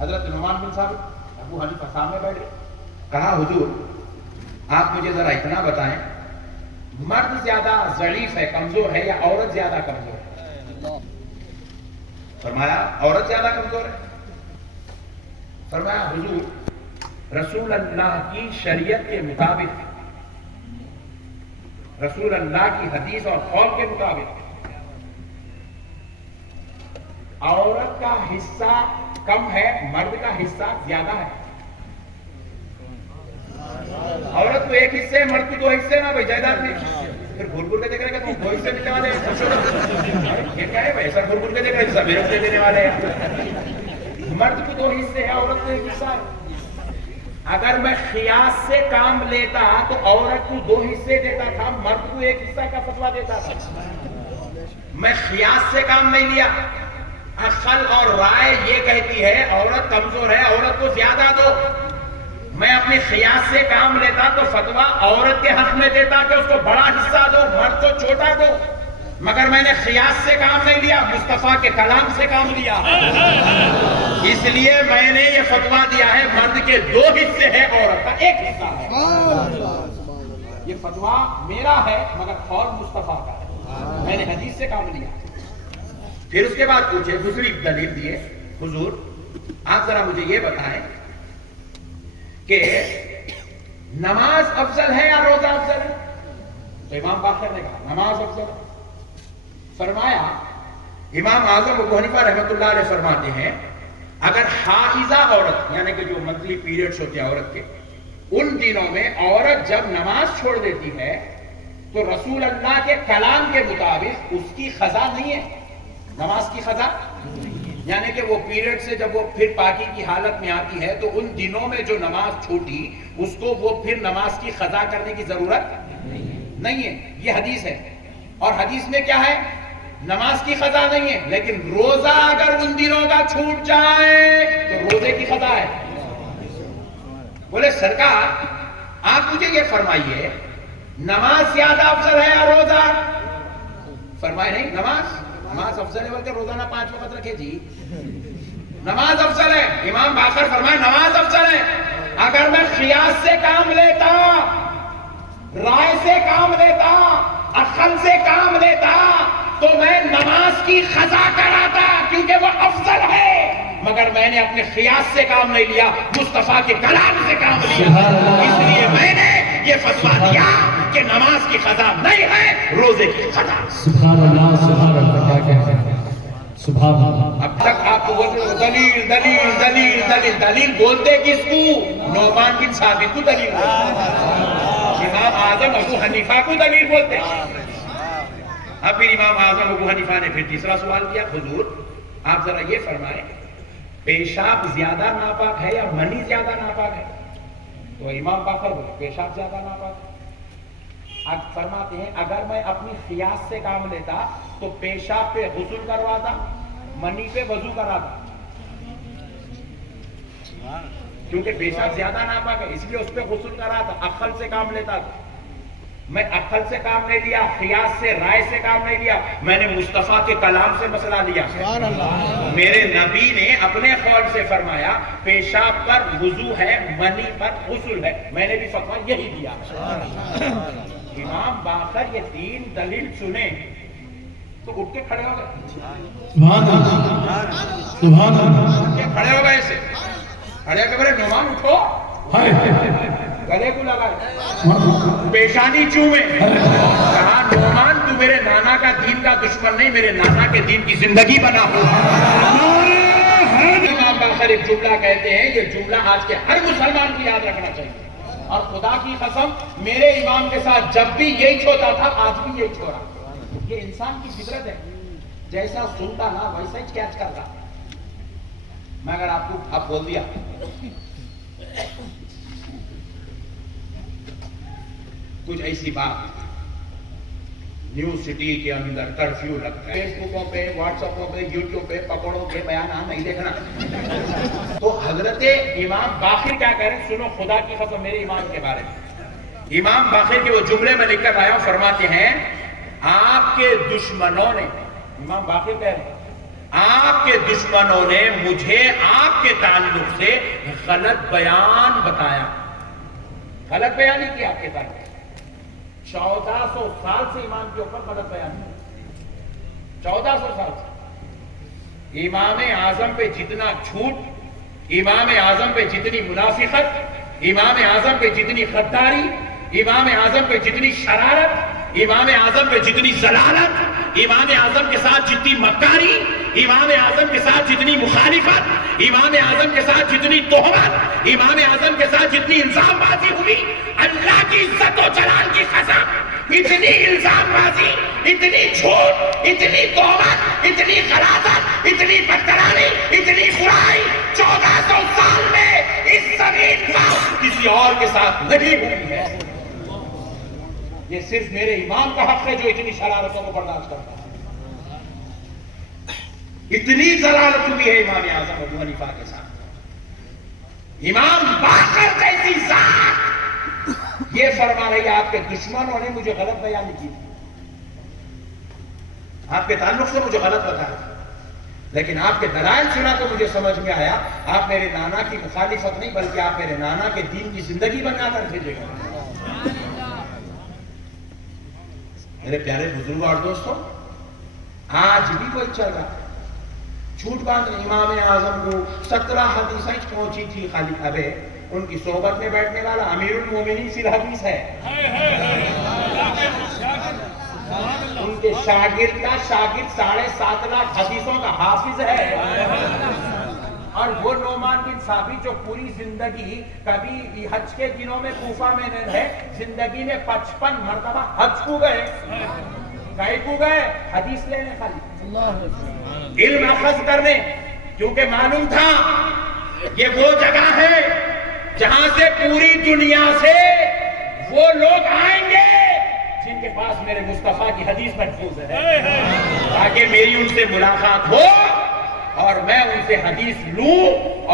حضرت نعمان بن ثابت ابو حنیفہ سامنے بیٹھے، کہا حضور آپ مجھے ذرا اتنا بتائیں، مرد زیادہ ضعیف ہے، کمزور ہے، یا عورت زیادہ کمزور ہے؟ فرمایا عورت زیادہ کمزور ہے۔ فرمایا حضور رسول اللہ کی شریعت کے مطابق، رسول اللہ کی حدیث اور قول کے مطابق عورت کا حصہ کم ہے، مرد کا حصہ زیادہ ہے۔ عورت کو ایک حصے، مرد کو دو حصے نا بھائی جائیداد میں۔ پھر گھر گھر کے دیکھ رہے کہ تم دو حصے ملنے والے ہیں، یہ کیا ہے بھائی؟ ایسا گھر گھر کے دیکھ رہے سب میرے کو دینے والے ہیں۔ مرد کو دو حصے ہے، عورت کو ایک حصہ ہے۔ اگر میں قیاس سے کام لیتا تو عورت کو دو حصے دیتا تھا، مرد کو ایک حصہ کا فتویٰ دیتا تھا۔ میں قیاس سے کام نہیں لیا، عقل اور رائے یہ کہتی ہے عورت کمزور ہے، عورت کو زیادہ دو۔ میں اپنی قیاس سے کام لیتا تو فتویٰ عورت کے حق میں دیتا کہ اس کو بڑا حصہ دو، مرد کو چھوٹا دو، مگر میں نے قیاس سے کام نہیں لیا، مصطفیٰ کے کلام سے کام لیا۔ اس لیے میں نے یہ فتویٰ دیا ہے مرد کے دو حصے ہیں، عورت کا ایک حصہ ہے۔ یہ فتویٰ میرا ہے مگر قول مصطفیٰ کا ہے، میں نے حدیث سے کام لیا۔ پھر اس کے بعد پوچھے، دوسری دلیل دیے، حضور آپ ذرا مجھے یہ بتائیں کہ نماز افضل ہے یا روزہ افضل ہے؟ تو امام باقر نے کہا نماز افضل ہے۔ فرمایا امام اعظم ابو حنیفہ رحمۃ اللہ علیہ فرماتے ہیں اگر حائضہ عورت، یعنی کہ جو منتھلی پیریڈز ہوتے ہیں عورت کے، ان دنوں میں عورت جب نماز چھوڑ دیتی ہے تو رسول اللہ کے کلام کے مطابق اس کی قضا نہیں ہے، نماز کی قضا، یعنی کہ وہ پیریڈ سے جب وہ پھر پاکی کی حالت میں آتی ہے تو ان دنوں میں جو نماز چھوٹی اس کو وہ پھر نماز کی قضا کرنے کی ضرورت نہیں ہے۔ یہ حدیث ہے، اور حدیث میں کیا ہے؟ نماز کی قضا نہیں ہے، لیکن روزہ اگر ان دنوں کا چھوٹ جائے تو روزے کی قضا ہے۔ بولے سرکار آپ مجھے یہ فرمائیے نماز زیادہ افضل ہے یا روزہ؟ فرمائے نہیں، نماز افضل ہے، بلکہ روزانہ 5 وقت رکھے جی، نماز افضل ہے۔ امام باقر فرمائے نماز افضل ہے۔ اگر میں قیاس سے کام لیتا، رائے سے کام لیتا، عقل سے کام لیتا تو میں نماز کی قضا کراتا کیونکہ وہ افضل ہے، مگر میں نے اپنے قیاس سے کام نہیں لیا، مصطفیٰ کے کلام سے کام لیا، اس لیے میں نے یہ فتویٰ دیا کہ نماز کی قضا نہیں ہے، روزے کی قضا۔ سبحان اللہ، سبحان اللہ، کیا کہتے ہیں، سبحان اللہ۔ اب تک آپ کو بولتے دلیل دلیل دلیل دلیل دلیل بولتے کس کو؟ نعمان بن ثابت کو دلیل بولتے، امام اعظم ابو حنیفہ کو دلیل بولتے۔ اب پھر امام اعظم ابو حنیفہ نے پھر تیسرا سوال کیا، حضور آپ ذرا یہ فرمائیں پیشاب زیادہ ناپاک ہے یا منی زیادہ ناپاک ہے؟ تو امام باقر بولے پیشاب زیادہ ناپاک ہے۔ فرماتے ہیں اگر میں اپنی قیاس سے کام لیتا تو پیشاب پہ غسل کرواتا، منی پہ وضو کراتا، کیونکہ پیشاب زیادہ ناپاک ہے اس لیے اس پہ غسل کراتا، عقل سے کام لیتا تھا۔ میں عقل سے کام نہیں لیا، قیاس سے، رائے سے کام نہیں لیا، میں نے مصطفیٰ کے کلام سے مسئلہ لیا۔ میرے نبی نے اپنے قول سے فرمایا پیشاب پر وضو ہے، منی پر غسل ہے، میں نے بھی فتویٰ یہی دیا۔ امام باقر یہ 3 دلیل سنے تو اٹھ کے کھڑے ہو گئے، سبحان اللہ، سبحان اللہ، اٹھ کے کھڑے ہو گئے، ایسے کھڑے ہو کے بولے نعمان اٹھو، گلے کو لگائے، پیشانی چومے، کہا نعمان تو میرے نانا کا دین کا دشمن نہیں، میرے نانا کے دین کی زندگی بنا ہوا۔ امام باقر ایک جملہ کہتے ہیں، یہ جملہ آج کے ہر مسلمان کو یاد رکھنا چاہیے، اور خدا کی قسم میرے امام کے ساتھ جب بھی یہی چھوتا تھا آج بھی یہی چھوڑا۔ یہ انسان کی فطرت ہے، جیسا سنتا نا ویسا ہی کیچ کرتا۔ میں اگر آپ کو اب بول دیا کچھ ایسی بات، نیو سٹی کے اندر کرفیو لگتا ہے، فیس بکوں پہ، واٹس ایپوں پہ، یوٹیوب پہ پکوڑوں کے بیانات نہیں دیکھنا۔ تو حضرت امام باقر کیا کہہ رہے ہیں سنو، خدا کی قسم میرے امام کے بارے میں امام باقر کے وہ جملے میں لکھ کر آیا ہوں، فرماتے ہیں آپ کے دشمنوں نے، امام باقر کہہ رہے ہیں آپ کے دشمنوں نے مجھے آپ کے تعلق سے غلط بیان بتایا. غلط بیان ہی کیا آپ کے تعلق. 1400 سال سے امام کے اوپر غلط بیان ہے. 1400 سال سے امام اعظم پہ جتنا جھوٹ, امام اعظم پہ جتنی منافقت, امام اعظم پہ جتنی غداری, امام اعظم پہ جتنی شرارت, امام اعظم پہ جتنی ضلالت, امام اعظم کے ساتھ جتنی مکاری, امام اعظم کے ساتھ جتنی مخالفت, امام اعظم کے ساتھ جتنی تہمت, امام اعظم کے ساتھ جتنی الزام بازی ہوئی, اللہ کی عزت و جلال کی قسم اتنی الزام بازی, اتنی جھوٹ, اتنی تہمت, اتنی غلاظت, اتنی بدکرانی, اتنی برائی 1400 سال میں اس زمین پر کسی اور کے ساتھ نہیں ہوئی ہے. یہ صرف میرے امام کا حق ہے جو اتنی شرارتوں کو برداشت کرتا ہے. اتنی ضلالت ہوئی ہے امام اعظم ابو حنیفہ کے ساتھ. امام باقر جیسی ذات یہ فرما رہی ہے آپ کے دشمنوں نے مجھے غلط بیان کی, آپ کے تعلق سے مجھے غلط بتایا, لیکن آپ کے دلائل سنا تو مجھے سمجھ میں آیا آپ میرے نانا کی مخالفت نہیں بلکہ آپ میرے نانا کے دین کی زندگی بنا کر بھیجے گا. میرے پیارے بزرگوں اور دوستوں, آج بھی کوئی چل رہا جھوٹ باندھ. امام اعظم کو 17 حدیثیں پہنچی تھی خالی, ابے ان کی صحبت میں بیٹھنے والا امیر المومنین فی الحدیث ہے. ان کے شاگرد کا شاگرد 7.5 لاکھ حدیثوں کا حافظ ہے. اور وہ نعمان بن ثابت جو پوری زندگی کبھی حج کے دنوں میں کوفہ میں نہیں رہے, زندگی میں 55 مرتبہ حج کو گئے. کہیں کو گئے حدیث لینے خالی, علم اخذ کرنے, کیونکہ معلوم تھا یہ وہ جگہ ہے جہاں سے پوری دنیا سے وہ لوگ آئیں گے جن کے پاس میرے مصطفیٰ کی حدیث محفوظ ہے, تاکہ میری ان سے ملاقات ہو اور میں ان سے حدیث لوں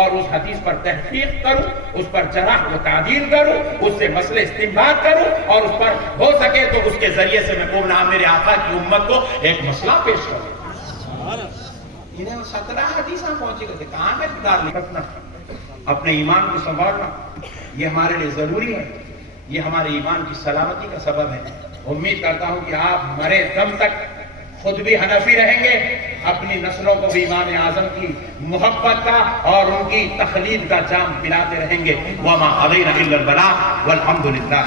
اور اس حدیث پر تحقیق کروں, اس پر جرح و تعدیل کروں, اس سے مسئلے استنباط کروں اور اس پر ہو سکے تو اس کے ذریعے سے میں قوم میرے آقا کی امت کو ایک مسئلہ پیش کروں. انہیں 17 حدیثاں پہنچی گئے تھے. کہاں میں دار لکھنا, اپنے ایمان کو سنبھالنا یہ ہمارے لیے ضروری ہے. یہ ہمارے ایمان کی سلامتی کا سبب ہے. امید کرتا ہوں کہ آپ مرے دم تک خود بھی حنفی رہیں گے, اپنی نسلوں کو بھی امام اعظم کی محبت کا اور ان کی تخلید کا جام پلاتے رہیں گے. وما علینا الا البلاغ والحمد للہ.